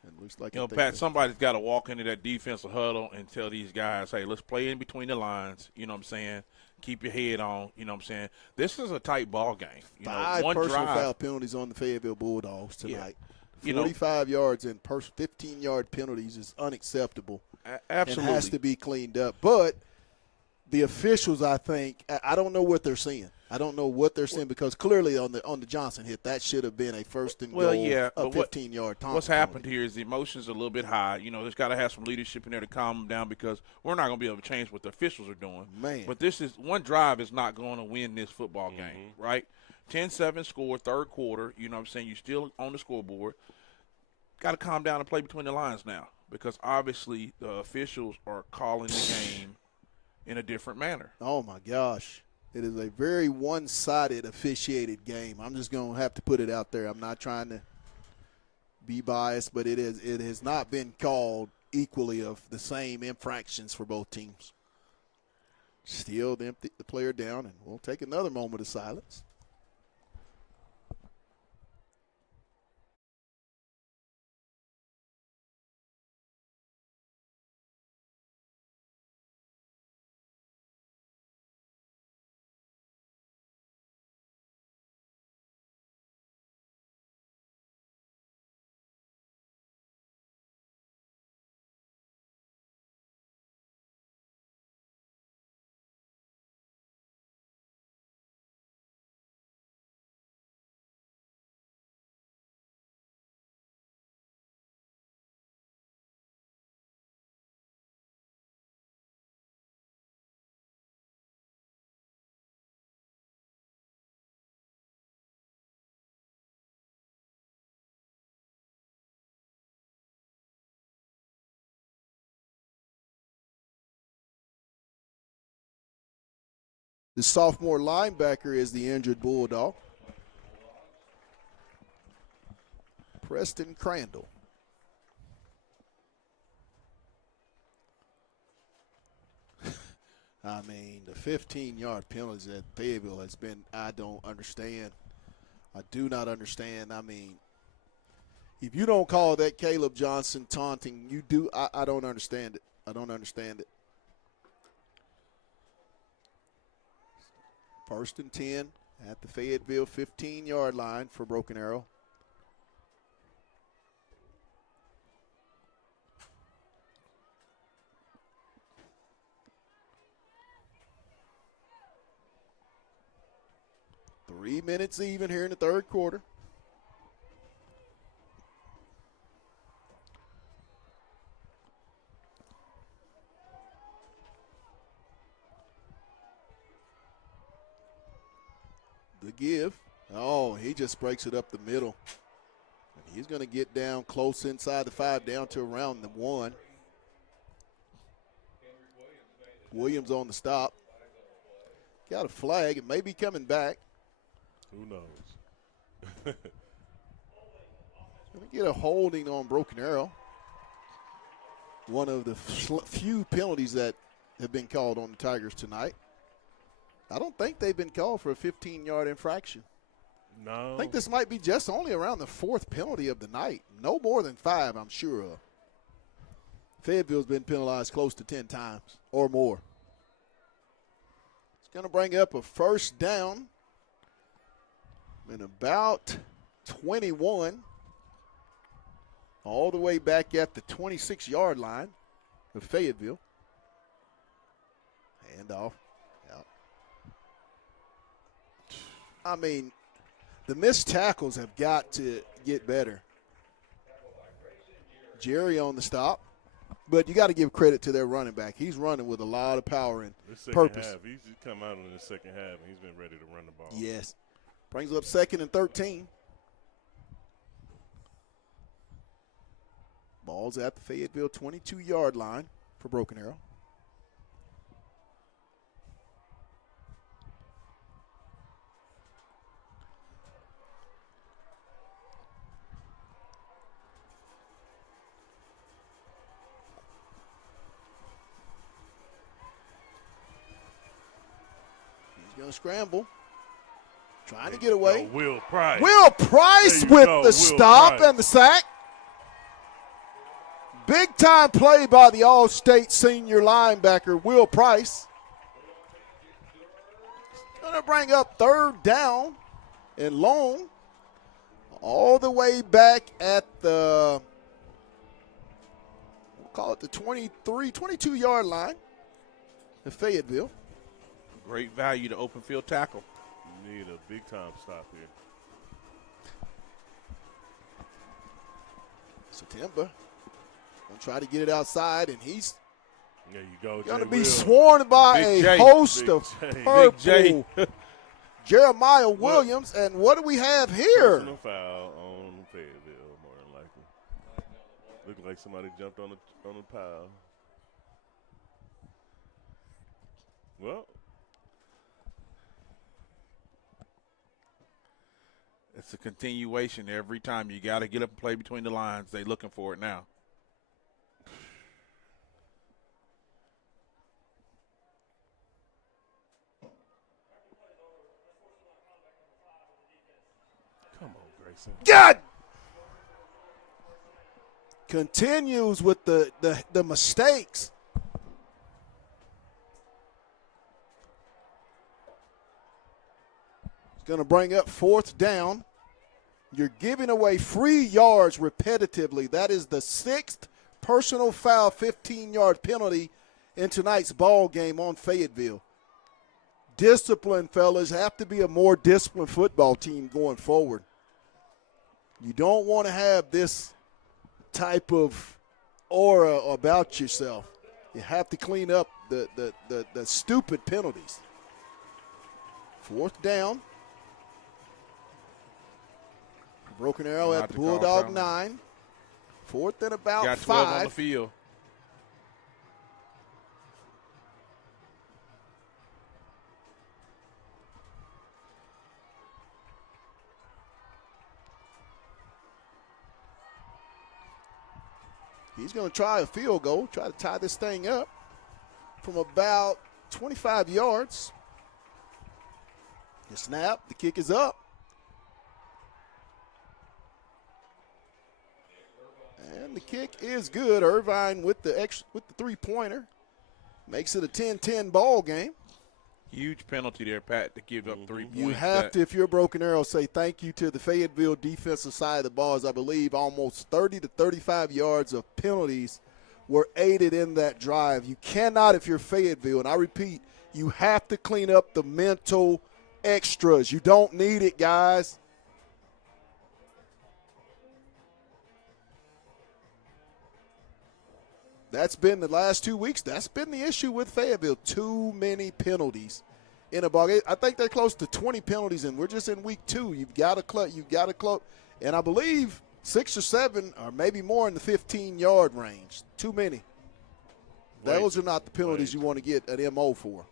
It looks like Pat, somebody's got to walk into that defensive huddle and tell these guys, hey, let's play in between the lines. You know what I'm saying? Keep your head on. You know what I'm saying? This is a tight ball game. You know, 5 one personal drive, foul penalties on the Fayetteville Bulldogs tonight. Yeah. 45 yards and 15-yard penalties is unacceptable. Absolutely. It has to be cleaned up. But the officials, I think, I don't know what they're seeing. I don't know what they're seeing because clearly on the Johnson hit, that should have been a first and goal, a 15-yard taunting. What's happened here is the emotions are a little bit high. You know, there's got to have some leadership in there to calm them down because we're not going to be able to change what the officials are doing. Man. But this is one drive is not going to win this football game, right? 10-7 score, third quarter. You know what I'm saying? You're still on the scoreboard. Got to calm down and play between the lines now because obviously the officials are calling the game in a different manner. Oh, my gosh. It is a very one-sided officiated game. I'm just going to have to put it out there. I'm not trying to be biased, but it has not been called equally of the same infractions for both teams. Still the player down, and we'll take another moment of silence. The sophomore linebacker is the injured Bulldog, Preston Crandall. I mean, the 15-yard penalties that Fayetteville has been, I don't understand. I do not understand. I mean, if you don't call that Caleb Johnson taunting, you do. I don't understand it. I don't understand it. First and 10 at the Fayetteville 15-yard line for Broken Arrow. Three minutes even here in the third quarter. The give. Oh, he just breaks it up the middle. And he's going to get down close inside the 5, down to around the 1. Williams on the stop. Got a flag. It may be coming back. Who knows? Going to get a holding on Broken Arrow. One of the few penalties that have been called on the Tigers tonight. I don't think they've been called for a 15-yard infraction. No. I think this might be just only around the 4th penalty of the night. No more than 5, I'm sure of. Fayetteville's been penalized close to 10 times or more. It's going to bring up a first down in about 21, all the way back at the 26-yard line of Fayetteville. Handoff. Out. I mean, the missed tackles have got to get better. Jerry on the stop. But you got to give credit to their running back. He's running with a lot of power and purpose. Half, he's come out in the second half, and he's been ready to run the ball. Yes. Brings up 2nd and 13. Ball's at the Fayetteville 22-yard line for Broken Arrow. Going to scramble. Trying to get away. Will Price. Will Price with the stop and the sack. Big time play by the All-State senior linebacker, Will Price. Going to bring up 3rd down and long. All the way back at the, we'll call it the 22-yard line of Fayetteville. Great value to open field tackle. You need a big-time stop here. September going to try to get it outside, and he's there you go, going to Jay be Will. sworn by Big a J. host Big of J. purple. Big J. Jeremiah Williams, and what do we have here? Personal foul on Fayetteville, more than likely. Looked like somebody jumped on the pile. Well, It's a continuation every time. You got to get up and play between the lines. They're looking for it now. come on, Grayson. God! Continues with the mistakes. It's going to bring up 4th down. You're giving away free yards repetitively. That is the 6th personal foul 15-yard penalty in tonight's ball game on Fayetteville. Discipline, fellas, have to be a more disciplined football team going forward. You don't want to have this type of aura about yourself. You have to clean up the stupid penalties. 4th down. Broken Arrow at the Bulldog 9. 4th and about Got 12 5. on the field. He's going to try a field goal, try to tie this thing up from about 25 yards. The snap, the kick is up. And the kick is good. Irvine with the 3-pointer makes it a 10-10 ball game. Huge penalty there, Pat, to give up 3 points. You have to, if you're a Broken Arrow, say thank you to the Fayetteville defensive side of the ball, as I believe almost 30 to 35 yards of penalties were aided in that drive. You cannot, if you're Fayetteville, and I repeat, you have to clean up the mental extras. You don't need it, guys. That's been the last 2 weeks. That's been the issue with Fayetteville. Too many penalties in a ball game. I think they're close to 20 penalties, and we're just in week 2. You've got to close. And I believe 6 or 7 or maybe more in the 15-yard range. Too many. Those are not the penalties you want to get an MO for.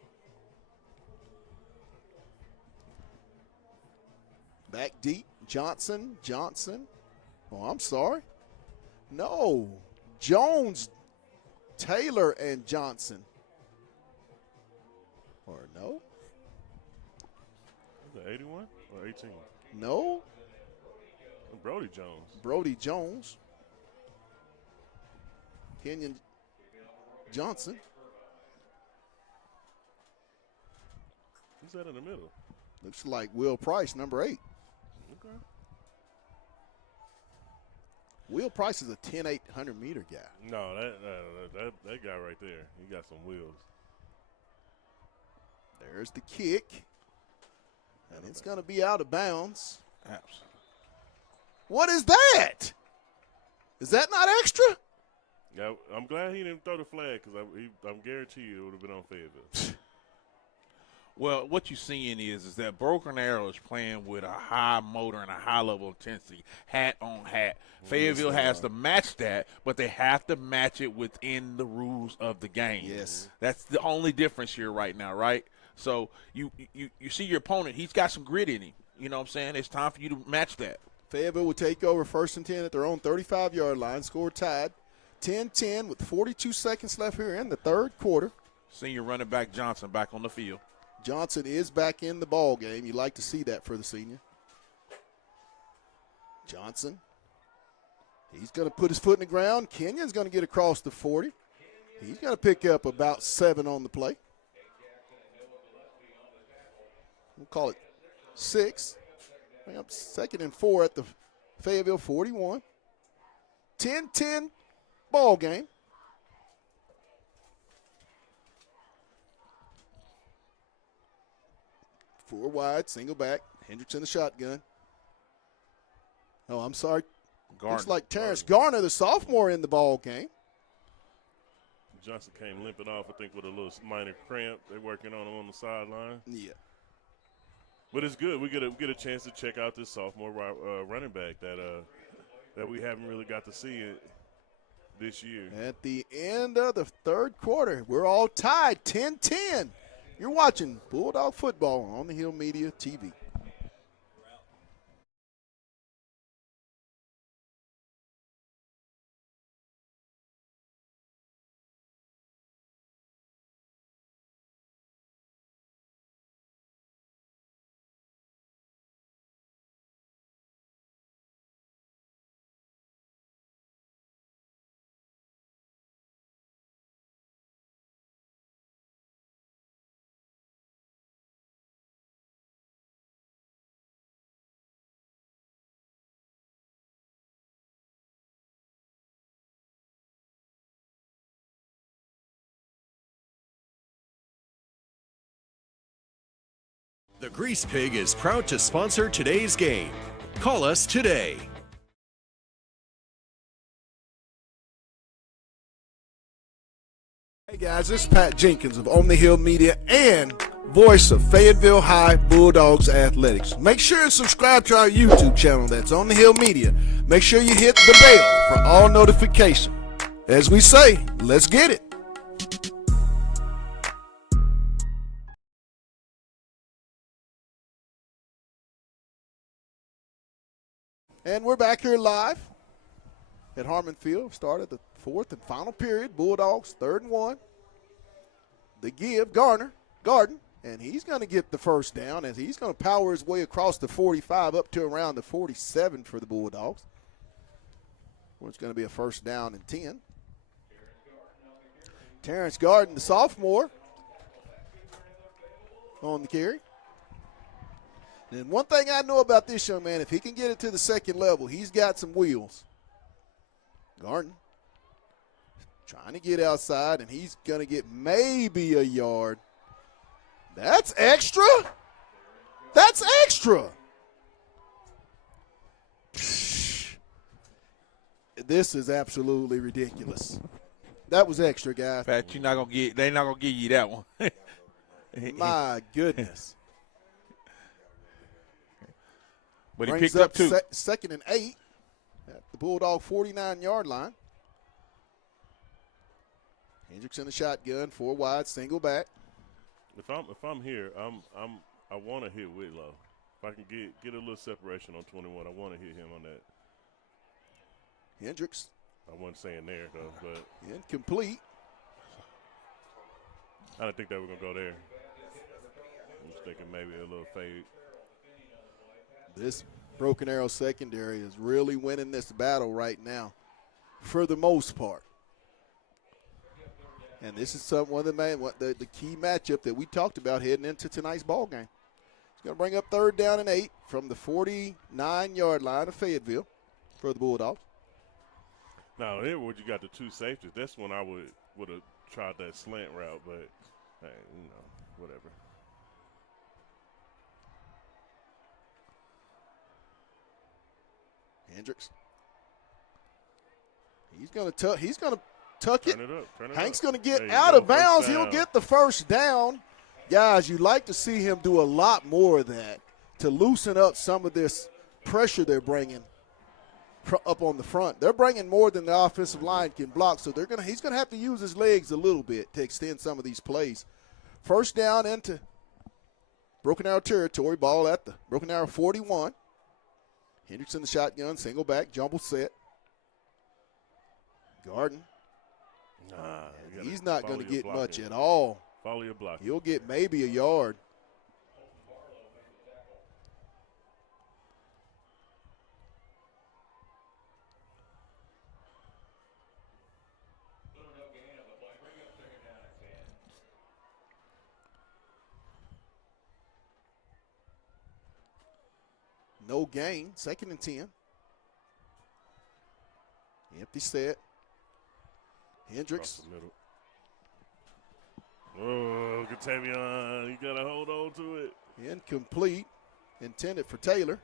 Back deep, Johnson. Oh, I'm sorry. No, Jones, Taylor, and Johnson. Or no? Is it 81 or 18? No. Brody Jones. Kenyon Johnson. Who's that in the middle? Looks like Will Price, number 8. Okay. Will Price is a 10-8 100-meter guy. No, that guy right there, he got some wheels. There's the kick. And it's going to be out of bounds. Absolutely. What is that? Is that not extra? Yeah, I'm glad he didn't throw the flag because I'm guarantee you it would have been on Fayetteville. Well, what you're seeing is that Broken Arrow is playing with a high motor and a high level of intensity, hat on hat. Fayetteville has to match that, but they have to match it within the rules of the game. Yes. That's the only difference here right now, right? So you see your opponent, he's got some grit in him. You know what I'm saying? It's time for you to match that. Fayetteville will take over 1st and 10 at their own 35-yard line. Score tied 10-10 with 42 seconds left here in the 3rd quarter. Senior running back Johnson back on the field. Johnson is back in the ball game. You like to see that for the senior. Johnson. He's going to put his foot in the ground. Kenyon's going to get across the 40. He's going to pick up about 7 on the play. We'll call it 6. Bring up 2nd and 4 at the Fayetteville 41. 10-10 ball game. Four wide, single back. Hendricks in the shotgun. Oh, I'm sorry. Looks like Terrence Garner, the sophomore, in the ball game. Johnson came limping off, I think, with a little minor cramp. They're working on him on the sideline. Yeah. But it's good. We get a chance to check out this sophomore running back that we haven't really got to see this year. At the end of the 3rd quarter, we're all tied 10-10. You're watching Bulldog football on the Hill Media TV. The Grease Pig is proud to sponsor today's game. Call us today. Hey guys, this is Pat Jenkins of On the Hill Media and voice of Fayetteville High Bulldogs Athletics. Make sure and subscribe to our YouTube channel that's On the Hill Media. Make sure you hit the bell for all notifications. As we say, let's get it. And we're back here live at Harmon Field. Started the 4th and final period. Bulldogs 3rd and 1. The give, Garden, and he's going to get the first down as he's going to power his way across the 45 up to around the 47 for the Bulldogs. Where it's going to be a 1st down and 10. Terrence Garden, the sophomore, on the carry. And one thing I know about this young man, if he can get it to the 2nd level, he's got some wheels. Garden trying to get outside, and he's going to get maybe a yard. That's extra. That's extra. This is absolutely ridiculous. That was extra, guys. Pat, they're not gonna give you that one. My goodness. But he Brings picked up 2. Second and 8 at the Bulldog 49-yard line. Hendricks in the shotgun, 4 wide, single back. If I'm here, I want to hit Whitlow. If I can get a little separation on 21, I want to hit him on that. Hendricks. I wasn't saying there though, but incomplete. I didn't think they were gonna go there. I was thinking maybe a little fade. This Broken Arrow secondary is really winning this battle right now, for the most part. And this is one of the key matchup that we talked about heading into tonight's ball game. It's going to bring up 3rd down and 8 from the 49-yard line of Fayetteville for the Bulldogs. Now here, where you got the 2 safeties, that's when I would have tried that slant route, but hey, whatever. Hendricks. He's going to tuck it. Turn it Hank's up. going to get There you out go, of bounds. first He'll down. get the first down. Guys, you'd like to see him do a lot more of that to loosen up some of this pressure they're bringing up on the front. They're bringing more than the offensive line can block, so he's going to have to use his legs a little bit to extend some of these plays. First down into Broken Arrow territory, ball at the Broken Arrow 41. Hendricks in the shotgun, single back, jumble set. Garden. He's not going to get much at all. Follow your block. He'll get maybe a yard. No gain. 2nd and 10. Empty set. Hendricks. Across the middle. Oh, Katavion, you got to hold on to it. Incomplete. Intended for Taylor.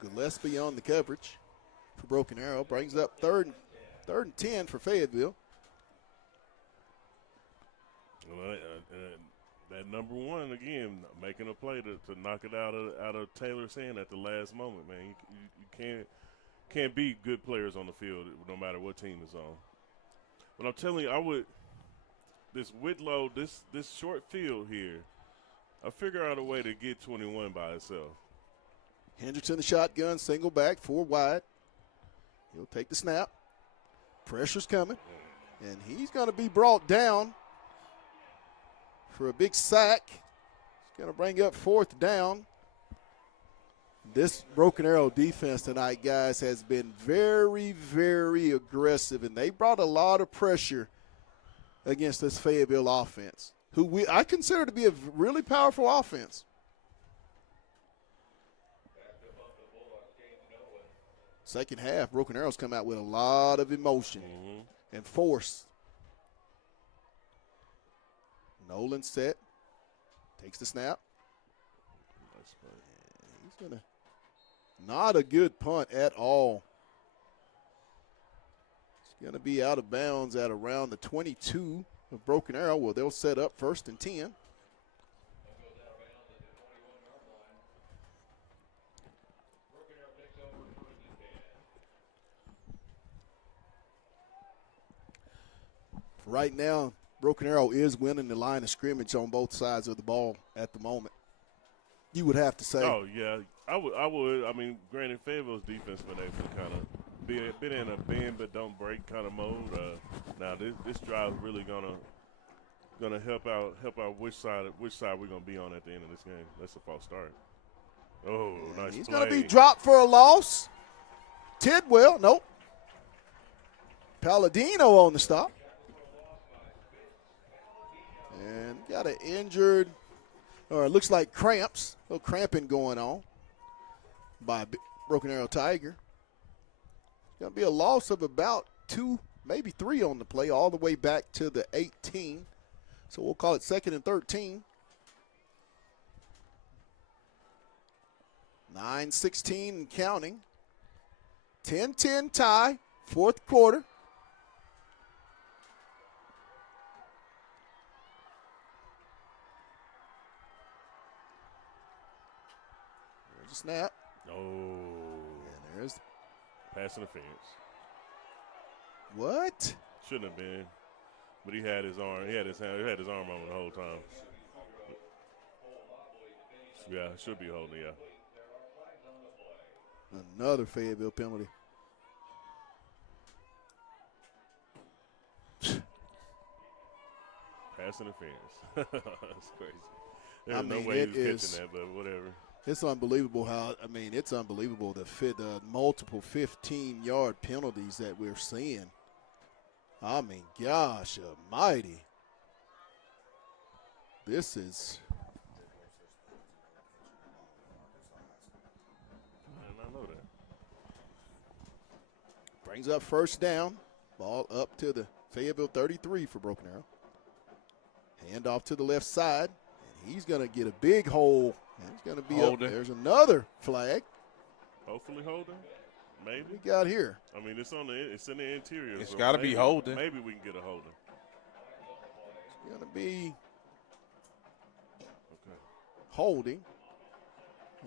Gillespie on the coverage for Broken Arrow. Brings up third and 10 for Fayetteville. That number 1, again, making a play to knock it out of Taylor's hand at the last moment, man. You can't beat good players on the field no matter what team is on. But I'm telling you, this Whitlow, this short field here, I figure out a way to get 21 by itself. Hendricks in the shotgun, single back, 4 wide. He'll take the snap. Pressure's coming. And he's going to be brought down for a big sack. He's going to bring up 4th down. This Broken Arrow defense tonight, guys, has been very, very aggressive, and they brought a lot of pressure against this Fayetteville offense, who I consider to be a really powerful offense. Second half, Broken Arrows come out with a lot of emotion and force. Nolan set, takes the snap. He's going to not a good punt at all. It's going to be out of bounds at around the 22 of Broken Arrow. Well, they'll set up 1st and 10. Right now, Broken Arrow is winning the line of scrimmage on both sides of the ball at the moment. You would have to say. Oh, yeah. I would. I mean, granted, Fayetteville's defense been able to kind of been in a bend but don't break kind of mode. Now this drive is really gonna help out which side we're gonna be on at the end of this game. That's a false start. Oh, nice He's play. going to be dropped for a loss. Tidwell, nope. Palladino on the stop. And got an injured, or it looks like cramps, a little cramping going on by Broken Arrow Tiger. It's going to be a loss of about 2, maybe 3 on the play, all the way back to the 18. So we'll call it 2nd and 13. 9:16 and counting. 10-10 tie, 4th quarter. There's a snap. Oh. And there's pass interference. what? Shouldn't have been. But he had his arm. He had his hand. He had his arm on the whole time. Yeah, should be holding. Yeah. Another Fayetteville penalty. Pass interference. That's crazy. There's I no mean, way it he was is- catching that, but whatever. It's unbelievable how, I mean, it's unbelievable the multiple 15-yard penalties that we're seeing. I mean, gosh almighty. This is, I did not know that. brings up first down. Ball up to the Fayetteville 33 for Broken Arrow. Hand off to the left side. And he's going to get a big hole. And he's going to be Holding. up. There's another flag. Hopefully holding. Maybe. We got here. I mean, it's in the interior. It's so gotta be maybe- holding. Maybe we can get a holding. It's going to be Okay. holding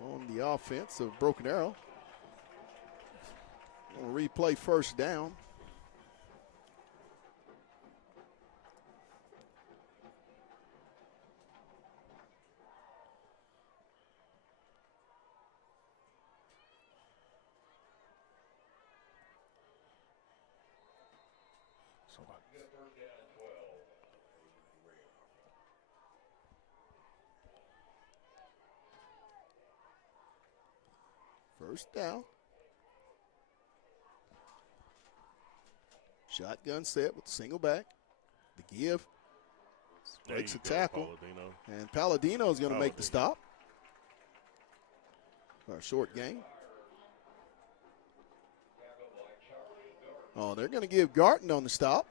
on the offense of Broken Arrow. We'll replay first down. First down. Shotgun set with single back. The give. There Breaks you a go, tackle. Palladino. And Palladino is going to make the Palladino. stop. For a short gain. Oh, they're going to give Garton on the stop.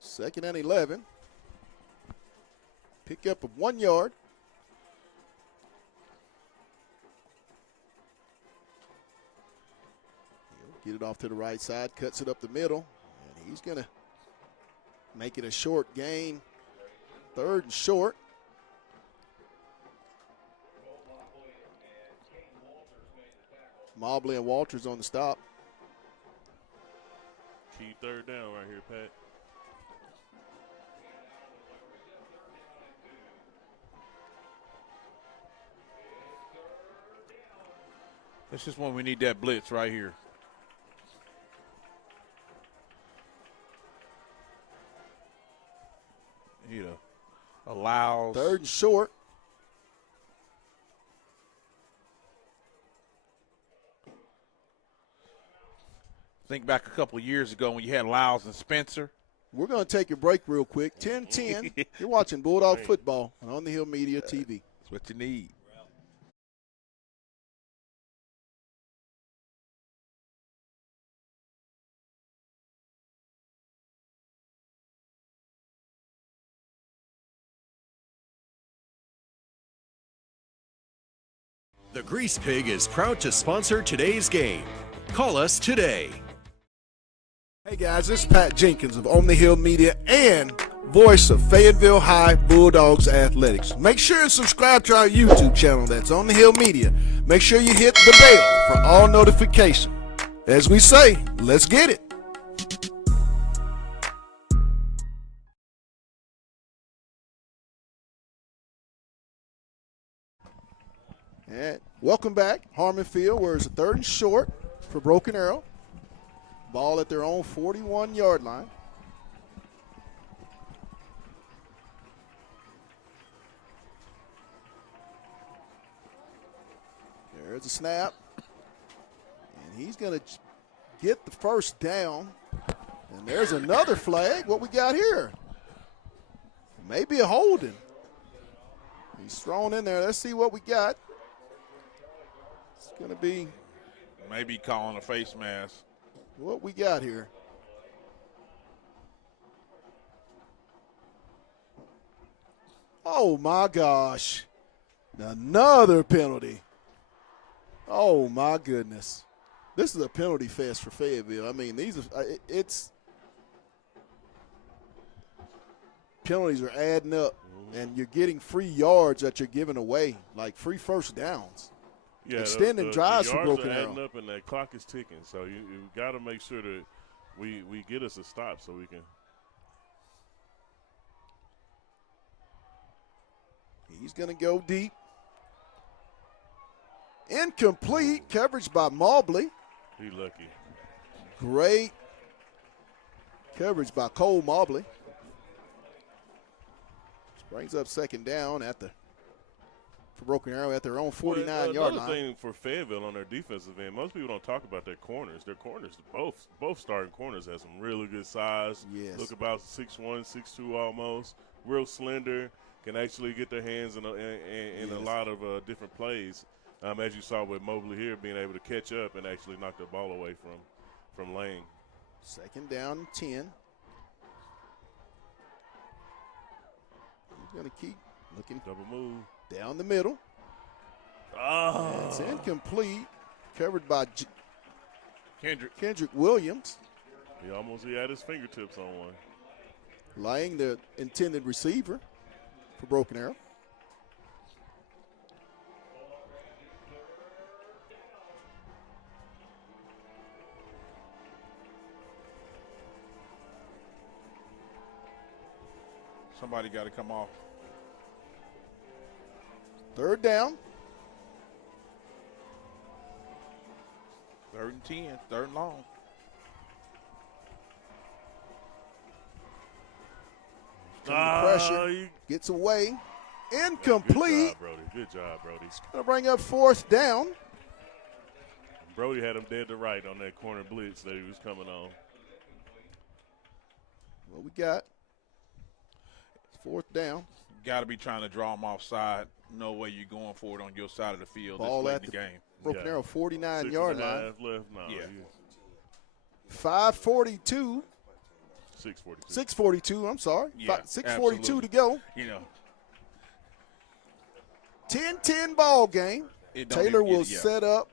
Second and 11. Pick up of 1 yard. He'll get it off to the right side, cuts it up the middle, and he's going to make it a short gain. Third and short. Mobley and Walters on the stop. Key third down right here, Pat. This is when we need that blitz right here. You know, allows. Third and short. Think back a couple of years ago when you had Lyles and Spencer. We're going to take a break real quick. 10-10. You're watching Bulldog football on the Hill Media TV. That's what you need. The Grease Pig is proud to sponsor today's game. Call us today. Hey guys, this is Pat Jenkins of On the Hill Media and voice of Fayetteville High Bulldogs Athletics. Make sure and subscribe to our YouTube channel that's On the Hill Media. Make sure you hit the bell for all notifications. As we say, let's get it. And welcome back, Harmon Field, where it's a third and short for Broken Arrow. Ball at their own 41-yard line. There's a snap. And he's going to get the first down. And there's another flag. What we got here? Maybe a holding. He's thrown in there. Let's see what we got. It's going to be Maybe calling a face mask. what we got here. Oh, my gosh. Another penalty. Oh, my goodness. This is a penalty fest for Fayetteville. I mean, it's penalties are adding up, and you're getting free yards that you're giving away, like free first downs. Yeah, extending drives the for yards Broken are Arrow. adding up, and that clock is ticking. So you got to make sure that we get us a stop so we can. He's going to go deep. Incomplete coverage by Mobley. He lucky. Great coverage by Cole Mobley. Brings up second down for Broken Arrow at their own 49-yard line. Another thing for Fayetteville on their defensive end, most people don't talk about their corners. Their corners, both starting corners have some really good size. Yes. Look about 6'1", 6'2", almost. Real slender. Can actually get their hands in a lot of different plays. As you saw with Mobley here, being able to catch up and actually knock the ball away from Lane. Second down, 10. He's going to keep looking. Double move. Down the middle. Oh. It's incomplete. Covered by Kendrick. Williams. He had his fingertips on one. Lang, the intended receiver for Broken Arrow. Somebody got to come off. Third down. 3rd and 10, 3rd and long. Pressure. Gets away. Incomplete. Good job, Brody. Going to bring up 4th down. Brody had him dead to right on that corner blitz that he was coming on. What we got? 4th down. Got to be trying to draw him offside. No way you're going for it on your side of the field. Ball this late at in the game. Broken Arrow 49-yard line. Left. No, Yeah. 5:42. 6:42. 6:42. I'm sorry. Yeah, 6:42 absolutely. to go. You know, 10-10 ball game. it don't Taylor even get will it, yeah. set up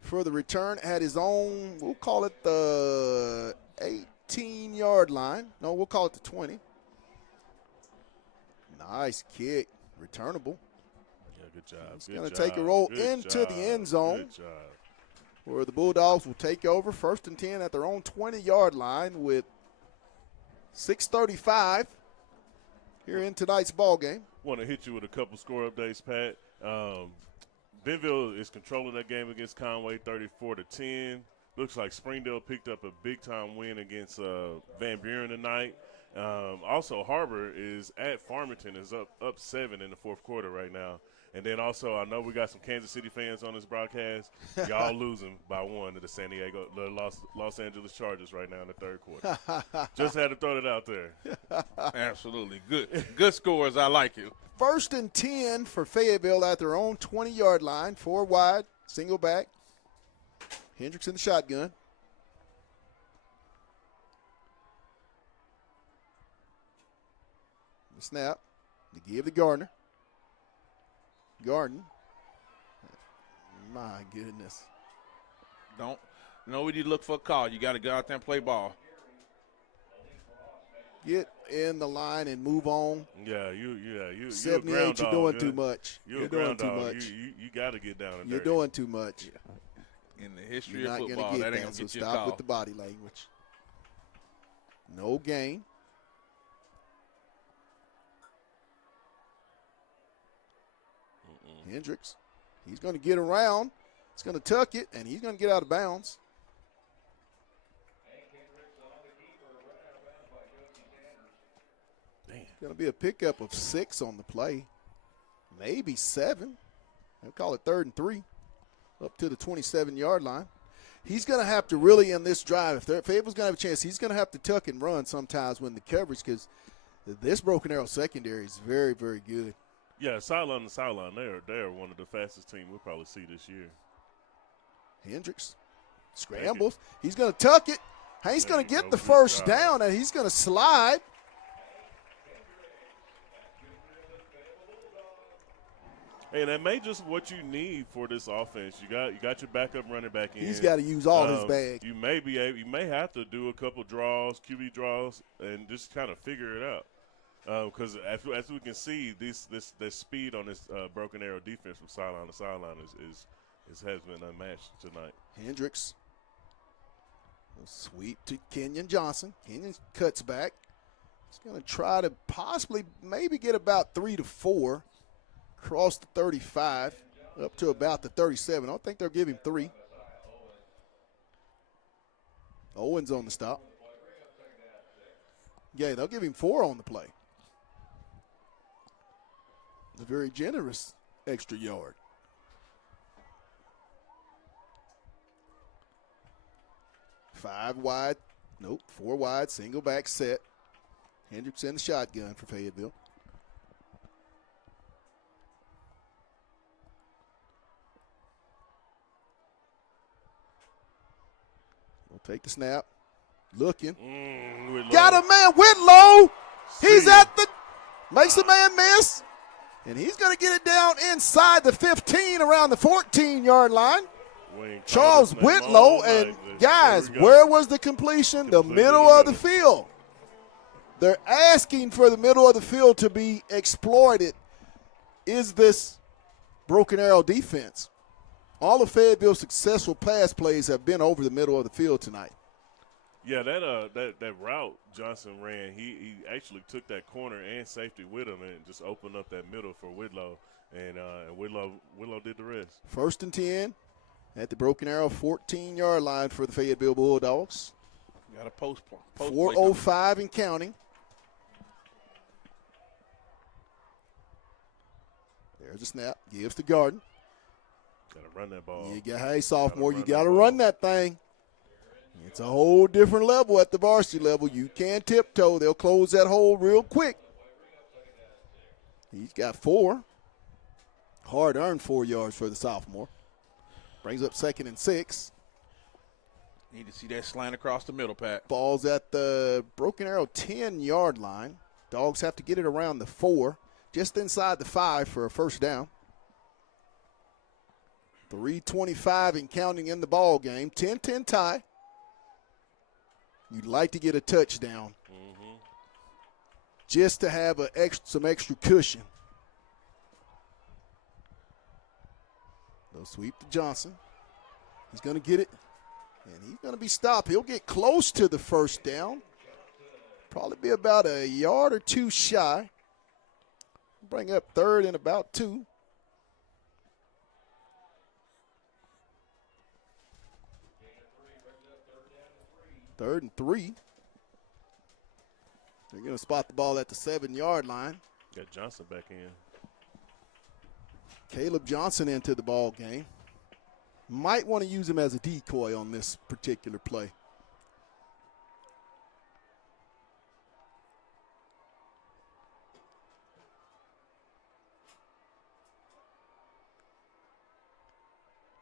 for the return at his own, we'll call it the 18-yard line. No, we'll call it the 20. Nice kick. Returnable. Yeah, good job. He's going to take a roll into the end zone. Good job. Where the Bulldogs will take over 1st and 10 at their own 20-yard line with 6:35 here in tonight's ball game. Want to hit you with a couple score updates, Pat. Benville is controlling that game against Conway 34-10. Looks like Springdale picked up a big-time win against Van Buren tonight. Also, Harbor is at Farmington, is up 7 in the 4th quarter right now. And then also, I know we got some Kansas City fans on this broadcast. Y'all losing by 1 to the Los Angeles Chargers right now in the 3rd quarter. Just had to throw it out there. Absolutely. Good scores. I like it. 1st and 10 for Fayetteville at their own 20-yard line. 4 wide, single back. Hendricks in the shotgun. The snap. To give to Gardner. Garden. My goodness. Don't. No, we need to look for a call. You got to go out there and play ball. Get in the line and move on. Yeah, you 78, you're doing too much. You're doing too dog. much. You got to get down and You're dirty. doing too much. In the history You're of not football, going to that get ain't that, going to so get you a stop call. with the body language. No gain. Hendricks. He's going to get around. He's going to tuck it, and he's going to get out of bounds. It's going to be a pickup of 6 on the play. Maybe 7. They'll call it 3rd and 3. Up to the 27-yard line. He's going to have to really, in this drive, if Fayetteville's going to have a chance, he's going to have to tuck and run sometimes when the coverage, because this Broken Arrow secondary is very, very good. Yeah, sideline to sideline, they're one of the fastest teams we'll probably see this year. Hendricks scrambles. He's going to tuck it. He's going to get the first down, and he's going to slide. Hey, that may just what you need for this offense. You got your backup running back in. He's got to use all his bag. You may have to do a couple draws, QB draws, and just kind of figure it out. Because as we can see, this speed on this broken arrow defense from sideline to sideline has been unmatched tonight. Hendricks. A sweep to Kenyon Johnson. Kenyon cuts back. He's going to try to possibly maybe get about 3 to 4. Cross the 35 up to about the 37. I don't think they'll give him 3. Owens on the stop. Yeah, they'll give him 4 on the play. It's a very generous extra yard. Five wide, nope, 4 wide, single back set. Hendricks in the shotgun for Fayetteville. We'll take the snap. Looking. Got a man, Whitlow. He's at the, makes the man miss. And he's going to get it down inside the 15 around the 14-yard line. Charles Whitlow, and guys, where was the completion? The middle of the field. They're asking for the middle of the field to be exploited. Is this broken arrow defense? All of Fayetteville's successful pass plays have been over the middle of the field tonight. Yeah, that route Johnson ran, he actually took that corner and safety with him and just opened up that middle for Whitlow, and Whitlow did the rest. 1st and 10 at the broken arrow 14-yard line for the Fayetteville Bulldogs. Got a post 4:05 and counting. There's a snap. Gives to Garden. Got to run that ball. Hey, sophomore, you got to run that thing. It's a whole different level at the varsity level. You can't tiptoe. They'll close that hole real quick. He's got 4. Hard-earned 4 yards for the sophomore. Brings up 2nd and 6. Need to see that slant across the middle, Pat. Ball's at the broken arrow 10-yard line. Dogs have to get it around the 4, just inside the 5 for a first down. 3:25 and counting in the ball game. 10-10 tie. You'd like to get a touchdown just to have some extra cushion. They'll sweep to Johnson. He's going to get it, and he's going to be stopped. He'll get close to the first down. Probably be about a yard or 2 shy. Bring up 3rd and about 2. Third and 3. They're going to spot the ball at the 7-yard line. Got Johnson back in. Caleb Johnson into the ball game. Might want to use him as a decoy on this particular play.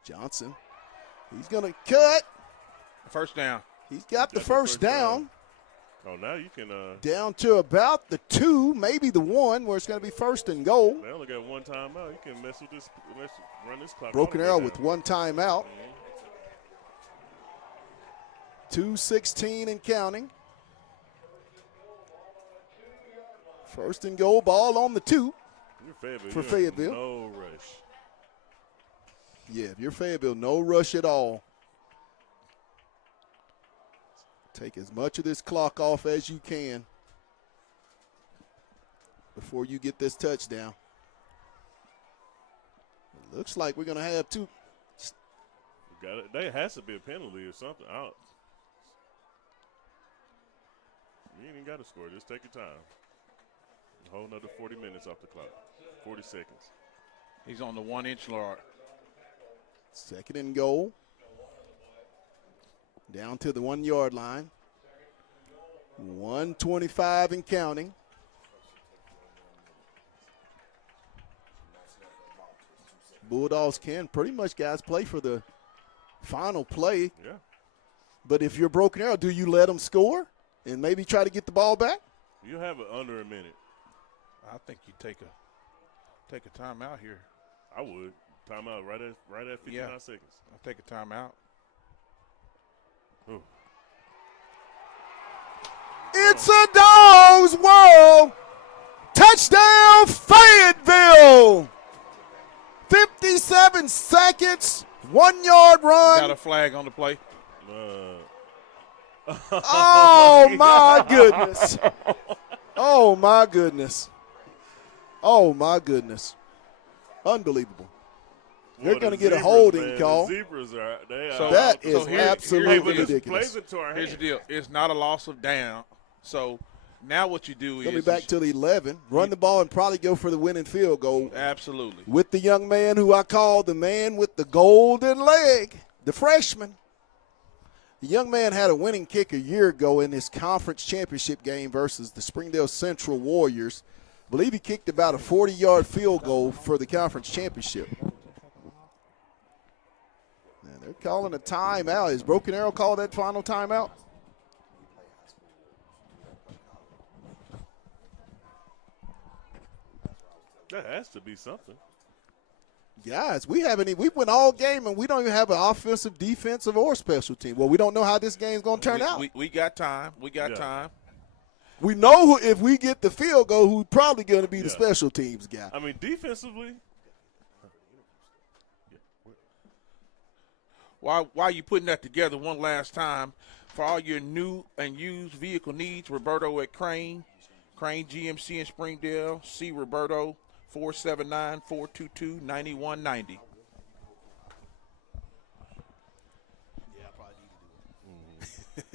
Johnson. He's going to cut. First down. He's got the first down. Oh, now you can. Down to about the 2, maybe the 1, where it's going to be 1st and goal. They only got 1 timeout. You can mess with this, run this clock. Broken arrow with 1 timeout. 2:16 and counting. 1st and goal, ball on the 2 for Fayetteville. No rush. Yeah, if you're Fayetteville, no rush at all. Take as much of this clock off as you can before you get this touchdown. It looks like we're going to have 2. Got it. There has to be a penalty or something. You ain't even got to score. Just take your time. A whole another 40 minutes off the clock. 40 seconds. He's on the 1-inch line. 2nd and goal. Down to the 1-yard line. 1:25 and counting. Bulldogs can pretty much, guys, play for the final play. Yeah. But if you're broken arrow, do you let them score and maybe try to get the ball back? You have it under a minute. I think you take a timeout here. I would. Timeout right at 59 seconds. I'll take a timeout. It's a dog's world. Touchdown, Fayetteville! 57 seconds, 1 yard run. Got a flag on the play. Oh, my goodness. Oh, my goodness. Oh, my goodness. Unbelievable. They're going to get a holding call. The zebras are, That is absolutely ridiculous. Plays into our Here's the hands. deal. It's not a loss of down. So now what you do They'll be is back to the 11, run the ball, and probably go for the winning field goal. absolutely. With the young man who I call the man with the golden leg, the freshman. The young man had a winning kick a year ago in his conference championship game versus the Springdale Central Warriors. I believe he kicked about a 40-yard field goal for the conference championship. And they're calling a timeout. Is Broken Arrow called that final timeout? That has to be something. Guys, we went all game and we don't even have an offensive, defensive, or special team. Well, we don't know how this game's going to turn out. We got time. We got time. We know if we get the field goal, who's probably going to be the special teams guy. I mean, defensively. While you putting that together one last time, for all your new and used vehicle needs, Roberto at Crane GMC in Springdale. See Roberto, 479-422-9190. Yeah, I probably need to do it.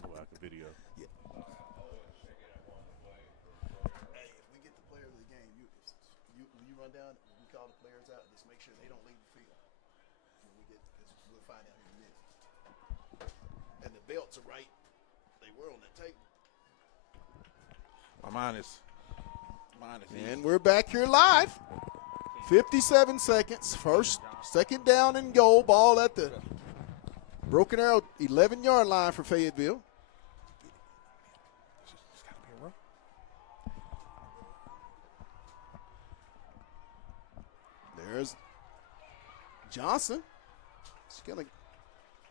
Like a video. Yeah. Hey, if we get the players of the game, you run down, we call the players out, just make sure they don't leave the field. We'll find out in a minute. And the belts are right. They were on the table. Mine is And we're back here live. 57 seconds. Second down and goal. Ball at the Broken Arrow 11-yard line for Fayetteville. There's Johnson. He's going to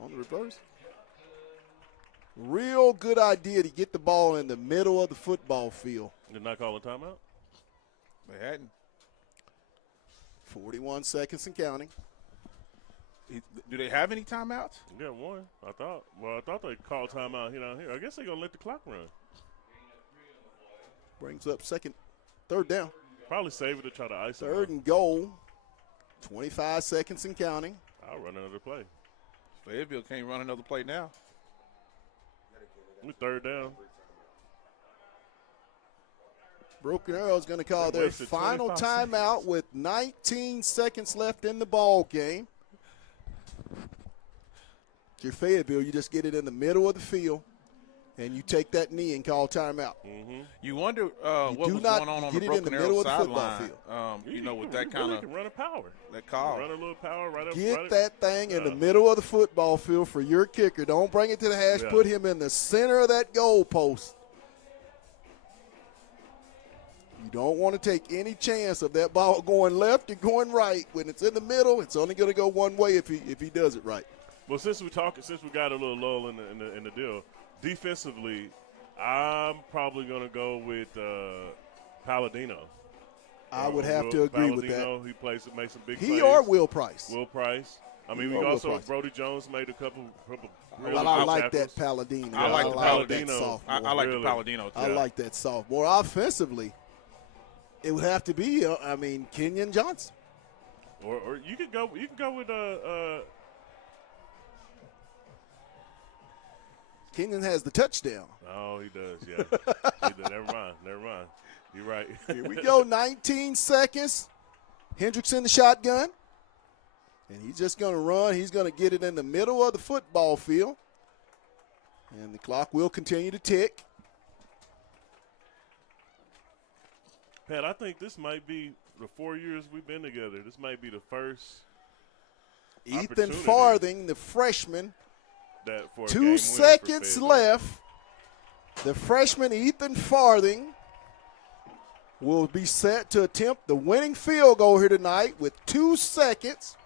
on the reverse. Real good idea to get the ball in the middle of the football field. Did not call a timeout? They hadn't. 41 seconds and counting. Do they have any timeouts? Yeah, one. I thought they called timeout down here. I guess they're going to let the clock run. Brings up third down. Probably save it to try to ice it. Third and goal. 25 seconds and counting. I'll run another play. Fayetteville can't run another play now. With third down. Broken Arrow is going to call their final 25 timeout with 19 seconds left in the ball game. If you're Fayetteville, you just get it in the middle of the field, and you take that knee and call timeout. Mm-hmm. You wonder what was going on the Broken Arrow sideline. With that kind of run a power. That call. Run a little power right up. Get that thing in the middle of the football field for your kicker. Don't bring it to the hash. Yeah. Put him in the center of that goal post. You don't want to take any chance of that ball going left or going right. When it's in the middle, it's only going to go one way if he does it right. Well, since we got a little lull in the deal, defensively, I'm probably going to go with Palladino. I would have to agree with that. Palladino, he makes some big plays. He or Will Price. Will Price. I mean, we also Brody Jones made a couple really Well, I good like tackles. that Palladino. I like the Palladino. That sophomore. I like the Palladino too. I like that sophomore. Offensively, it would have to be, Kenyon Johnson. Or you could go with Kenyon has the touchdown. Oh, he does, yeah. He does. Never mind. You're right. Here we go, 19 seconds. Hendricks in the shotgun. And he's just going to run. He's going to get it in the middle of the football field. And the clock will continue to tick. Pat, I think this might be the 4 years we've been together. This might be the first Ethan Farthing, the freshman. That for 2 seconds left. The freshman Ethan Farthing will be set to attempt the winning field goal here tonight with 2 seconds.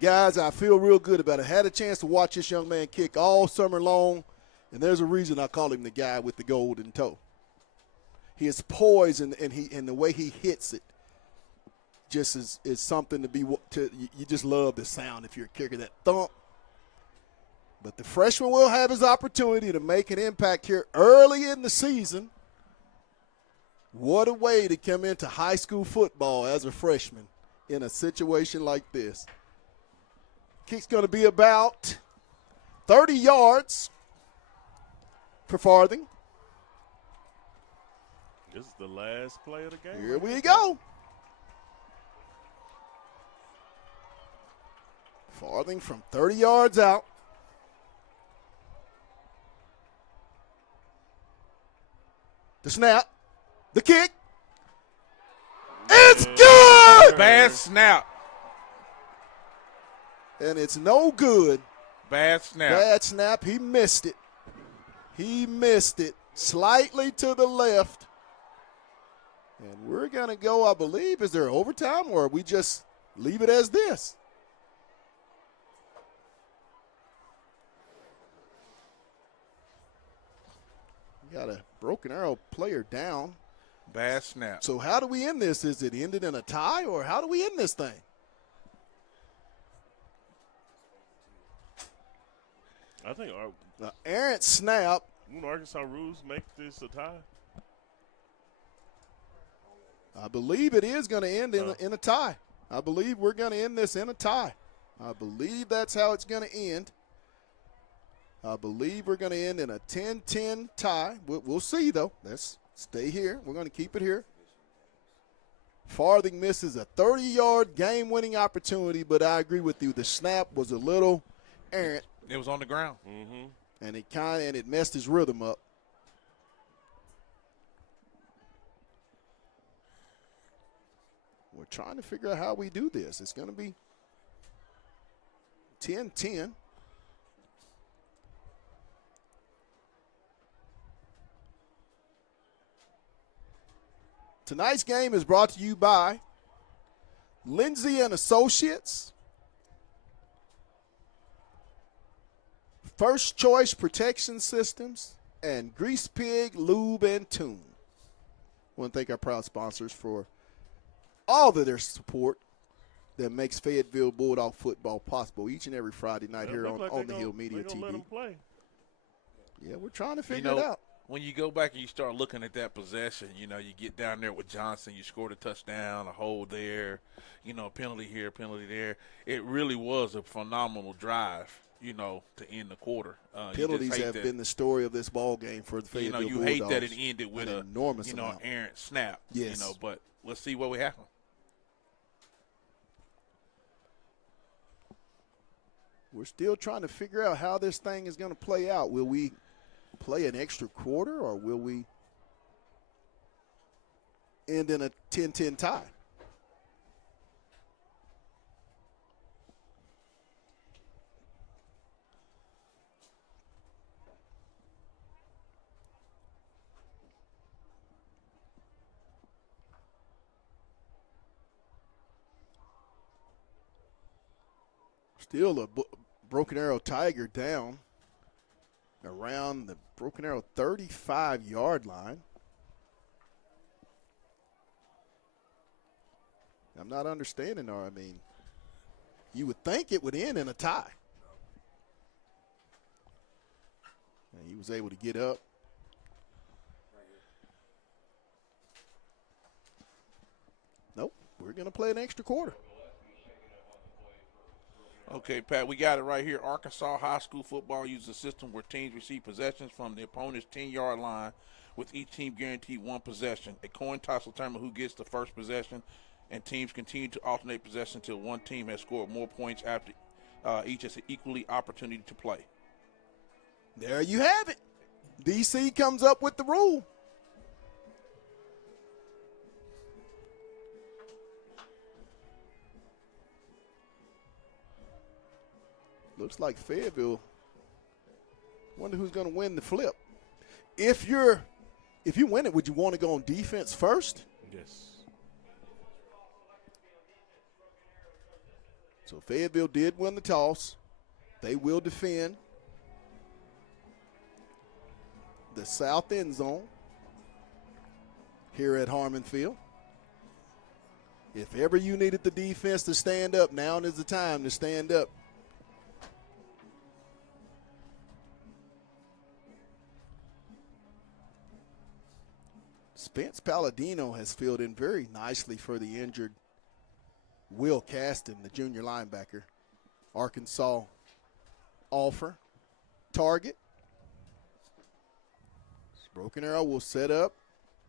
Guys, I feel real good about it. Had a chance to watch this young man kick all summer long, and there's a reason I call him the guy with the golden toe. his poise and the way he hits it just is something to be you just love the sound if you're a kicker, that thump. But the freshman will have his opportunity to make an impact here early in the season. What a way to come into high school football as a freshman in a situation like this. Kick's going to be about 30 yards for Farthing. This is the last play of the game. Here we go. Farthing from 30 yards out. The snap. The kick. It's good! Bad snap. And it's no good. Bad snap. Bad snap. He missed it. He missed it slightly to the left. And we're going to go, I believe, is there overtime or we just leave it as this? We got a Broken Arrow player down. Bad snap. So how do we end this? Is it ended in a tie or how do we end this thing? I think Errant snap. won't Arkansas rules make this a tie? I believe it is going to end in a tie. I believe we're going to end this in a tie. I believe that's how it's going to end. I believe we're going to end in a 10-10 tie. We'll see, though. Let's stay here. We're going to keep it here. Farthing misses a 30-yard game-winning opportunity, but I agree with you. The snap was a little errant. It was on the ground. Mm-hmm. And it messed his rhythm up. We're trying to figure out how we do this. It's going to be 10-10. Tonight's game is brought to you by Lindsay and Associates, First Choice Protection Systems, and Grease Pig Lube and Tune. I want to thank our proud sponsors for all of their support that makes Fayetteville Bulldog football possible each and every Friday night here on the Hill Media TV. Let them play. Yeah, we're trying to figure it out. When you go back and you start looking at that possession, you get down there with Johnson, you scored a touchdown, a hold there, penalty here, penalty there. It really was a phenomenal drive, to end the quarter. Penalties have been the story of this ball game for the Fayetteville Bulldogs. You hate that it ended with an enormous amount. errant snap. Yes. But let's see what will happen. We're still trying to figure out how this thing is going to play out. Will we play an extra quarter or will we end in a 10-10 tie? Still a Broken Arrow Tiger down around the Broken Arrow 35-yard line. I'm not understanding, though. I mean, you would think it would end in a tie. And he was able to get up. Nope, we're going to play an extra quarter. Okay, Pat, we got it right here. Arkansas high school football uses a system where teams receive possessions from the opponent's 10-yard line, with each team guaranteed one possession. A coin toss will determine who gets the first possession, and teams continue to alternate possession until one team has scored more points after each has an equally opportunity to play. There you have it. DC comes up with the rule. Looks like Fayetteville. Wonder who's going to win the flip. If you win it, would you want to go on defense first? Yes. So Fayetteville did win the toss. They will defend the south end zone. here at Harmon Field. If ever you needed the defense to stand up, now is the time to stand up. Spence Palladino has filled in very nicely for the injured Will Caston, the junior linebacker. Arkansas offer. Target. Broken Arrow will set up.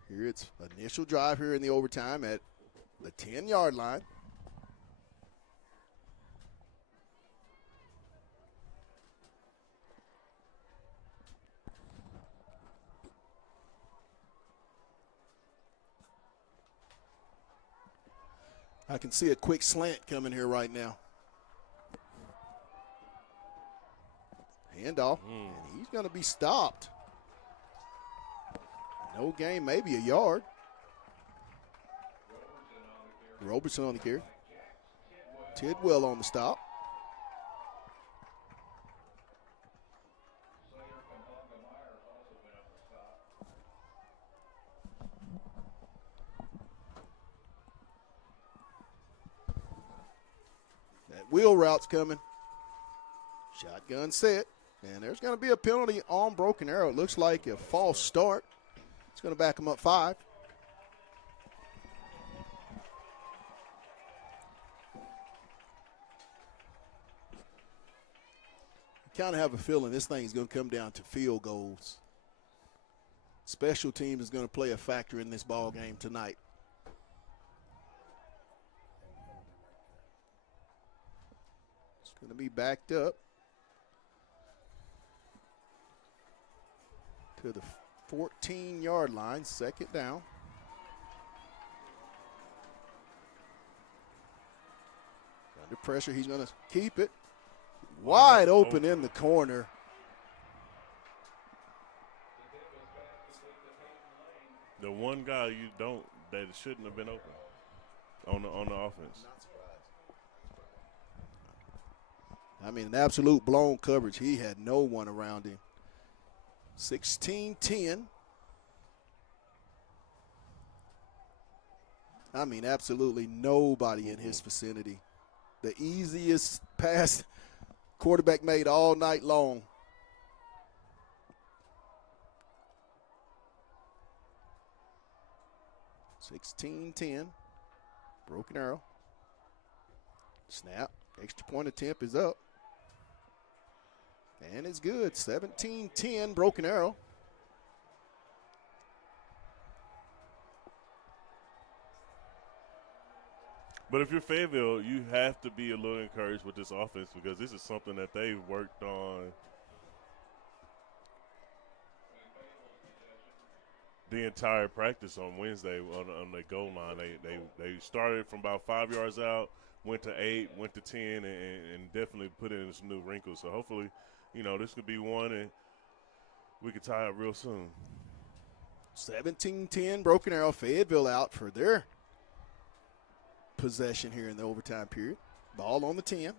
Here it's initial drive here in the overtime at the 10-yard line. I can see a quick slant coming here right now. Handoff, and he's going to be stopped. No gain, maybe a yard. Roberson on the carry. Tidwell on the stop. That wheel route's coming. Shotgun set. And there's going to be a penalty on Broken Arrow. It looks like a false start. It's going to back them up 5. I kind of have a feeling this thing is going to come down to field goals. Special teams is going to play a factor in this ball game tonight. It's going to be backed up to the 14-yard line, second down. Under pressure, he's going to keep it. Wide open in the corner. The one guy that shouldn't have been open on the offense. I mean, an absolute blown coverage. He had no one around him. 16-10. I mean, absolutely nobody in his vicinity. The easiest pass quarterback made all night long. $16-10. Broken Arrow. Snap. Extra point attempt is up. And it's good. 17-10, Broken Arrow. But if you're Fayetteville, you have to be a little encouraged with this offense because this is something that they've worked on the entire practice on Wednesday on the goal line. They started from about 5 yards out, went to 8, went to 10, and definitely put in some new wrinkles. So hopefully, this could be one, and we could tie up real soon. 17-10, Broken Arrow. Fayetteville out for their possession here in the overtime period. Ball on the 10.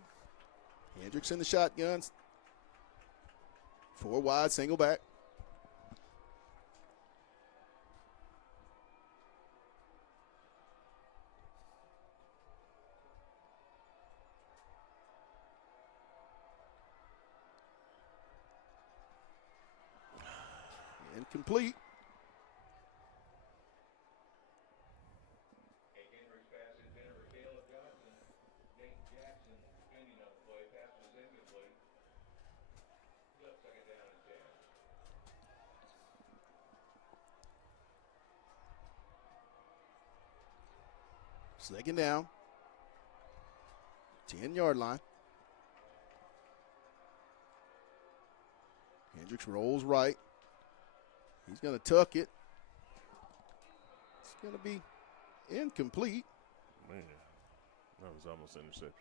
Hendricks in the shotguns. 4 wide, single back. Incomplete. Second down. 10-yard line. Hendricks rolls right. He's going to tuck it. It's going to be incomplete. Man, that was almost an interception.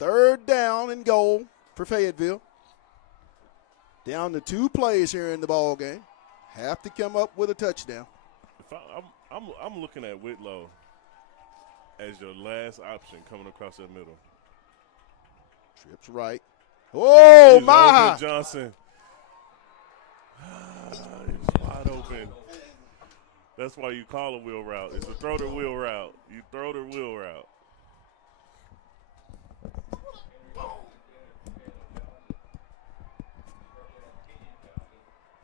Third down and goal for Fayetteville. Down to 2 plays here in the ball game. Have to come up with a touchdown. I'm looking at Whitlow as your last option coming across that middle. Trips right. Oh, He's my. open, Johnson. He's wide open. That's why you call a wheel route. It's a throw to wheel route. You throw the wheel route.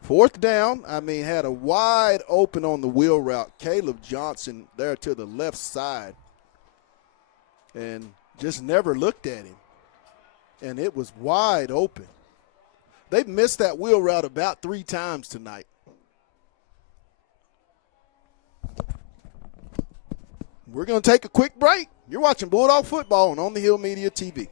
Fourth down, had a wide open on the wheel route. Caleb Johnson there to the left side and just never looked at him. And it was wide open. They've missed that wheel route about 3 times tonight. We're going to take a quick break. You're watching Bulldog Football on the Hill Media TV.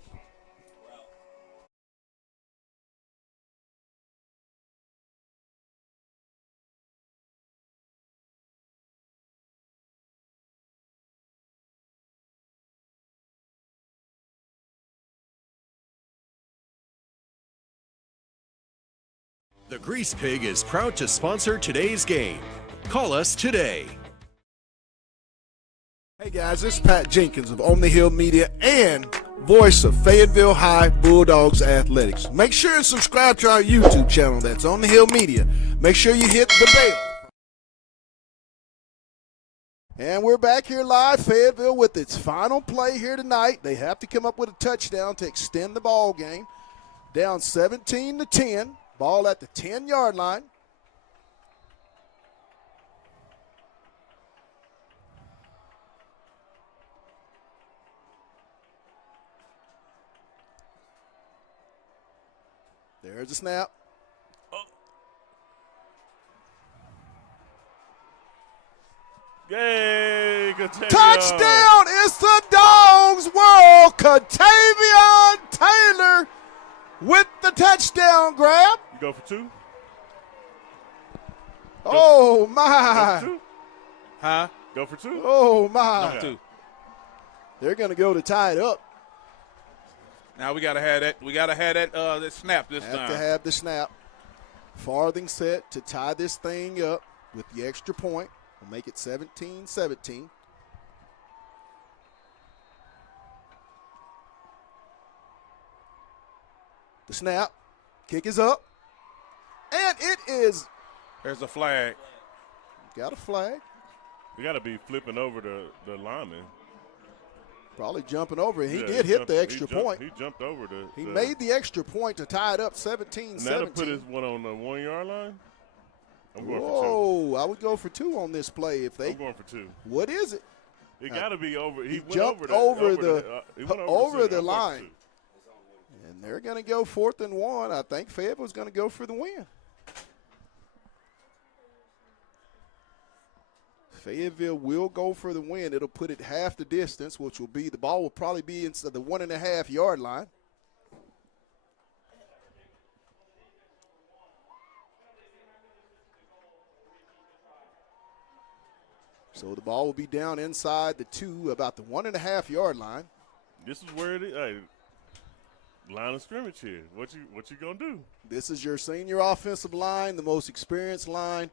The Grease Pig is proud to sponsor today's game. Call us today. Hey guys, this is Pat Jenkins of On the Hill Media and voice of Fayetteville High Bulldogs Athletics. Make sure and subscribe to our YouTube channel that's On the Hill Media. Make sure you hit the bell. And we're back here live, Fayetteville with its final play here tonight. They have to come up with a touchdown to extend the ball game. Down 17-10. Ball at the 10-yard line. There's a snap. Oh. Yay, Katavion. Touchdown! It's the Dogs' world. Katavion Taylor with the touchdown grab. You go for 2? Oh, Go my. for 2? Huh? Go for 2? Oh, my. Okay. 2. They're going to go to tie it up. Now we gotta have that. We gotta have that snap this Have time. to have the snap. Farthing set to tie this thing up with the extra point. We'll make it 17-17. The snap. Kick is up. And it is. There's a flag. Got a flag. You got to be flipping over the lineman. Probably jumping over it. He Yeah, did hit jumped- the extra he jumped- point. He jumped over the. He made the extra point to tie it up 17-17. And that'll put his one on the 1-yard line. I'm going for 2. Whoa, I would go for 2 on this play if they. I'm going for 2. What is it? It got to be over. He went jumped over he went over center. the I'm going for line. 2. And they're going to go 4th and 1. I think Fayetteville's going to go for the win. Fayetteville will go for the win. It'll put it half the distance, which will be the ball will probably be inside the 1.5-yard line. So the ball will be down inside the 2, about the 1.5-yard line. This is where it is. Hey, line of scrimmage here. What you gonna do? This is your senior offensive line, the most experienced line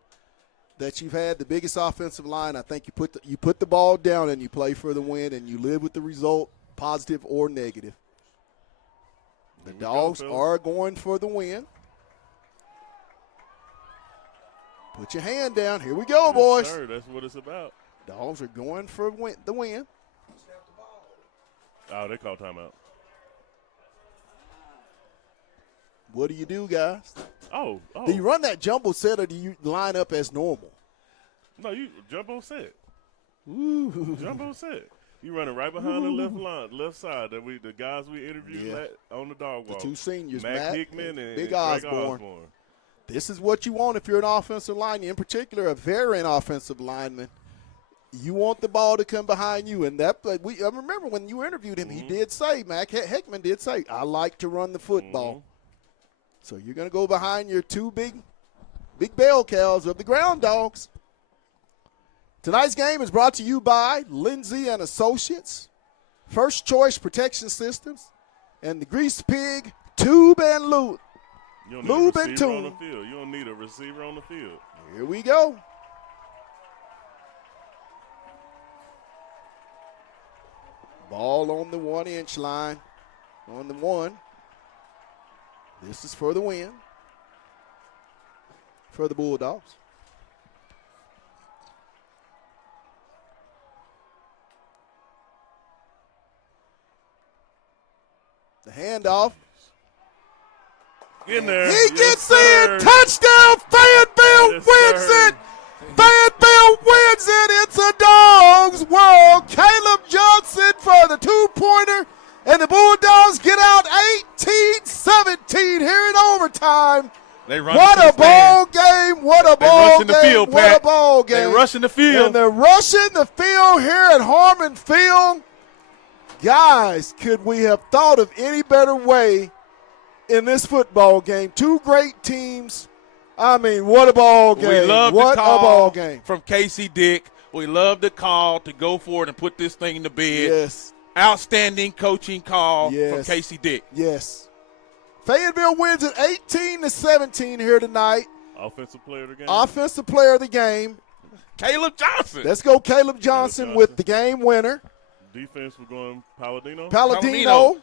that you've had, the biggest offensive line. I think you put the ball down and you play for the win and you live with the result, positive or negative. The Dogs are going for the win. Put your hand down. Here we go, boys. Sir, that's what it's about. Dogs are going for the win. Oh, they call timeout. What do you do, guys? Oh. Do you run that jumbo set or do you line up as normal? No, you jumbo set. Ooh. Jumbo set. You running right behind the left side that the guys we interviewed on the dog walk. The 2 seniors, Matt Matt Hickman and Big Greg Osborne. This is what you want if you're an offensive lineman, in particular a veteran offensive lineman. You want the ball to come behind you. And that I remember when you interviewed him, he did say, Matt Hickman did say, I like to run the football. So you're going to go behind your 2 big bell cows of the Ground Dogs. Tonight's game is brought to you by Lindsay and Associates, First Choice Protection Systems, and the Grease Pig Tube and Lube. You don't Lube need a and receiver on the tune. field. You don't need a receiver on the field. Here we go. Ball on the 1-inch line. On the 1. This is for the win. For the Bulldogs. The handoff. In there. He Yes, gets sir. in. Touchdown. Fayetteville Yes, wins sir. it. Fayetteville wins it. It's a Dogs world. Caleb Johnson for the 2-pointer. And the Bulldogs get out 18-17 here in overtime. They run What into a the ball stand. game. What a They ball rushing the game. field, What a Pat. ball They game. rushing the field. And they're rushing the field here at Harmon Field. Guys, could we have thought of any better way in this football game? Two great teams. I mean, what a ball game. We love what the a call ball game. from Casey Dick. We love the call to go for it and put this thing to bed. Yes. Outstanding coaching call from Yes. Casey Dick. Yes. Fayetteville wins it 18-17 here tonight. Offensive player of the game. Offensive player of the game. Caleb Johnson. Let's go Caleb Johnson with the game winner. Defense, we're going Palladino. Palladino.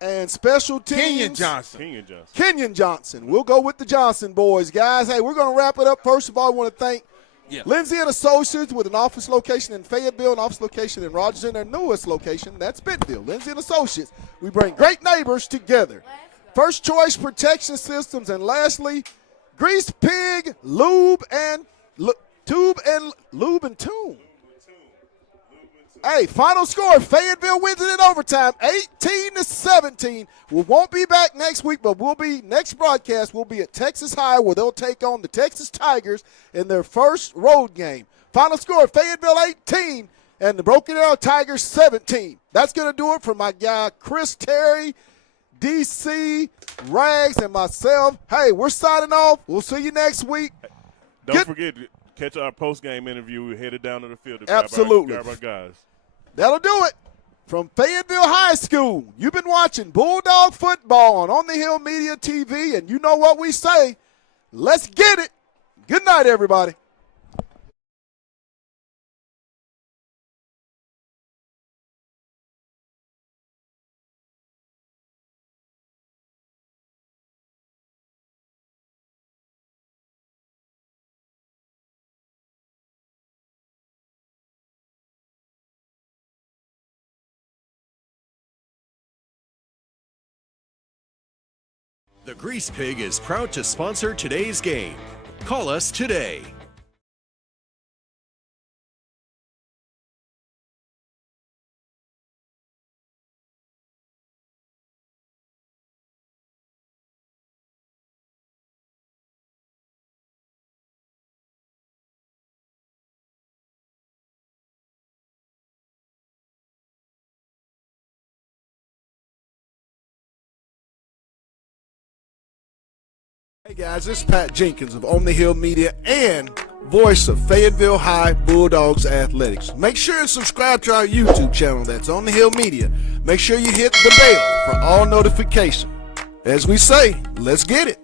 And special teams. Kenyon Johnson. Kenyon Johnson. Kenyon Johnson. We'll go with the Johnson boys. Guys, hey, we're going to wrap it up. First of all, I want to thank Lindsay and Associates with an office location in Fayetteville, an office location in Rogers, and their newest location, that's Bentonville. Lindsay and Associates. We bring great neighbors together. First Choice Protection Systems. And lastly, Grease Pig, Lube and Tune. Hey, final score, Fayetteville wins it in overtime, 18-17. We won't be back next week, but next broadcast will be at Texas High, where they'll take on the Texas Tigers in their first road game. Final score, Fayetteville 18 and the Broken Arrow Tigers 17. That's going to do it for my guy Chris Terry, DC, Rags, and myself. Hey, we're signing off. We'll see you next week. Don't forget to catch our post-game interview. We're headed down to the field to Absolutely. grab our guys. That'll do it. From Fayetteville High School, you've been watching Bulldog Football on the Hill Media TV, and you know what we say. Let's get it. Good night, everybody. The Grease Pig is proud to sponsor today's game. Call us today. Hey guys, this is Pat Jenkins of On the Hill Media and voice of Fayetteville High Bulldogs Athletics. Make sure and subscribe to our YouTube channel, that's On the Hill Media. Make sure you hit the bell for all notifications. As we say, let's get it.